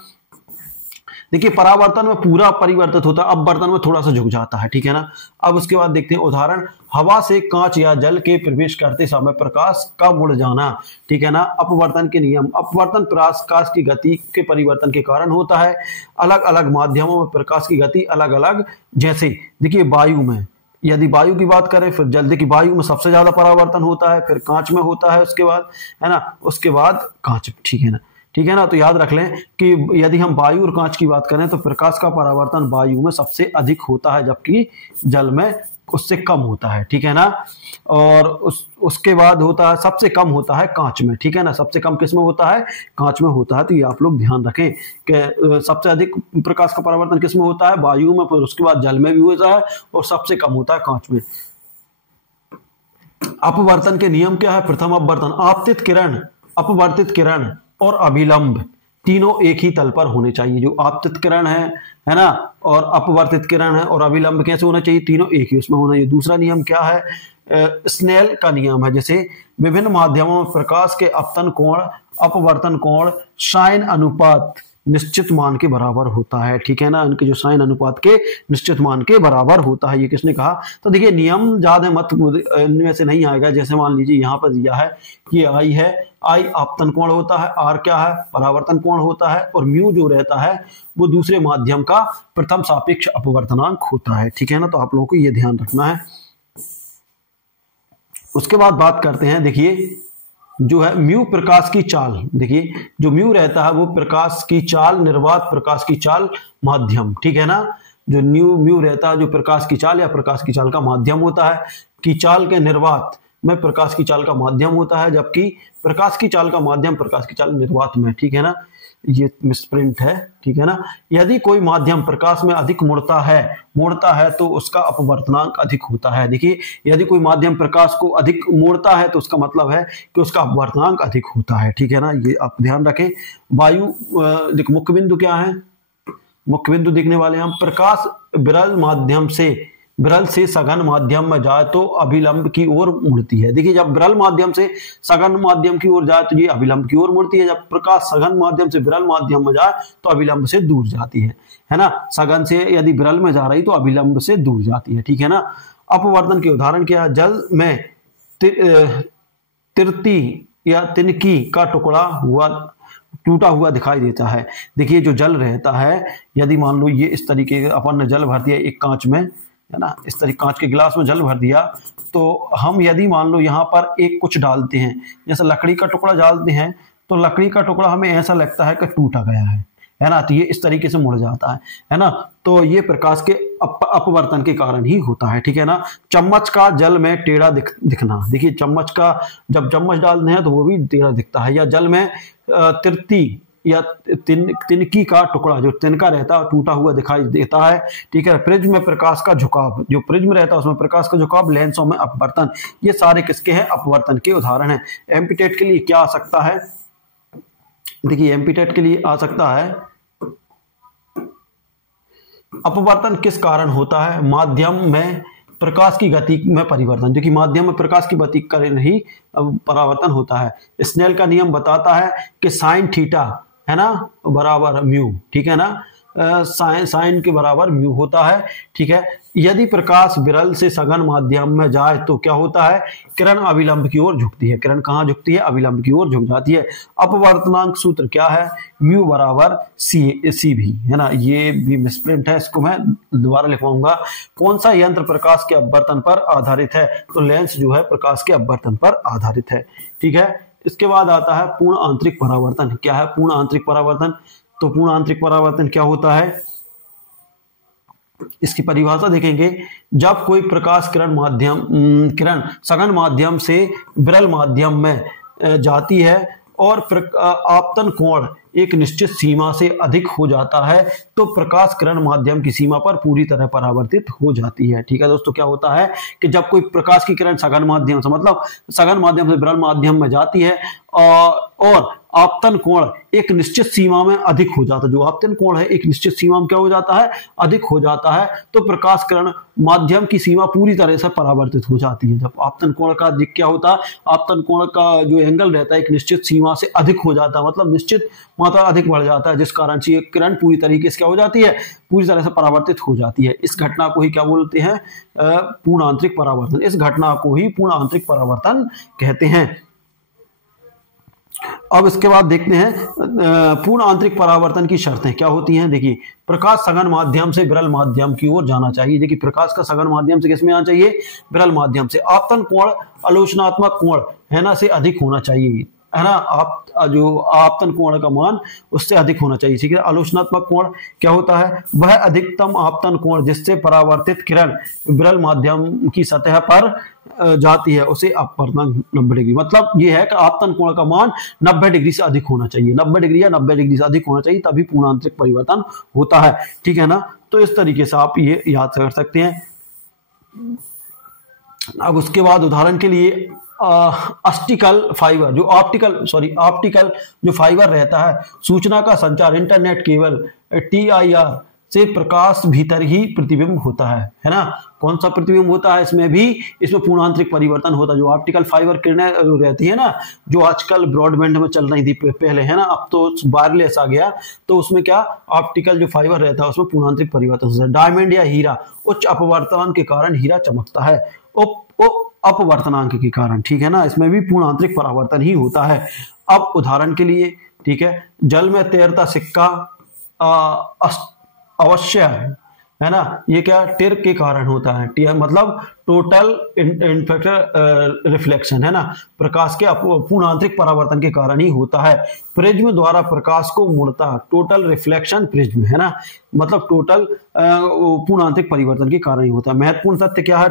देखिए परावर्तन में पूरा परिवर्तित होता है, अपवर्तन में थोड़ा सा झुक जाता है, ठीक है ना। अब उसके बाद देखते हैं उदाहरण। हवा से कांच या जल के प्रवेश करते समय प्रकाश का मुड़ जाना, ठीक है ना। अपवर्तन के नियम। अपवर्तन प्रकाश की गति के परिवर्तन के कारण होता है। अलग अलग माध्यमों में प्रकाश की गति अलग अलग, जैसे देखिए वायु में, यदि वायु की बात करें, फिर जल, देखिए वायु में सबसे ज्यादा परावर्तन होता है, फिर कांच में होता है उसके बाद, है ना, उसके बाद कांच, ठीक है ना। ठीक है ना। तो याद रख लें कि यदि हम वायु और कांच की बात करें तो प्रकाश का परावर्तन वायु में सबसे अधिक होता है जबकि जल में उससे कम होता है, ठीक है ना। और उसके बाद होता है, सबसे कम होता है कांच में, ठीक है ना। सबसे कम किस में होता है? कांच में होता है। तो ये आप लोग ध्यान रखें कि सबसे अधिक प्रकाश का परावर्तन किस में होता है? वायु में, फिर उसके बाद जल में भी होता है और सबसे कम होता है कांच में। अपवर्तन के नियम क्या है? प्रथम अपवर्तन। आपतित किरण, अपवर्तित किरण और अभिलंब तीनों एक ही तल पर होने चाहिए। जो आपतित किरण है ना, और अपवर्तित किरण है और अभिलंब कैसे होना चाहिए? तीनों एक ही उसमें होना चाहिए। दूसरा नियम क्या है? स्नेल का नियम है। जैसे विभिन्न माध्यमों में प्रकाश के अपतन कोण, अपवर्तन कोण, साइन अनुपात निश्चित मान के बराबर होता है, ठीक है ना। इनके जो साइन अनुपात के निश्चित मान के बराबर होता है, ये किसने कहा? तो देखिए नियम ज्यादा मत इनमें से नहीं आएगा। जैसे मान लीजिए यहाँ पर दिया है, ये आई है, आई आपतन कोण होता है, आर क्या है? परावर्तन कोण होता है, और म्यू जो रहता है वो दूसरे माध्यम का प्रथम सापेक्ष अपवर्तनांक होता है, ठीक है ना। तो आप लोगों को ये ध्यान रखना है। उसके बाद बात करते हैं, देखिए जो है म्यू प्रकाश की चाल। देखिए जो म्यू रहता है वो प्रकाश की चाल, निर्वात प्रकाश की चाल, माध्यम, ठीक है ना। जो म्यू रहता है, जो प्रकाश की चाल या प्रकाश की चाल का माध्यम होता है, की चाल के निर्वात में प्रकाश की चाल का माध्यम होता है, जबकि प्रकाश की चाल का माध्यम प्रकाश की चाल निर्वात में, ठीक है ना। ये मिसप्रिंट है, ठीक है ना। यदि कोई माध्यम प्रकाश में अधिक मुड़ता है तो उसका अपवर्तनांक अधिक होता है। देखिए यदि कोई माध्यम प्रकाश को अधिक मोड़ता है तो उसका मतलब है कि उसका अपवर्तनांक अधिक होता है, ठीक है ना। ये आप ध्यान रखें। वायु, देखो मुख्य बिंदु क्या है? मुख्य बिंदु देखने वाले हम। प्रकाश विरल से सघन माध्यम में जाए तो अभिलंब की ओर मुड़ती है। देखिए जब विरल माध्यम से सघन माध्यम की ओर जाए तो ये अभिलंब की ओर मुड़ती है। जब प्रकाश सघन माध्यम से विरल माध्यम में जाए तो अभिलंब से दूर जाती है ना। सघन से यदि विरल में जा रही तो अभिलंब से दूर जाती है, ठीक है ना। अपवर्तन के उदाहरण क्या है? जल में तिरती या तिनकी का टूटा हुआ दिखाई देता है। देखिए जो जल रहता है, यदि मान लो ये इस तरीके अपन ने जल भर दिया एक कांच में, है ना, इस तरीके कांच के गिलास में जल भर दिया, तो हम यदि मान लो यहाँ पर एक कुछ डालते हैं, जैसे लकड़ी का टुकड़ा डालते हैं, तो लकड़ी का टुकड़ा हमें ऐसा लगता है कि टूटा गया है है ना, तो ये इस तरीके से मुड़ जाता है ना। तो ये प्रकाश के अपवर्तन के कारण ही होता है, ठीक है ना। चम्मच का जल में टेढ़ा दिखना, देखिए चम्मच का जब चम्मच डालते हैं तो वो भी टेढ़ा दिखता है, या जल में तिरती या तिनकी का टुकड़ा, जो तिनका रहता है टूटा हुआ दिखाई देता है, ठीक है। प्रिज्म में प्रकाश का झुकाव, जो प्रिज्म रहता है उसमें प्रकाश का झुकाव, लेंसों में अपवर्तन, ये सारे किसके हैं, अपवर्तन के उदाहरण हैं। एमपीटेट के लिए क्या आ सकता है, देखिए एमपीटेट के लिए आ सकता है अपवर्तन किस कारण होता है, माध्यम में प्रकाश की गति में परिवर्तन, जो कि माध्यम में प्रकाश की गति कारण ही परावर्तन होता है। स्नेल का नियम बताता है कि साइन थीटा है ना बराबर म्यू, ठीक है ना, साइन के बराबर म्यू होता है, ठीक है। यदि प्रकाश विरल से सघन माध्यम में जाए तो क्या होता है, किरण अभिलंब की ओर झुकती है, किरण कहाँ झुकती है, अभिलंब की ओर झुक जाती है। अपवर्तनांक सूत्र क्या है, म्यू बराबर सी भी, है ना, ये भी मिसप्रिंट है, इसको मैं दोबारा लिखवाऊंगा। कौन सा यंत्र प्रकाश के अपवर्तन पर आधारित है, तो लेंस जो है प्रकाश के अपवर्तन पर आधारित है, ठीक है। इसके बाद आता है पूर्ण आंतरिक परावर्तन। क्या है पूर्ण आंतरिक परावर्तन, तो पूर्ण आंतरिक परावर्तन क्या होता है, इसकी परिभाषा देखेंगे। जब कोई प्रकाश किरण सघन माध्यम से विरल माध्यम में जाती है और आपतन कोण एक निश्चित सीमा से अधिक हो जाता है तो प्रकाश किरण माध्यम की सीमा पर पूरी तरह परावर्तित हो जाती है, ठीक है दोस्तों। क्या होता है कि जब कोई प्रकाश की किरण सघन माध्यम से, मतलब सघन माध्यम से विरल माध्यम में जाती है और आपतन कोण एक निश्चित सीमा में अधिक हो जाता है, जो आपतन कोण है एक निश्चित सीमा में क्या हो जाता है, अधिक हो जाता है, तो प्रकाश किरण माध्यम की सीमा पूरी तरह से परावर्तित हो जाती है। जब आपतन कोण का अधिक क्या होता है, आपतन कोण का जो एंगल रहता है एक निश्चित सीमा से अधिक हो जाता है, मतलब निश्चित मात्रा अधिक बढ़ जाता है, जिस कारण से ये किरण पूरी तरीके से क्या हो जाती है, पूरी तरह से परावर्तित हो जाती है। इस घटना को ही क्या बोलते हैं, पूर्ण आंतरिक परावर्तन। इस घटना को ही पूर्ण आंतरिक परावर्तन कहते हैं। अब इसके बाद देखते हैं पूर्ण आंतरिक परावर्तन की शर्तें क्या होती हैं। देखिए प्रकाश सघन माध्यम से विरल माध्यम की ओर जाना चाहिए। देखिए प्रकाश का सघन माध्यम से किस में आना चाहिए, विरल माध्यम से। आपतन कोण आलोचनात्मक कोण है ना से अधिक होना चाहिए, है ना, आप जो आपतन कोण का मान उससे अधिक होना चाहिए, ठीक है। आलोचनात्मक कोण क्या होता है, वह अधिकतम आपतन कोण जिससे परावर्तित किरण विरल माध्यम की सतह पर जाती है उसे अपवर्तनांक 90 डिग्री, मतलब ये है कि आपतन कोण का मान 90 डिग्री से अधिक होना चाहिए, 90 डिग्री या 90 डिग्री से अधिक होना चाहिए, तभी पूर्ण आंतरिक परिवर्तन होता है, ठीक है ना। तो इस तरीके से आप ये याद कर सकते हैं। अब उसके बाद उदाहरण के लिए ऑप्टिकल फाइबर, जो ऑप्टिकल जो फाइबर रहता है, सूचना का संचार, इंटरनेट केबल, TIR से प्रकाश भीतर ही प्रतिबिंब होता है ना। कौन सा प्रतिबिंब होता है, इसमें पूर्ण आंतरिक परिवर्तन होता है। जो ऑप्टिकल फाइबर किरणें रहती है ना, जो आजकल ब्रॉडबैंड में चल रही थी पहले, है ना, अब तो वायरलेस आ गया, तो उसमें क्या ऑप्टिकल जो फाइबर रहता है उसमें पूर्ण आंतरिक परिवर्तन होता है। डायमंड या हीरा, उच्च अपवर्तनांक के कारण हीरा चमकता है, अपवर्तनांक के कारण, ठीक है ना, इसमें भी पूर्ण आंतरिक परावर्तन ही होता है। अब उदाहरण के लिए, ठीक है, जल में तैरता सिक्का अवश्य है ना, ये क्या टिर के कारण होता है, टी मतलब टोटल इन्फ्लेक्टर रिफ्लेक्शन, है ना, प्रकाश के पूर्ण आंतरिक परावर्तन के कारण ही होता है। प्रिज्म द्वारा प्रकाश को मुड़ता, टोटल रिफ्लेक्शन प्रिज्म, है ना, मतलब टोटल पूर्ण आंतरिक परिवर्तन के कारण ही होता है। महत्वपूर्ण तथ्य क्या है,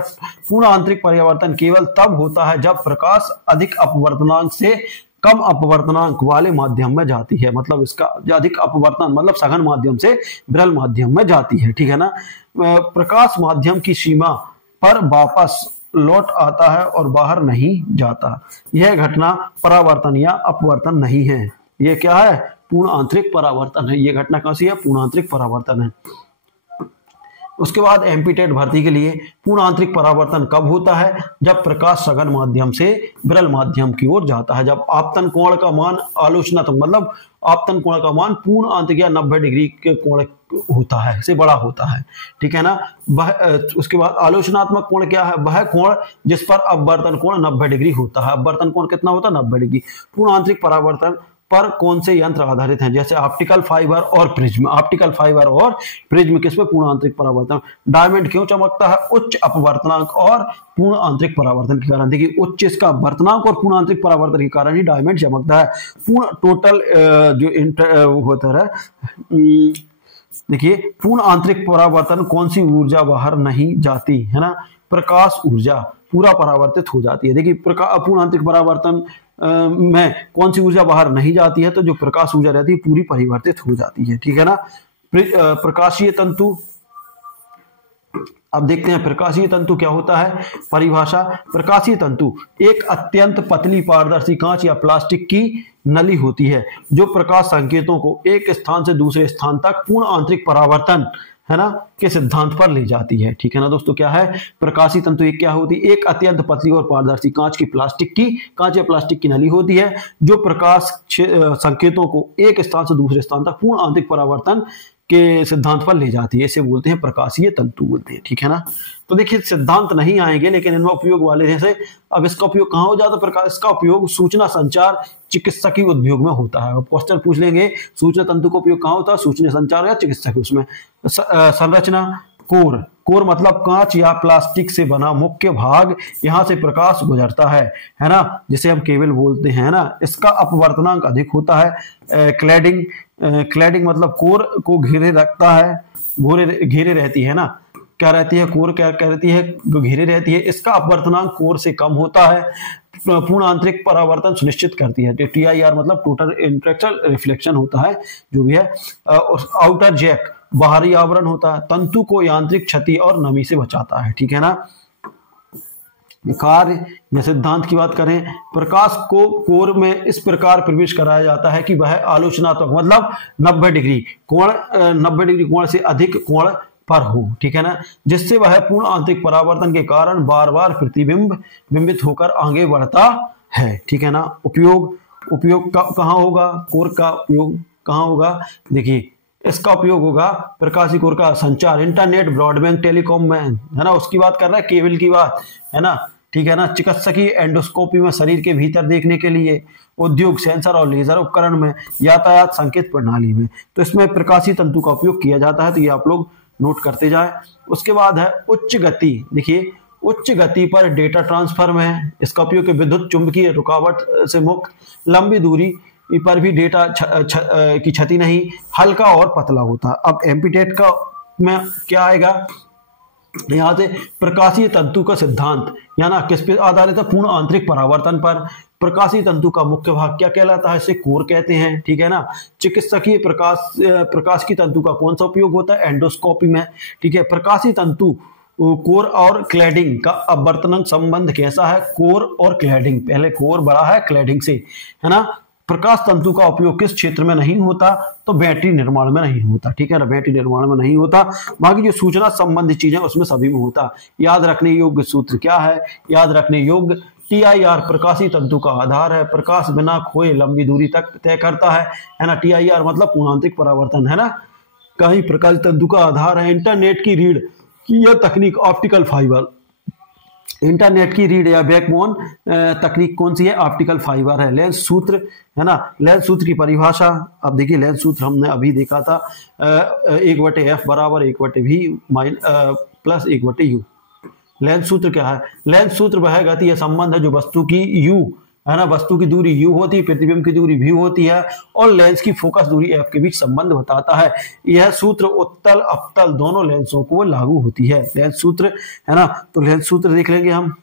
पूर्ण आंतरिक परिवर्तन केवल तब होता है जब प्रकाश अधिक अपवर्तनांक से कम अपवर्तनांक वाले माध्यम में जाती है, मतलब इसका अधिक अपवर्तन मतलब सघन माध्यम से विरल माध्यम में जाती है, ठीक है ना। प्रकाश माध्यम की सीमा पर वापस लौट आता है और बाहर नहीं जाता, यह घटना परावर्तन या अपवर्तन नहीं है, यह क्या है, पूर्ण आंतरिक परावर्तन है। यह घटना कौन सी है, पूर्ण आंतरिक परावर्तन है। उसके बाद एमपीटेट भर्ती के लिए पूर्ण आंतरिक परावर्तन कब होता है, जब प्रकाश सघन माध्यम से विरल माध्यम की ओर जाता है, जब आपतन कोण का मान आलोचनात्मक मतलब आपतन कोण का मान पूर्ण आंतरिक या 90 डिग्री के कोण होता है, से बड़ा होता है, ठीक है ना। उसके बाद आलोचनात्मक कोण क्या है, वह कोण जिस पर अपवर्तन कोण 90 डिग्री होता है। अपवर्तन कोण कितना होता है, 90 डिग्री। पूर्ण आंतरिक परावर्तन पर कौन से यंत्र आधारित हैं? जैसे ऑप्टिकल फाइबर और प्रिज्म। ऑप्टिकल फाइबर और प्रिज्म किस पे? पूर्ण आंतरिक परावर्तन। डायमंड क्यों चमकता है? उच्च अपवर्तनांक और पूर्ण आंतरिक परावर्तन के कारण। देखिए उच्च इसका अपवर्तनांक और पूर्ण आंतरिक परावर्तन के कारण ही डायमंड चमकता है। पूर्ण टोटल जो होता है, देखिए पूर्ण आंतरिक परावर्तन कौन सी ऊर्जा बाहर नहीं जाती है ना? प्रकाश ऊर्जा पूरा परावर्तित हो जाती है। देखिए पूर्ण आंतरिक परावर्तन में कौन सी ऊर्जा बाहर नहीं जाती है? तो जो प्रकाश ऊर्जा रहती है पूरी परिवर्तित हो जाती है, ठीक है ना। प्रकाशीय तंतु, अब देखते हैं प्रकाशीय तंतु क्या होता है। परिभाषा, प्रकाशीय तंतु एक अत्यंत पतली पारदर्शी कांच या प्लास्टिक की नली होती है जो प्रकाश संकेतों को एक स्थान से दूसरे स्थान तक पूर्ण आंतरिक परावर्तन है ना के सिद्धांत पर ले जाती है, ठीक है ना दोस्तों। क्या है प्रकाशीय तंतु? एक क्या होती है? एक अत्यंत पतली और पारदर्शी कांच या प्लास्टिक की नली होती है जो प्रकाश संकेतों को एक स्थान से दूसरे स्थान तक पूर्ण आंतरिक परावर्तन के सिद्धांत पर ले जाती है। इसे बोलते हैं प्रकाशीय तंतु बोलते हैं, ठीक है ना। तो देखिए सिद्धांत नहीं आएंगे लेकिन इनमें उपयोग वाले जैसे, अब इसका उपयोग कहाँ हो जाता है? प्रकाश, इसका उपयोग सूचना संचार चिकित्सकीय उद्योग में होता है। क्वेश्चन पूछ लेंगे सूचना तंतु का उपयोग कहाँ होता है? सूचना संचार या चिकित्सकीय उसमें। संरचना, कोर मतलब कांच या प्लास्टिक से बना मुख्य भाग, यहाँ से प्रकाश गुजरता है ना, जिसे हम केबल बोलते हैं ना। इसका अपवर्तनांक अधिक होता है। क्लैडिंग मतलब कोर को घेरे रखता है, घेरे रहती है ना। क्या रहती है? कोर क्या रहती है? घेरे रहती है। इसका अपवर्तनांक कोर से कम होता है। पूर्ण आंतरिक परावर्तन सुनिश्चित करती है। TIR मतलब टोटल इंटरेक्शन रिफ्लेक्शन होता है जो भी है। आउटर जैक बाहरी आवरण होता है। तंतु को यांत्रिक क्षति और नमी से बचाता है, ठीक है ना। कार्य या सिद्धांत की बात करें, प्रकाश को कोर में इस प्रकार प्रवेश कराया जाता है कि वह आलोचनात्मक मतलब 90 डिग्री कोण से अधिक कोण पर हो, ठीक है ना, जिससे वह पूर्ण आंतरिक परावर्तन के कारण बार बार बिंबित होकर आगे बढ़ता है, ठीक है ना। उपयोग कहाँ होगा? कोर का उपयोग कहाँ होगा? देखिए इसका उपयोग होगा प्रकाशीय कोर का संचार, इंटरनेट, ब्रॉडबैंड, टेलीकॉम में, है ना। उसकी बात कर रहा है, केबल की बात, है ना, ठीक है ना। चिकित्सकीय एंडोस्कोपी में शरीर के भीतर देखने के लिए, उद्योग, सेंसर और लेजर उपकरण में, यातायात संकेत प्रणाली में, तो इसमें प्रकाशीय तंतु का उपयोग किया जाता है। तो ये आप लोग नोट करते जाएं। उसके बाद है उच्च गति। देखिए उच्च गति पर डेटा ट्रांसफर में इसका उपयोग विद्युत चुंबकीय रुकावट से मुक्त, लंबी दूरी पर भी डेटा की क्षति नहीं, हल्का और पतला होता है। अब एम्पीटेट का में क्या आएगा? यहाँ से प्रकाशीय तंतु का सिद्धांत या ना किस पे आधारित है? पूर्ण आंतरिक परावर्तन पर। प्रकाशीय तंतु का मुख्य भाग क्या कहलाता है? इसे कोर कहते हैं, ठीक है ना। चिकित्सकीय प्रकाश की तंतु का कौन सा उपयोग होता है? एंडोस्कोपी में, ठीक है। प्रकाशीय तंतु कोर और क्लैडिंग का अपवर्तनांक संबंध कैसा है? कोर और क्लैडिंग, पहले कोर बड़ा है क्लैडिंग से, है ना। प्रकाश तंतु का उपयोग किस क्षेत्र में नहीं होता? तो बैटरी निर्माण में नहीं होता, ठीक है ना, बैटरी निर्माण में नहीं होता। बाकी जो सूचना संबंधित चीजें उसमें सभी में होता। याद रखने योग्य सूत्र क्या है? याद रखने योग्य TIR प्रकाशीय तंतु का आधार है, प्रकाश बिना खोए लंबी दूरी तक तय करता है ना। TIR मतलब पूर्ण आंतरिक परावर्तन, है ना। कहीं प्रकाशीय तंतु का आधार है। इंटरनेट की रीढ़ की यह तकनीक ऑप्टिकल फाइबर, इंटरनेट की रीढ़ या बैकबोन तकनीक कौन सी है? ऑप्टिकल फाइबर है। लेंस सूत्र, है ना, लेंस सूत्र की परिभाषा, अब देखिए लेंस सूत्र हमने अभी देखा था, 1/f बराबर 1/v प्लस 1/u। लेंस सूत्र क्या है? लेंस सूत्र वह गति या संबंध है जो वस्तु की u, है ना, वस्तु की दूरी u होती है, प्रतिबिंब की दूरी v होती है और लेंस की फोकस दूरी f के बीच संबंध बताता है। यह सूत्र उत्तल अपतल दोनों लेंसों को लागू होती है। लेंस सूत्र, है ना, तो लेंस सूत्र देख लेंगे हम,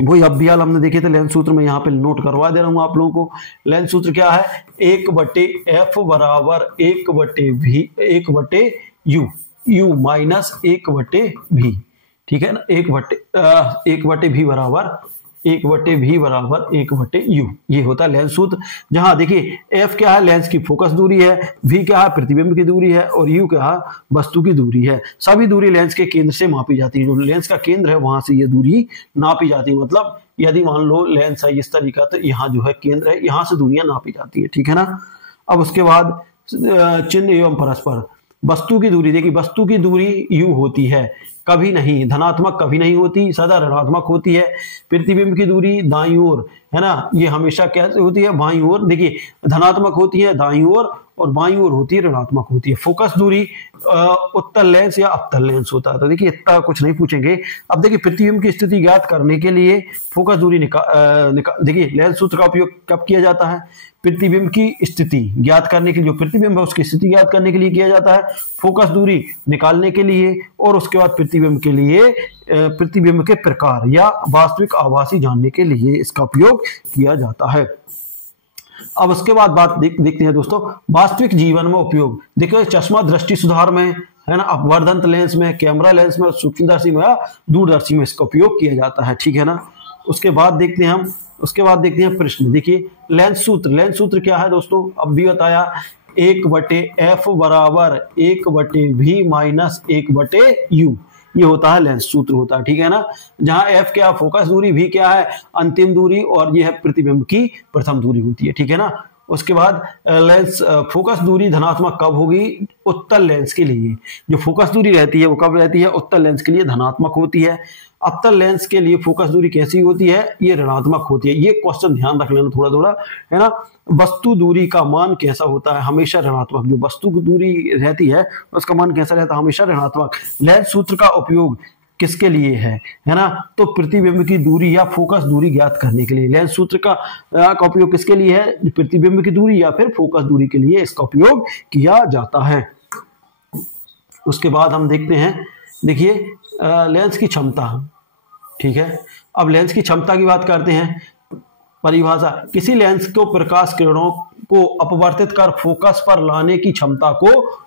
वही अभ्याल हमने देखे थे। लेंस सूत्र में यहाँ पे नोट करवा दे रहा हूँ आप लोगों को। लेंस सूत्र क्या है? 1/f बराबर 1/u, u माइनस 1/v, ठीक है ना। 1/v बराबर 1/u, ये होता है लेंस सूत्र। जहां देखिए f क्या है? लेंस की फोकस दूरी है, v क्या है? प्रतिबिंब की दूरी है और u क्या है? वस्तु की दूरी है। सभी दूरी लेंस के केंद्र से मापी जाती है। जो लेंस का केंद्र है वहां से ये दूरी नापी जाती है। मतलब यदि मान लो लेंस है इस तरीका, तो यहाँ जो है केंद्र है, यहाँ से दूरियां नापी जाती है, ठीक है ना। अब उसके बाद चिन्ह एवं परस्पर, वस्तु की दूरी, देखिए वस्तु की दूरी u होती है, कभी नहीं, धनात्मक कभी नहीं होती, सदा ऋणात्मक होती है। प्रतिबिंब की दूरी दाईं ओर, है ना, ये हमेशा कैसे होती है, बाईं ओर। देखिए धनात्मक होती है दाईं ओर और बाईं ओर होती है ऋणात्मक होती है। फोकस दूरी उत्तल लेंस या अपतल लेंस होता है। तो देखिए इतना कुछ नहीं पूछेंगे। अब देखिए प्रतिबिंब की स्थिति ज्ञात करने के लिए फोकस दूरी देखिए लेंस सूत्र का उपयोग कब किया जाता है, प्रतिबिंब की स्थिति ज्ञात करने के लिए, जो प्रतिबिंब है उसकी स्थिति ज्ञात करने के लिए किया जाता है, फोकस दूरी निकालने के लिए, और उसके बाद प्रतिबिंब के लिए प्रतिबिंब के प्रकार या वास्तविक आभासी जानने के लिए इसका उपयोग किया जाता है। अब उसके बाद बात देखते हैं दोस्तों वास्तविक जीवन में उपयोग। देखो चश्मा दृष्टि सुधार में, है ना, अपवर्धन लेंस में, कैमरा लेंस में, सूक्ष्मदर्शी में या दूरदर्शी में इसका उपयोग किया जाता है, ठीक है ना। उसके बाद देखते हैं प्रश्न। देखिए लेंस सूत्र क्या है दोस्तों, अब भी बताया 1/f बराबर 1/v माइनस 1/u, ये होता है लेंस सूत्र होता है, ठीक है ना। जहां f क्या फोकस दूरी, v क्या है अंतिम दूरी, और ये है प्रतिबिंब की प्रथम दूरी होती है, ठीक है ना। उसके बाद लेंस फोकस दूरी धनात्मक कब होगी, उत्तल लेंस के लिए जो फोकस दूरी रहती है वो कब रहती है, उत्तल लेंस के लिए धनात्मक होती है। अपतल लेंस के लिए फोकस दूरी कैसी होती है, ये ऋणात्मक होती है। ये क्वेश्चन ध्यान रख लेना थोड़ा थोड़ा, है ना। वस्तु दूरी का मान कैसा होता है, हमेशा ऋणात्मक। जो वस्तु की दूरी रहती है उसका मान कैसा रहता है, हमेशा ऋणात्मक। लेंस सूत्र का उपयोग किसके लिए है ना, तो प्रतिबिंब की दूरी या फोकस दूरी ज्ञात करने के लिए। लेंस सूत्र का उपयोग किसके लिए है, प्रतिबिंब की दूरी या फिर फोकस दूरी के लिए इसका उपयोग किया जाता है। उसके बाद हम देखते हैं, देखिए लेंस की क्षमता, ठीक है। अब लेंस की क्षमता की बात करते हैं। परिभाषा, किसी लेंस को प्रकाश किरणों को अपवर्तित कर फोकस पर लाने की क्षमता को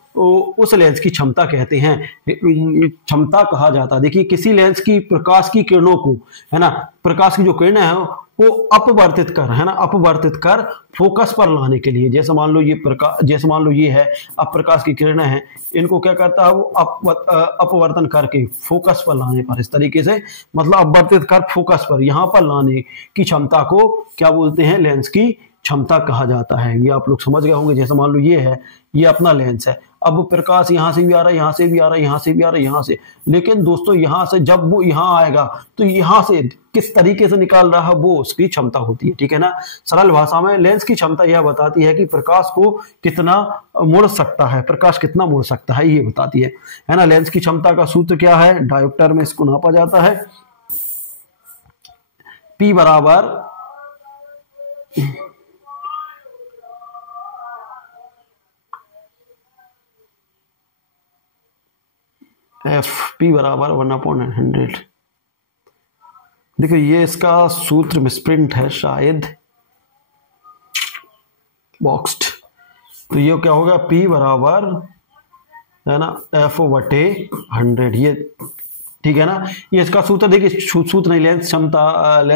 उस लेंस की क्षमता कहते हैं, क्षमता कहा जाता है। देखिए किसी लेंस की प्रकाश की किरणों को, है ना, प्रकाश की जो किरणें हैं वो अपवर्तित कर, है ना, अपवर्तित कर फोकस पर लाने के लिए, जैसे मान लो ये प्रकाश, जैसे मान लो ये है, अब प्रकाश की किरणें हैं, इनको क्या करता है वो अपवर्तन करके फोकस पर लाने पर, इस तरीके से मतलब अपवर्तित कर फोकस पर, यहां पर लाने की क्षमता को क्या बोलते हैं, लेंस की क्षमता कहा जाता है। ये आप लोग समझ गए होंगे। जैसे मान लो ये है, ये अपना लेंस है, अब प्रकाश यहां से भी आ रहा है, यहां से भी आ रहा है, यहां से भी आ रहा है, यहां से, लेकिन दोस्तों यहां से जब वो यहां आएगा तो यहां से किस तरीके से निकाल रहा है वो उसकी क्षमता होती है, ठीक है ना। सरल भाषा में लेंस की क्षमता यह बताती है कि प्रकाश को कितना मुड़ सकता है, प्रकाश कितना मुड़ सकता है, ये बताती है ना। लेंस की क्षमता का सूत्र क्या है, डायोप्टर में इसको नापा जाता है। P बराबर P बराबर 1/100। देखो ये इसका सूत्र मिसप्रिंट है शायद, बॉक्स्ड, तो ये क्या होगा, P बराबर, है ना, F/100, ये ठीक है ना। ये इसका सूत्र, देखिए सूत्र नहीं, लेंस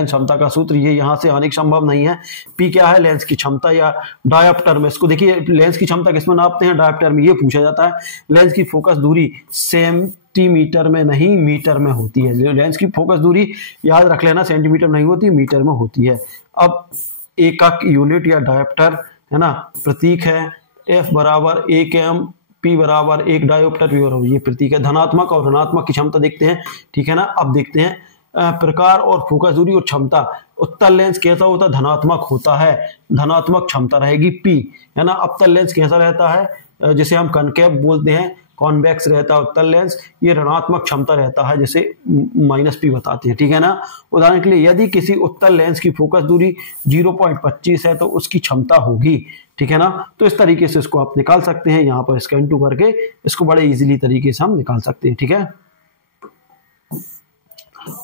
क्षमता का सूत्र, ये यहां से आने की संभव नहीं है। P क्या है, लेंस की क्षमता या डायोप्टर में, इसको देखिए लेंस की क्षमता किसमें नापते हैं, डायोप्टर में, ये पूछा जाता है। लेंस की फोकस दूरी सेंटीमीटर में नहीं मीटर में होती है। लेंस की फोकस दूरी याद रख लेना, सेंटीमीटर में नहीं होती, मीटर में होती है। अब एकक यूनिट या डायोप्टर, है ना, प्रतीक है F बराबर 1 m, P बराबर 1 डायोप्टर, P बराबर ये प्रतीक है। धनात्मक और ऋणात्मक की क्षमता देखते हैं, ठीक है ना। अब देखते हैं प्रकार और फोकस दूरी और क्षमता। उत्तल लेंस कैसा होता है, धनात्मक होता है, धनात्मक क्षमता रहेगी P, है ना। अपतल लेंस कैसा रहता है, जिसे हम कनकेव बोलते हैं, कॉन्वेक्स रहता है उत्तल लेंस, ये ऋणात्मक क्षमता रहता है, जैसे -P बताते हैं, ठीक है ना। उदाहरण के लिए यदि किसी उत्तल लेंस की फोकस दूरी 0.25 है तो उसकी क्षमता होगी, ठीक है ना। तो इस तरीके से इसको आप निकाल सकते हैं, यहाँ पर स्कैन टू करके इसको बड़े इजीली तरीके से हम निकाल सकते हैं, ठीक है।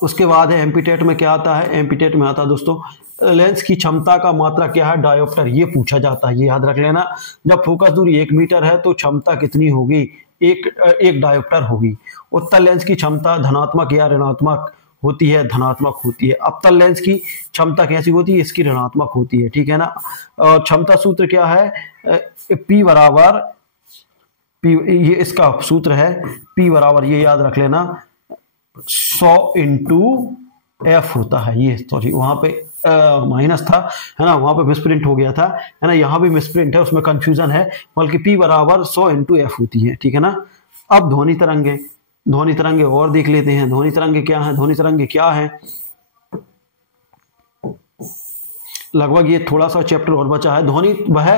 उसके बाद है एम्पीटेट में क्या आता है, एम्पीटेट में आता है दोस्तों लेंस की क्षमता का मात्रा क्या है, डायोप्टर, ये पूछा जाता है, ये याद रख लेना। जब फोकस दूरी 1 मीटर है तो क्षमता कितनी होगी, एक डायोप्टर होगी। उत्तल लेंस की क्षमता धनात्मक या ऋणात्मक होती है, धनात्मक होती है। अपतल लेंस की क्षमता कैसी होती है, इसकी ऋणात्मक होती है, ठीक है ना। और क्षमता सूत्र क्या है, P बराबर, ये इसका सूत्र है, P बराबर, ये याद रख लेना, 100 × F होता है। ये सॉरी वहां पे माइनस था, है ना, वहां पे मिसप्रिंट हो गया था, है ना, यहाँ भी मिसप्रिंट है, उसमें कंफ्यूजन है, बल्कि P बराबर 100 × F होती है, ठीक है ना। अब ध्वनि तरंगे, ध्वनि तरंगे और देख लेते हैं। ध्वनि तरंगे क्या है? ध्वनि तरंगे क्या है? लगभग ये थोड़ा सा चैप्टर और बचा है। ध्वनि वह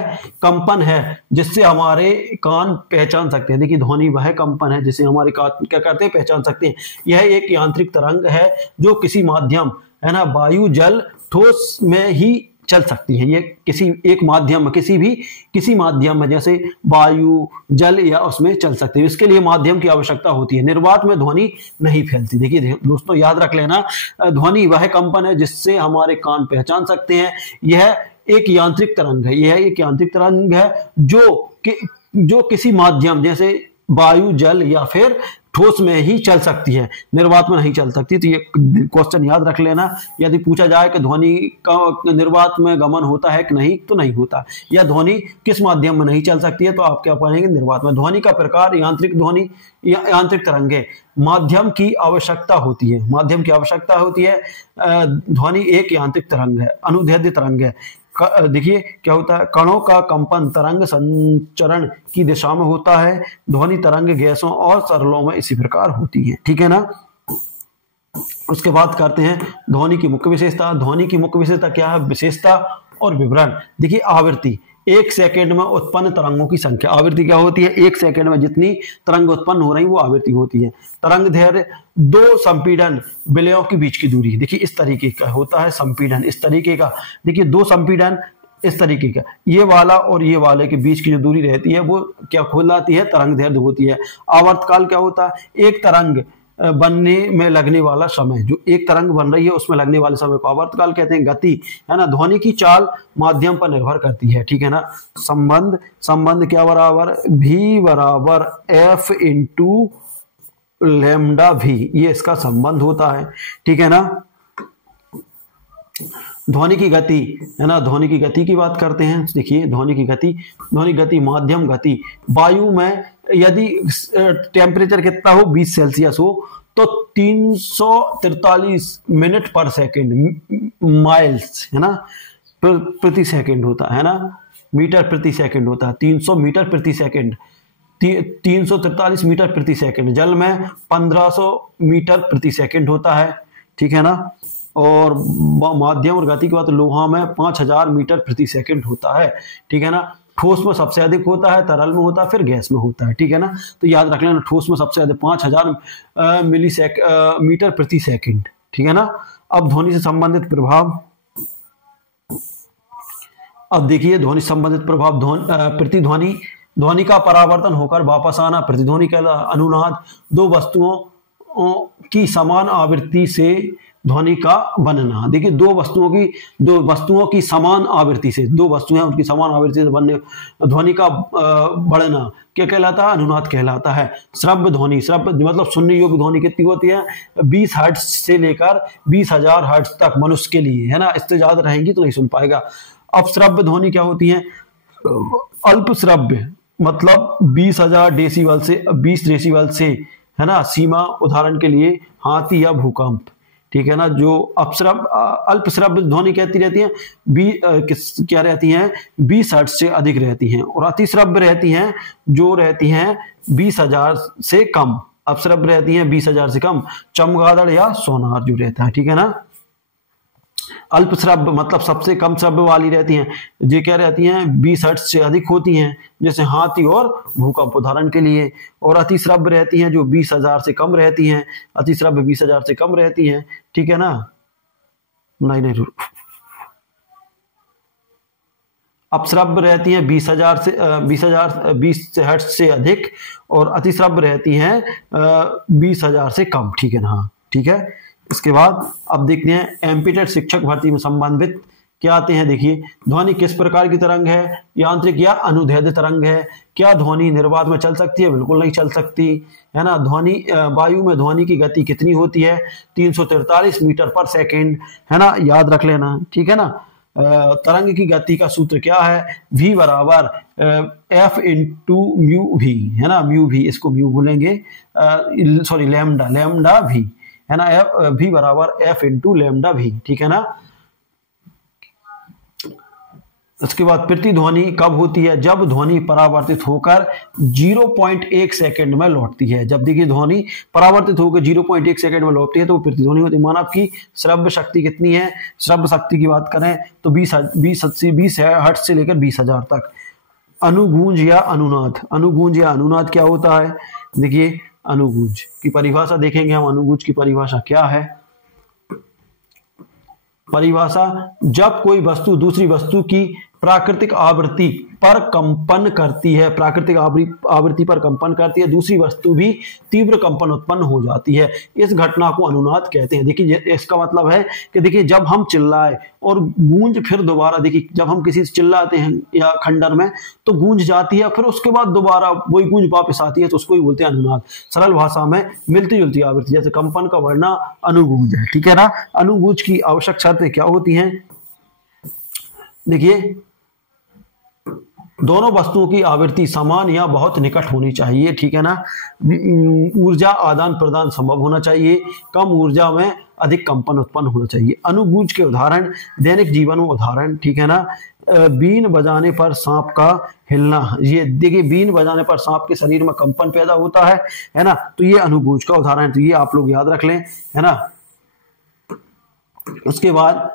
कंपन है जिससे हमारे कान पहचान सकते हैं। देखिए, ध्वनि वह कंपन है जिससे हमारे कान क्या करते हैं? पहचान सकते हैं। यह एक यांत्रिक तरंग है जो किसी माध्यम, है ना, वायु, जल, ठोस में ही चल सकती है। ये किसी एक माध्यम, किसी माध्यम में, जैसे वायु, जल या उसमें चल सकती है। इसके लिए माध्यम की आवश्यकता होती है। निर्वात में ध्वनि नहीं फैलती। देखिए दोस्तों, याद रख लेना, ध्वनि वह कंपन है जिससे हमारे कान पहचान सकते हैं। यह एक यांत्रिक तरंग है। यह एक यांत्रिक तरंग है जो किसी माध्यम जैसे वायु, जल या फिर ठोस में ही चल सकती है, निर्वात में नहीं चल सकती। तो ये क्वेश्चन याद रख लेना। यदि पूछा जाए कि ध्वनि का निर्वात में गमन होता है कि नहीं, तो नहीं होता। या ध्वनि किस माध्यम में नहीं चल सकती है, तो आप क्या पढ़ेंगे? निर्वात में। ध्वनि का प्रकार यांत्रिक ध्वनि या यांत्रिक तरंगे। माध्यम की आवश्यकता होती है। माध्यम की आवश्यकता होती है। ध्वनि एक यांत्रिक तरंग है, अनुदैर्ध्य तरंग है। देखिए क्या होता है? कणों का कंपन तरंग संचरण की दिशा में होता है। ध्वनि तरंग गैसों और तरलों में इसी प्रकार होती है। ठीक है ना। उसके बाद करते हैं ध्वनि की मुख्य विशेषता। ध्वनि की मुख्य विशेषता क्या है? विशेषता और विवरण। देखिए, आवृत्ति, 1 सेकेंड में उत्पन्न तरंगों की संख्या। आवृत्ति क्या होती है? 1 सेकेंड में जितनी तरंग उत्पन्न हो रही वो आवृत्ति होती है। तरंग दैर्ध्य, 2 संपीड़न विलयों के बीच की दूरी। देखिए, इस तरीके का होता है संपीड़न, इस तरीके का। देखिए, 2 संपीड़न इस तरीके का, ये वाला और ये वाले के बीच की जो दूरी रहती है वो क्या कहलाती है? तरंग दैर्ध्य होती है। आवर्तकाल क्या होता है? एक तरंग बनने में लगने वाला समय, जो एक तरंग बन रही है उसमें लगने वाले समय को आवर्तकाल कहते हैं। गति, है ना, ध्वनि की चाल माध्यम पर निर्भर करती है। ठीक है ना। संबंध क्या बराबर? v बराबर f इंटू लैम्डा v, ये इसका संबंध होता है। ठीक है ना। ध्वनि की गति, है ना, ध्वनि की गति की बात करते हैं। देखिए, ध्वनि गति माध्यम गति। वायु में यदि टेम्परेचर कितना हो, 20 सेल्सियस हो, तो 343 मिनट पर सेकेंड, माइल्स, है ना, प्रति सेकेंड होता है ना, मीटर प्रति सेकेंड होता है। 300 मीटर प्रति सेकेंड, 343 मीटर प्रति सेकेंड। जल में 1500 मीटर प्रति सेकेंड होता है। ठीक है ना। और माध्यम और गति की बात, लोहा में 5000 मीटर प्रति सेकेंड होता है। ठीक है ना। ठोस में सबसे अधिक होता है, तरल में होता है, फिर गैस में होता है। ठीक है ना। तो याद रख लेना, ठोस में सबसे अधिक 5000 मीटर प्रति सेकेंड। ठीक है ना। अब ध्वनि से संबंधित प्रभाव। अब देखिए, ध्वनि से संबंधित प्रभाव। प्रतिध्वनि, ध्वनि का परावर्तन होकर वापस आना प्रतिध्वनि कहलाता है। अनुनाद, 2 वस्तुओं की समान आवृत्ति से ध्वनि का बनना। देखिए, 2 वस्तुओं की समान आवृत्ति से, 2 वस्तुएं उनकी समान आवृत्ति से बनने, ध्वनि का बढ़ना क्या कहलाता है? अनुनाद कहलाता है। श्रव्य ध्वनि, श्रव्य मतलब सुनने योग्य ध्वनि कितनी होती है? 20 हर्ट्ज से लेकर 20,000 हर्ट्ज तक मनुष्य के लिए, है ना। इससे ज्यादा रहेंगी तो नहीं सुन पाएगा। अब श्रव्य ध्वनि क्या होती है? अल्प श्रव्य मतलब 20,000 डेसिबल से 20 डेसिबल से, है ना, सीमा। उदाहरण के लिए हाथी या भूकंप। ठीक है ना। जो अल्प श्रव्य ध्वनि कहती रहती है, क्या रहती हैं? 20 हर्ट्ज से अधिक रहती हैं। और अति श्रव्य रहती हैं, जो रहती हैं 20,000 से कम। अपश्रव्य रहती हैं 20,000 से कम। चमगादड़ या सोनार जो रहता है। ठीक है ना। अल्प श्रव्य मतलब सबसे कम श्रव्य वाली रहती हैं, ये क्या रहती हैं? 20 हर्ट्ज से अधिक होती हैं, जैसे हाथी और भूकंप उदाहरण के लिए। और अति श्रव्य रहती हैं जो 20,000 से कम रहती हैं। अति श्रव्य 20,000 से कम रहती हैं। ठीक है ना। नहीं, अपश्रव्य रहती हैं 20 हर्ट्ज से अधिक, और अतिश्रव्य रहती हैं 20,000 से कम। ठीक है ना। हाँ, ठीक है। इसके बाद अब देखते हैं एमपीटेड शिक्षक भर्ती में संबंधित क्या आते हैं। देखिए, ध्वनि किस प्रकार की तरंग है? यांत्रिक या अनुदैर्ध्य तरंग है। क्या ध्वनि निर्वात में चल सकती है? बिल्कुल नहीं चल सकती, है ना। ध्वनि, वायु में ध्वनि की गति कितनी होती है? 343 मीटर पर सेकेंड, है ना, याद रख लेना। ठीक है ना। तरंग की गति का सूत्र क्या है? v बराबर f इंटू म्यू भी, है ना, म्यू भी, इसको म्यू बोलेंगे, सॉरी लैम्डा भी, है ना। v बराबर f इंटू लैम्डा भी। ठीक है ना। उसके बाद प्रतिध्वनि कब होती है? जब ध्वनि परावर्तित होकर 0.1 सेकंड में लौटती है। जब देखिए ध्वनि परावर्तित होकर 0.1 सेकंड में लौटती है तो वो प्रतिध्वनि होती है। मानव की श्रव्य शक्ति कितनी है? श्रव्य शक्ति की बात करें तो 20 हर्ट्ज से लेकर 20,000 तक। अनुगूंज या अनुनाद, अनुगूंज या अनुनाद क्या होता है? देखिए अनुगूंज की परिभाषा देखेंगे हम। अनुगूंज की परिभाषा क्या है? परिभाषा, जब कोई वस्तु दूसरी वस्तु की प्राकृतिक आवृत्ति पर कंपन करती है, प्राकृतिक आवृत्ति पर कंपन करती है, दूसरी वस्तु भी तीव्र कंपन उत्पन्न हो जाती है, इस घटना को अनुनाद कहते हैं। देखिए इसका मतलब है कि देखिए जब हम चिल्लाए और गूंज फिर दोबारा, देखिए जब हम किसी से चिल्लाते हैं या खंडर में तो गूंज जाती है, फिर उसके बाद दोबारा वही गूंज वापस आती है, तो उसको ही बोलते हैं अनुनाद। सरल भाषा में मिलती जुलती आवृत्ति, जैसे कंपन का वर्णन अनुगूंज है, ठीक है ना। अनुगूंज की आवश्यक शर्तें क्या होती हैं? देखिए दोनों वस्तुओं की आवृत्ति समान या बहुत निकट होनी चाहिए, ठीक है ना। ऊर्जा आदान प्रदान संभव होना चाहिए, कम ऊर्जा में अधिक कंपन उत्पन्न होना चाहिए। अनुगूंज के उदाहरण दैनिक जीवन में उदाहरण, ठीक है ना। बीन बजाने पर सांप का हिलना, ये देखिए बीन बजाने पर सांप के शरीर में कंपन पैदा होता है ना, तो ये अनुगूंज का उदाहरण, तो ये आप लोग याद रख लें, है ना। उसके बाद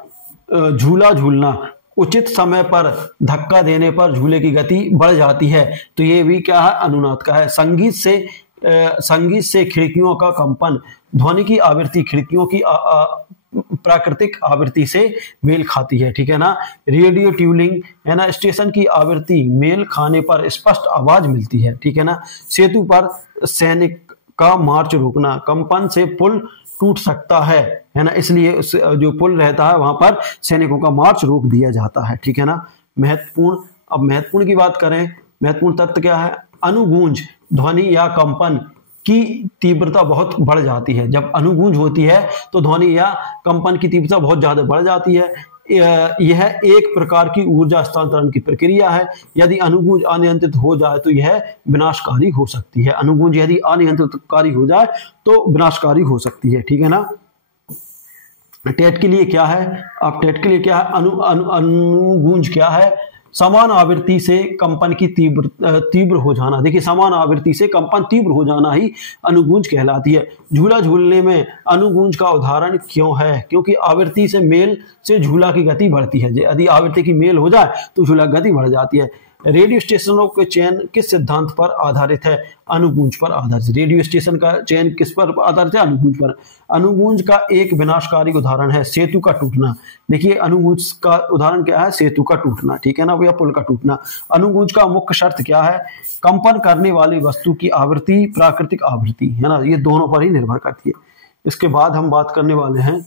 झूला झूलना, उचित समय पर धक्का देने पर झूले की गति बढ़ जाती है, तो ये भी क्या है? अनुनाद का है। संगीत से खिड़कियों का कंपन, ध्वनि की आवृत्ति खिड़कियों की प्राकृतिक आवृत्ति से मेल खाती है, ठीक है ना। रेडियो ट्यूनिंग, है ना, स्टेशन की आवृत्ति मेल खाने पर स्पष्ट आवाज मिलती है, ठीक है ना। सेतु पर सैनिक का मार्च रोकना, कंपन से पुल टूट सकता है ना, इसलिए जो पुल रहता है वहां पर सैनिकों का मार्च रोक दिया जाता है, ठीक है ना। अब महत्वपूर्ण की बात करें, महत्वपूर्ण तथ्य क्या है? अनुगूंज ध्वनि या कंपन की तीव्रता बहुत बढ़ जाती है। जब अनुगूंज होती है तो ध्वनि या कंपन की तीव्रता बहुत ज्यादा बढ़ जाती है। यह एक प्रकार की ऊर्जा हस्तांतरण की प्रक्रिया है। यदि अनुगूंज अनियंत्रित हो जाए तो यह विनाशकारी हो सकती है। अनुगूंज यदि अनियंत्रितकारी हो जाए तो विनाशकारी हो सकती है, ठीक है ना। टेट के लिए क्या है? अब टेट के लिए क्या है? अनुगूंज क्या है? समान आवृत्ति से कंपन की तीव्र हो जाना। देखिए समान आवृत्ति से कंपन तीव्र हो जाना ही अनुगूंज कहलाती है। झूला झूलने में अनुगूंज का उदाहरण क्यों है? क्योंकि आवृत्ति से मेल से झूला की गति बढ़ती है। यदि आवृत्ति की मेल हो जाए तो झूला की गति बढ़ जाती है। रेडियो स्टेशनों के चयन किस सिद्धांत पर आधारित है? अनुगूंज पर आधारित। रेडियो स्टेशन का चयन किस पर आधारित है? अनुगूंज पर। अनुगूंज का एक विनाशकारी उदाहरण है सेतु का टूटना। देखिए अनुगूंज का उदाहरण क्या है? सेतु का टूटना, ठीक है ना, या पुल का टूटना। अनुगूंज का मुख्य शर्त क्या है? कंपन करने वाली वस्तु की आवृत्ति प्राकृतिक आवृत्ति, है ना, ये दोनों पर ही निर्भर करती है। इसके बाद हम बात करने वाले हैं,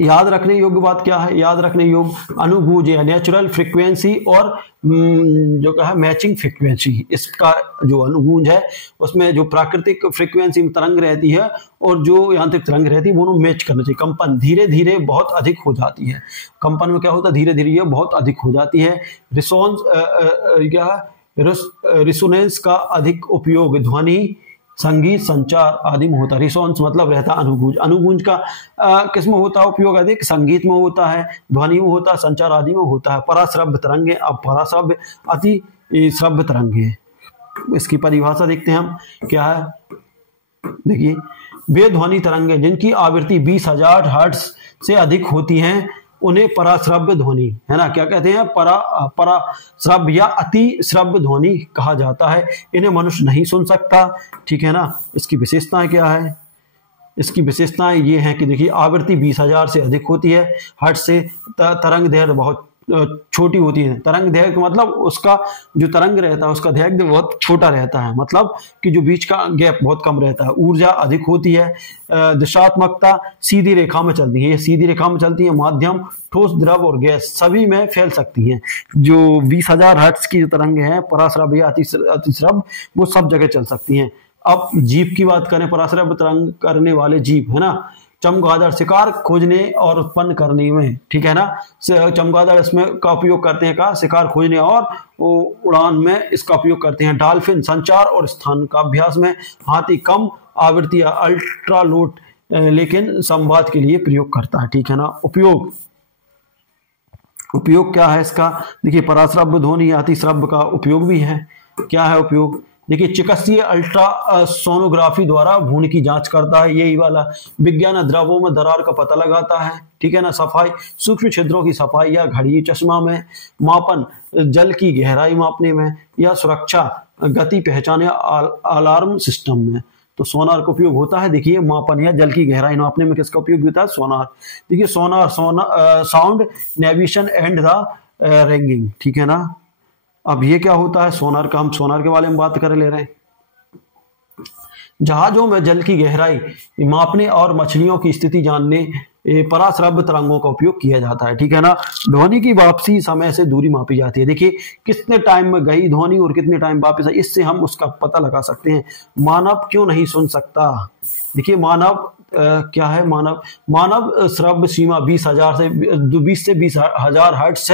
याद रखने योग्य बात क्या है? याद रखने योग्य अनुगूंज या नेचुरल फ्रीक्वेंसी और जो कहा मैचिंग फ्रीक्वेंसी। इसका जो अनुगूंज है उसमें जो प्राकृतिक फ्रीक्वेंसी में तरंग रहती है और जो यांत्रिक तरंग रहती है वो मैच करना चाहिए। कंपन धीरे धीरे बहुत अधिक हो जाती है। कंपन में क्या होता है? धीरे धीरे ये बहुत अधिक हो जाती है। रिसोनेंस का अधिक उपयोग ध्वनि संगीत संचार आदि में होता है। रिसोनेंस मतलब रहता है अनुगूंज। अनुगूंज का किस में होता है उपयोग? अधिक संगीत में होता है, ध्वनि में होता है, संचार आदि में होता है। पराश्रव्य तरंगे, अब पराश्रव्य अति श्रव्य तरंगे, इसकी परिभाषा देखते हैं हम क्या है। देखिए वे ध्वनि तरंगे जिनकी आवृत्ति 20,000 हर्ट्ज से अधिक होती हैं उन्हें पराश्रव्य ध्वनि, है ना, क्या कहते हैं? पराश्रव्य या अति श्रव्य ध्वनि कहा जाता है। इन्हें मनुष्य नहीं सुन सकता, ठीक है ना। इसकी विशेषताएं क्या है? इसकी विशेषताएं ये हैं कि देखिए आवृत्ति 20,000 से अधिक होती है हर्ट्ज से। तरंग दैर्घ्य बहुत छोटी होती है। तरंग दैर्घ्य मतलब उसका जो तरंग रहता है उसका दैर्घ्य बहुत छोटा रहता है, मतलब कि जो बीच का गैप बहुत कम रहता है। ऊर्जा अधिक होती है। दिशात्मकता सीधी रेखा में चलती है, ये सीधी रेखा में चलती है। माध्यम ठोस, द्रव और गैस सभी में फैल सकती हैं। जो 20,000 हर्ट्ज की जो तरंग है पराश्रव्य या अतिश्रव्य, वो सब जगह चल सकती हैं। अब जीव की बात करें, पराश्रव्य तरंग करने वाले जीव, है ना, चमगादड़ शिकार खोजने और उत्पन्न करने में, ठीक है ना। चमगादड़ इसमें का उपयोग करते हैं का शिकार खोजने और उड़ान में इसका उपयोग करते हैं। डॉल्फिन संचार और स्थान का अभ्यास में। हाथी कम आवृत्ति या अल्ट्रा लोड लेकिन संवाद के लिए प्रयोग करता है, ठीक है ना। उपयोग उपयोग क्या है इसका? देखिए पराश्रव्य ध्वनि अतिश्रव्य का उपयोग भी है। क्या है उपयोग? देखिए चिकित्सीय अल्ट्रा सोनोग्राफी द्वारा भ्रूण की जांच करता है, यही वाला। विज्ञान द्रवों में दरार का पता लगाता है, ठीक है ना। सफाई, सूक्ष्म छिद्रों की सफाई या घड़ी चश्मा में मापन, जल की गहराई मापने में, या सुरक्षा गति पहचाने अलार्म सिस्टम में। तो सोनार का उपयोग होता है, देखिए मापन या जल की गहराई नापने में किसका उपयोग होता है? सोनार। देखिए sonar sound navigation and the ragging, ठीक है ना। अब ये क्या होता है सोनार का? हम सोनार के बारे में बात कर ले रहे हैं। जहाजों में जल की गहराई मापने और मछलियों की स्थिति जानने पराश्रव्य तरंगों का उपयोग किया जाता है, ठीक है ना। ध्वनि की वापसी समय से दूरी मापी जाती है। देखिए कितने टाइम में गई ध्वनि और कितने टाइम वापस आई, इससे हम उसका पता लगा सकते हैं। मानव क्यों नहीं सुन सकता? देखिए मानव क्या है? मानव श्रव्य सीमा 20,000 से 20,000 हर्ट्ज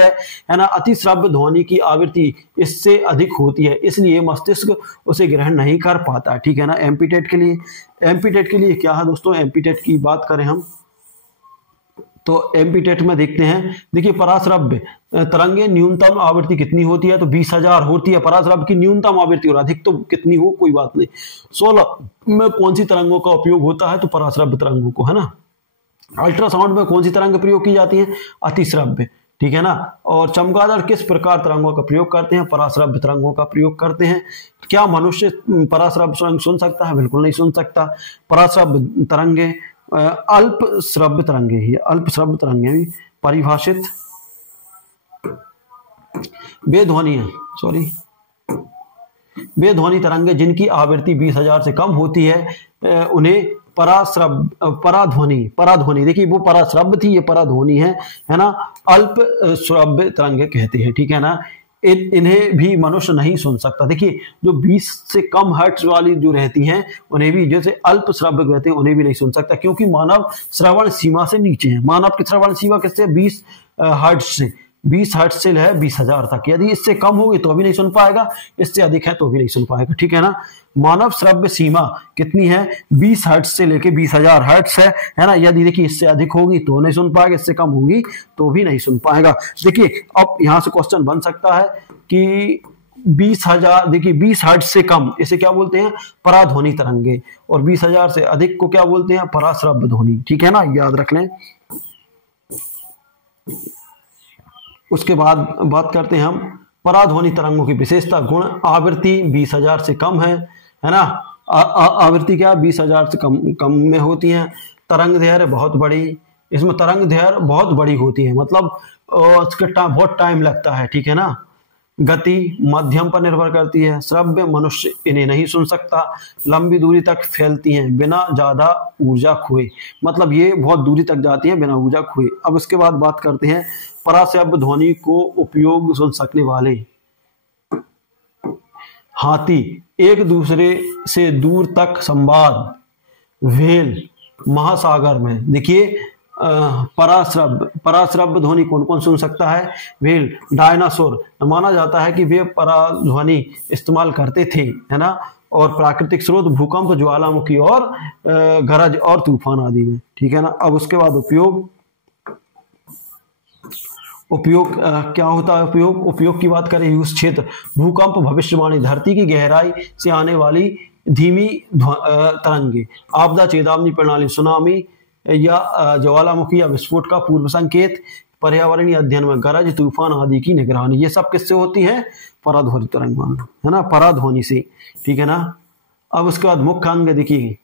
है ना। अति श्रव्य ध्वनि की आवृत्ति इससे अधिक होती है, इसलिए मस्तिष्क उसे ग्रहण नहीं कर पाता, ठीक है ना। एमपीटेट के लिए क्या है दोस्तों? एमपीटेट की बात करें हम तो एमपीटेट में देखते हैं। देखिए पराश्रव्य तरंगे न्यूनतम आवृत्ति कितनी होती है? तो 20,000 होती है पराश्रव्य की न्यूनतम आवृत्ति, और अधिक तो कितनी हो कोई बात नहीं। 16 में कौन सी तरंगों का उपयोग होता है? तो पराश्रव्य तरंगों को, है ना। अल्ट्रासाउंड में कौन सी तरंग प्रयोग की जाती है? अतिश्रव्य, ठीक है ना। और चमगादड़ किस प्रकार तरंगों का प्रयोग करते हैं? पराश्रव्य तरंगों का प्रयोग करते हैं। क्या मनुष्य पराश्रव्य तरंग सुन सकता है? बिल्कुल नहीं सुन सकता। पराश्रव्य तरंगे अल्प श्रव्य तरंगे, ही अल्प श्रव्य तरंगे भी परिभाषित बेध्वनि तरंगे जिनकी आवृत्ति 20,000 से कम होती है उन्हें पराध्वनि, देखिए वो पराश्रव्य थी, ये पराध्वनि है ना। अल्प श्रव्य तरंगे कहते हैं, ठीक है ना। इन्हें भी मनुष्य नहीं सुन सकता। देखिए जो 20 से कम हर्ट्ज वाली जो रहती हैं उन्हें भी, जैसे अल्प श्रव्य कहते हैं, उन्हें भी नहीं सुन सकता, क्योंकि मानव श्रवण सीमा से नीचे है। मानव की श्रवण सीमा किससे? 20 हर्ट्ज से, 20 हर्ट्ज से है 20,000 तक। यदि इससे कम होगी तो भी नहीं सुन पाएगा, इससे अधिक है तो भी नहीं सुन पाएगा, ठीक है ना। मानव श्रव्य सीमा कितनी है? 20 हर्ट्ज से लेके 20,000 हर्ट्ज है ना। यदि देखिए इससे अधिक होगी तो नहीं सुन पाएगा, इससे कम होगी तो भी नहीं सुन पाएगा। देखिए अब यहां से क्वेश्चन बन सकता है कि 20,000, देखिए 20 हर्ट्ज से कम इसे क्या बोलते हैं? पराध्वनि तरंगे, और 20,000 से अधिक को क्या बोलते हैं? पराश्रव्य ध्वनि, ठीक है ना, याद रख लें। उसके बाद बात करते हैं हम पराध्वनि तरंगों की विशेषता गुण। आवृत्ति 20,000 से कम है ना। आवृत्ति क्या? 20,000 से कम में होती है। तरंग दैर्घ्य बहुत बड़ी, इसमें तरंग दैर्घ्य बहुत बड़ी होती है, मतलब उसके बहुत टाइम लगता है, ठीक है ना। गति मध्यम पर निर्भर करती है। श्रव्य मनुष्य इन्हें नहीं सुन सकता। लंबी दूरी तक फैलती हैं बिना ज्यादा ऊर्जा खोए, मतलब ये बहुत दूरी तक जाती है बिना ऊर्जा खोए। अब उसके बाद बात करते हैं पराश्रव्य ध्वनि को उपयोग सुन सकने वाले। हाथी एक दूसरे से दूर तक संवाद, व्हेल महासागर में। देखिए पराश्रव्य ध्वनि कौन कौन सुन सकता है? व्हेल, डायनासोर, माना जाता है कि वे पराध्वनि इस्तेमाल करते थे, है ना। और प्राकृतिक स्रोत भूकंप, ज्वालामुखी और गरज और तूफान आदि में, ठीक है ना। अब उसके बाद उपयोग क्या होता है? उपयोग की बात करें, यूज क्षेत्र भूकंप, भविष्यवाणी, धरती की गहराई से आने वाली धीमी तरंगे, आपदा चेतावनी प्रणाली, सुनामी या ज्वालामुखी या विस्फोट का पूर्व संकेत, पर्यावरणीय अध्ययन में गरज, तूफान आदि की निगरानी। ये सब किससे होती है? पराध्वनि तरंग, है ना, पराध्वनि से, ठीक है ना। अब उसके बाद मुख्य अंग देखिए,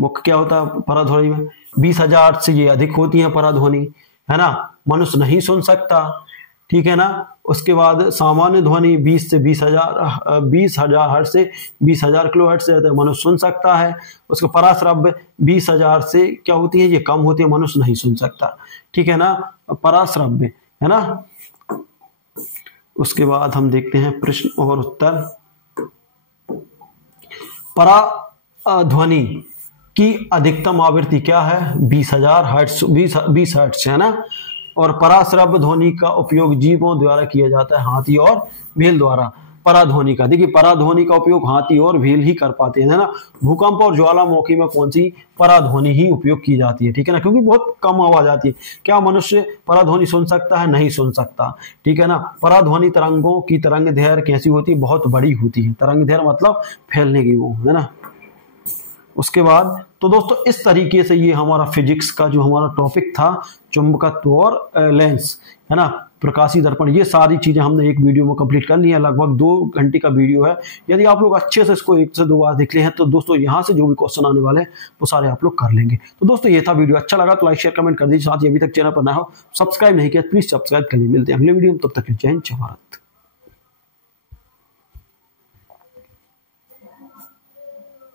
मुख्य क्या होता है पराध्वनि में? 20,000 से ये अधिक होती है पराध्वनि, है ना। मनुष्य नहीं सुन सकता, ठीक है ना। उसके बाद सामान्य ध्वनि 20 से 20,000 हर्ट्ज से 20,000 किलो हर्ट्ज से मनुष्य सुन सकता है। उसके पराश्रव्य 20,000 से क्या होती है? ये कम होती है, मनुष्य नहीं सुन सकता, ठीक है ना, पराश्रव्य, है ना। उसके बाद हम देखते हैं प्रश्न और उत्तर। पराध्वनि की अधिकतम आवृत्ति क्या है? 20,000 हर्ट्ज, 20 हर्ट्ज, है ना। और पराश्रव्य ध्वनि का उपयोग जीवों द्वारा किया जाता है, हाथी और व्हेल द्वारा। पराध्वनि का। देखिए पराध्वनि का उपयोग हाथी और व्हेल ही कर पाते हैं, है ना। भूकंप और ज्वालामुखी में कौन सी पराध्वनि ही उपयोग की जाती है, ठीक है ना, क्योंकि बहुत कम आवाज आती है। क्या मनुष्य पराध्वनि सुन सकता है? नहीं सुन सकता, ठीक है ना। पराध्वनि तरंगों की तरंग दैर्घ्य कैसी होती है? बहुत बड़ी होती है। तरंग दैर्घ्य मतलब फैलने की वो, है ना। उसके बाद तो दोस्तों इस तरीके से ये हमारा फिजिक्स का जो हमारा टॉपिक था, चुंबकत्व और लेंस, है ना, प्रकाशीय दर्पण, ये सारी चीजें हमने एक वीडियो में कंप्लीट कर ली है। लगभग 2 घंटे का वीडियो है। यदि आप लोग अच्छे से इसको 1 से 2 बार देख ले हैं तो दोस्तों यहाँ से जो भी क्वेश्चन आने वाले हैं वो सारे आप लोग कर लेंगे। तो दोस्तों ये था वीडियो, अच्छा लगा तो लाइक शेयर कमेंट कर दीजिए। साथ ही अभी तक चैनल पर ना हो, सब्सक्राइब नहीं किया, प्लीज सब्सक्राइब कर लीजिए। मिलते हैं अगले वीडियो में, तब तक जय हिंद जय भारत।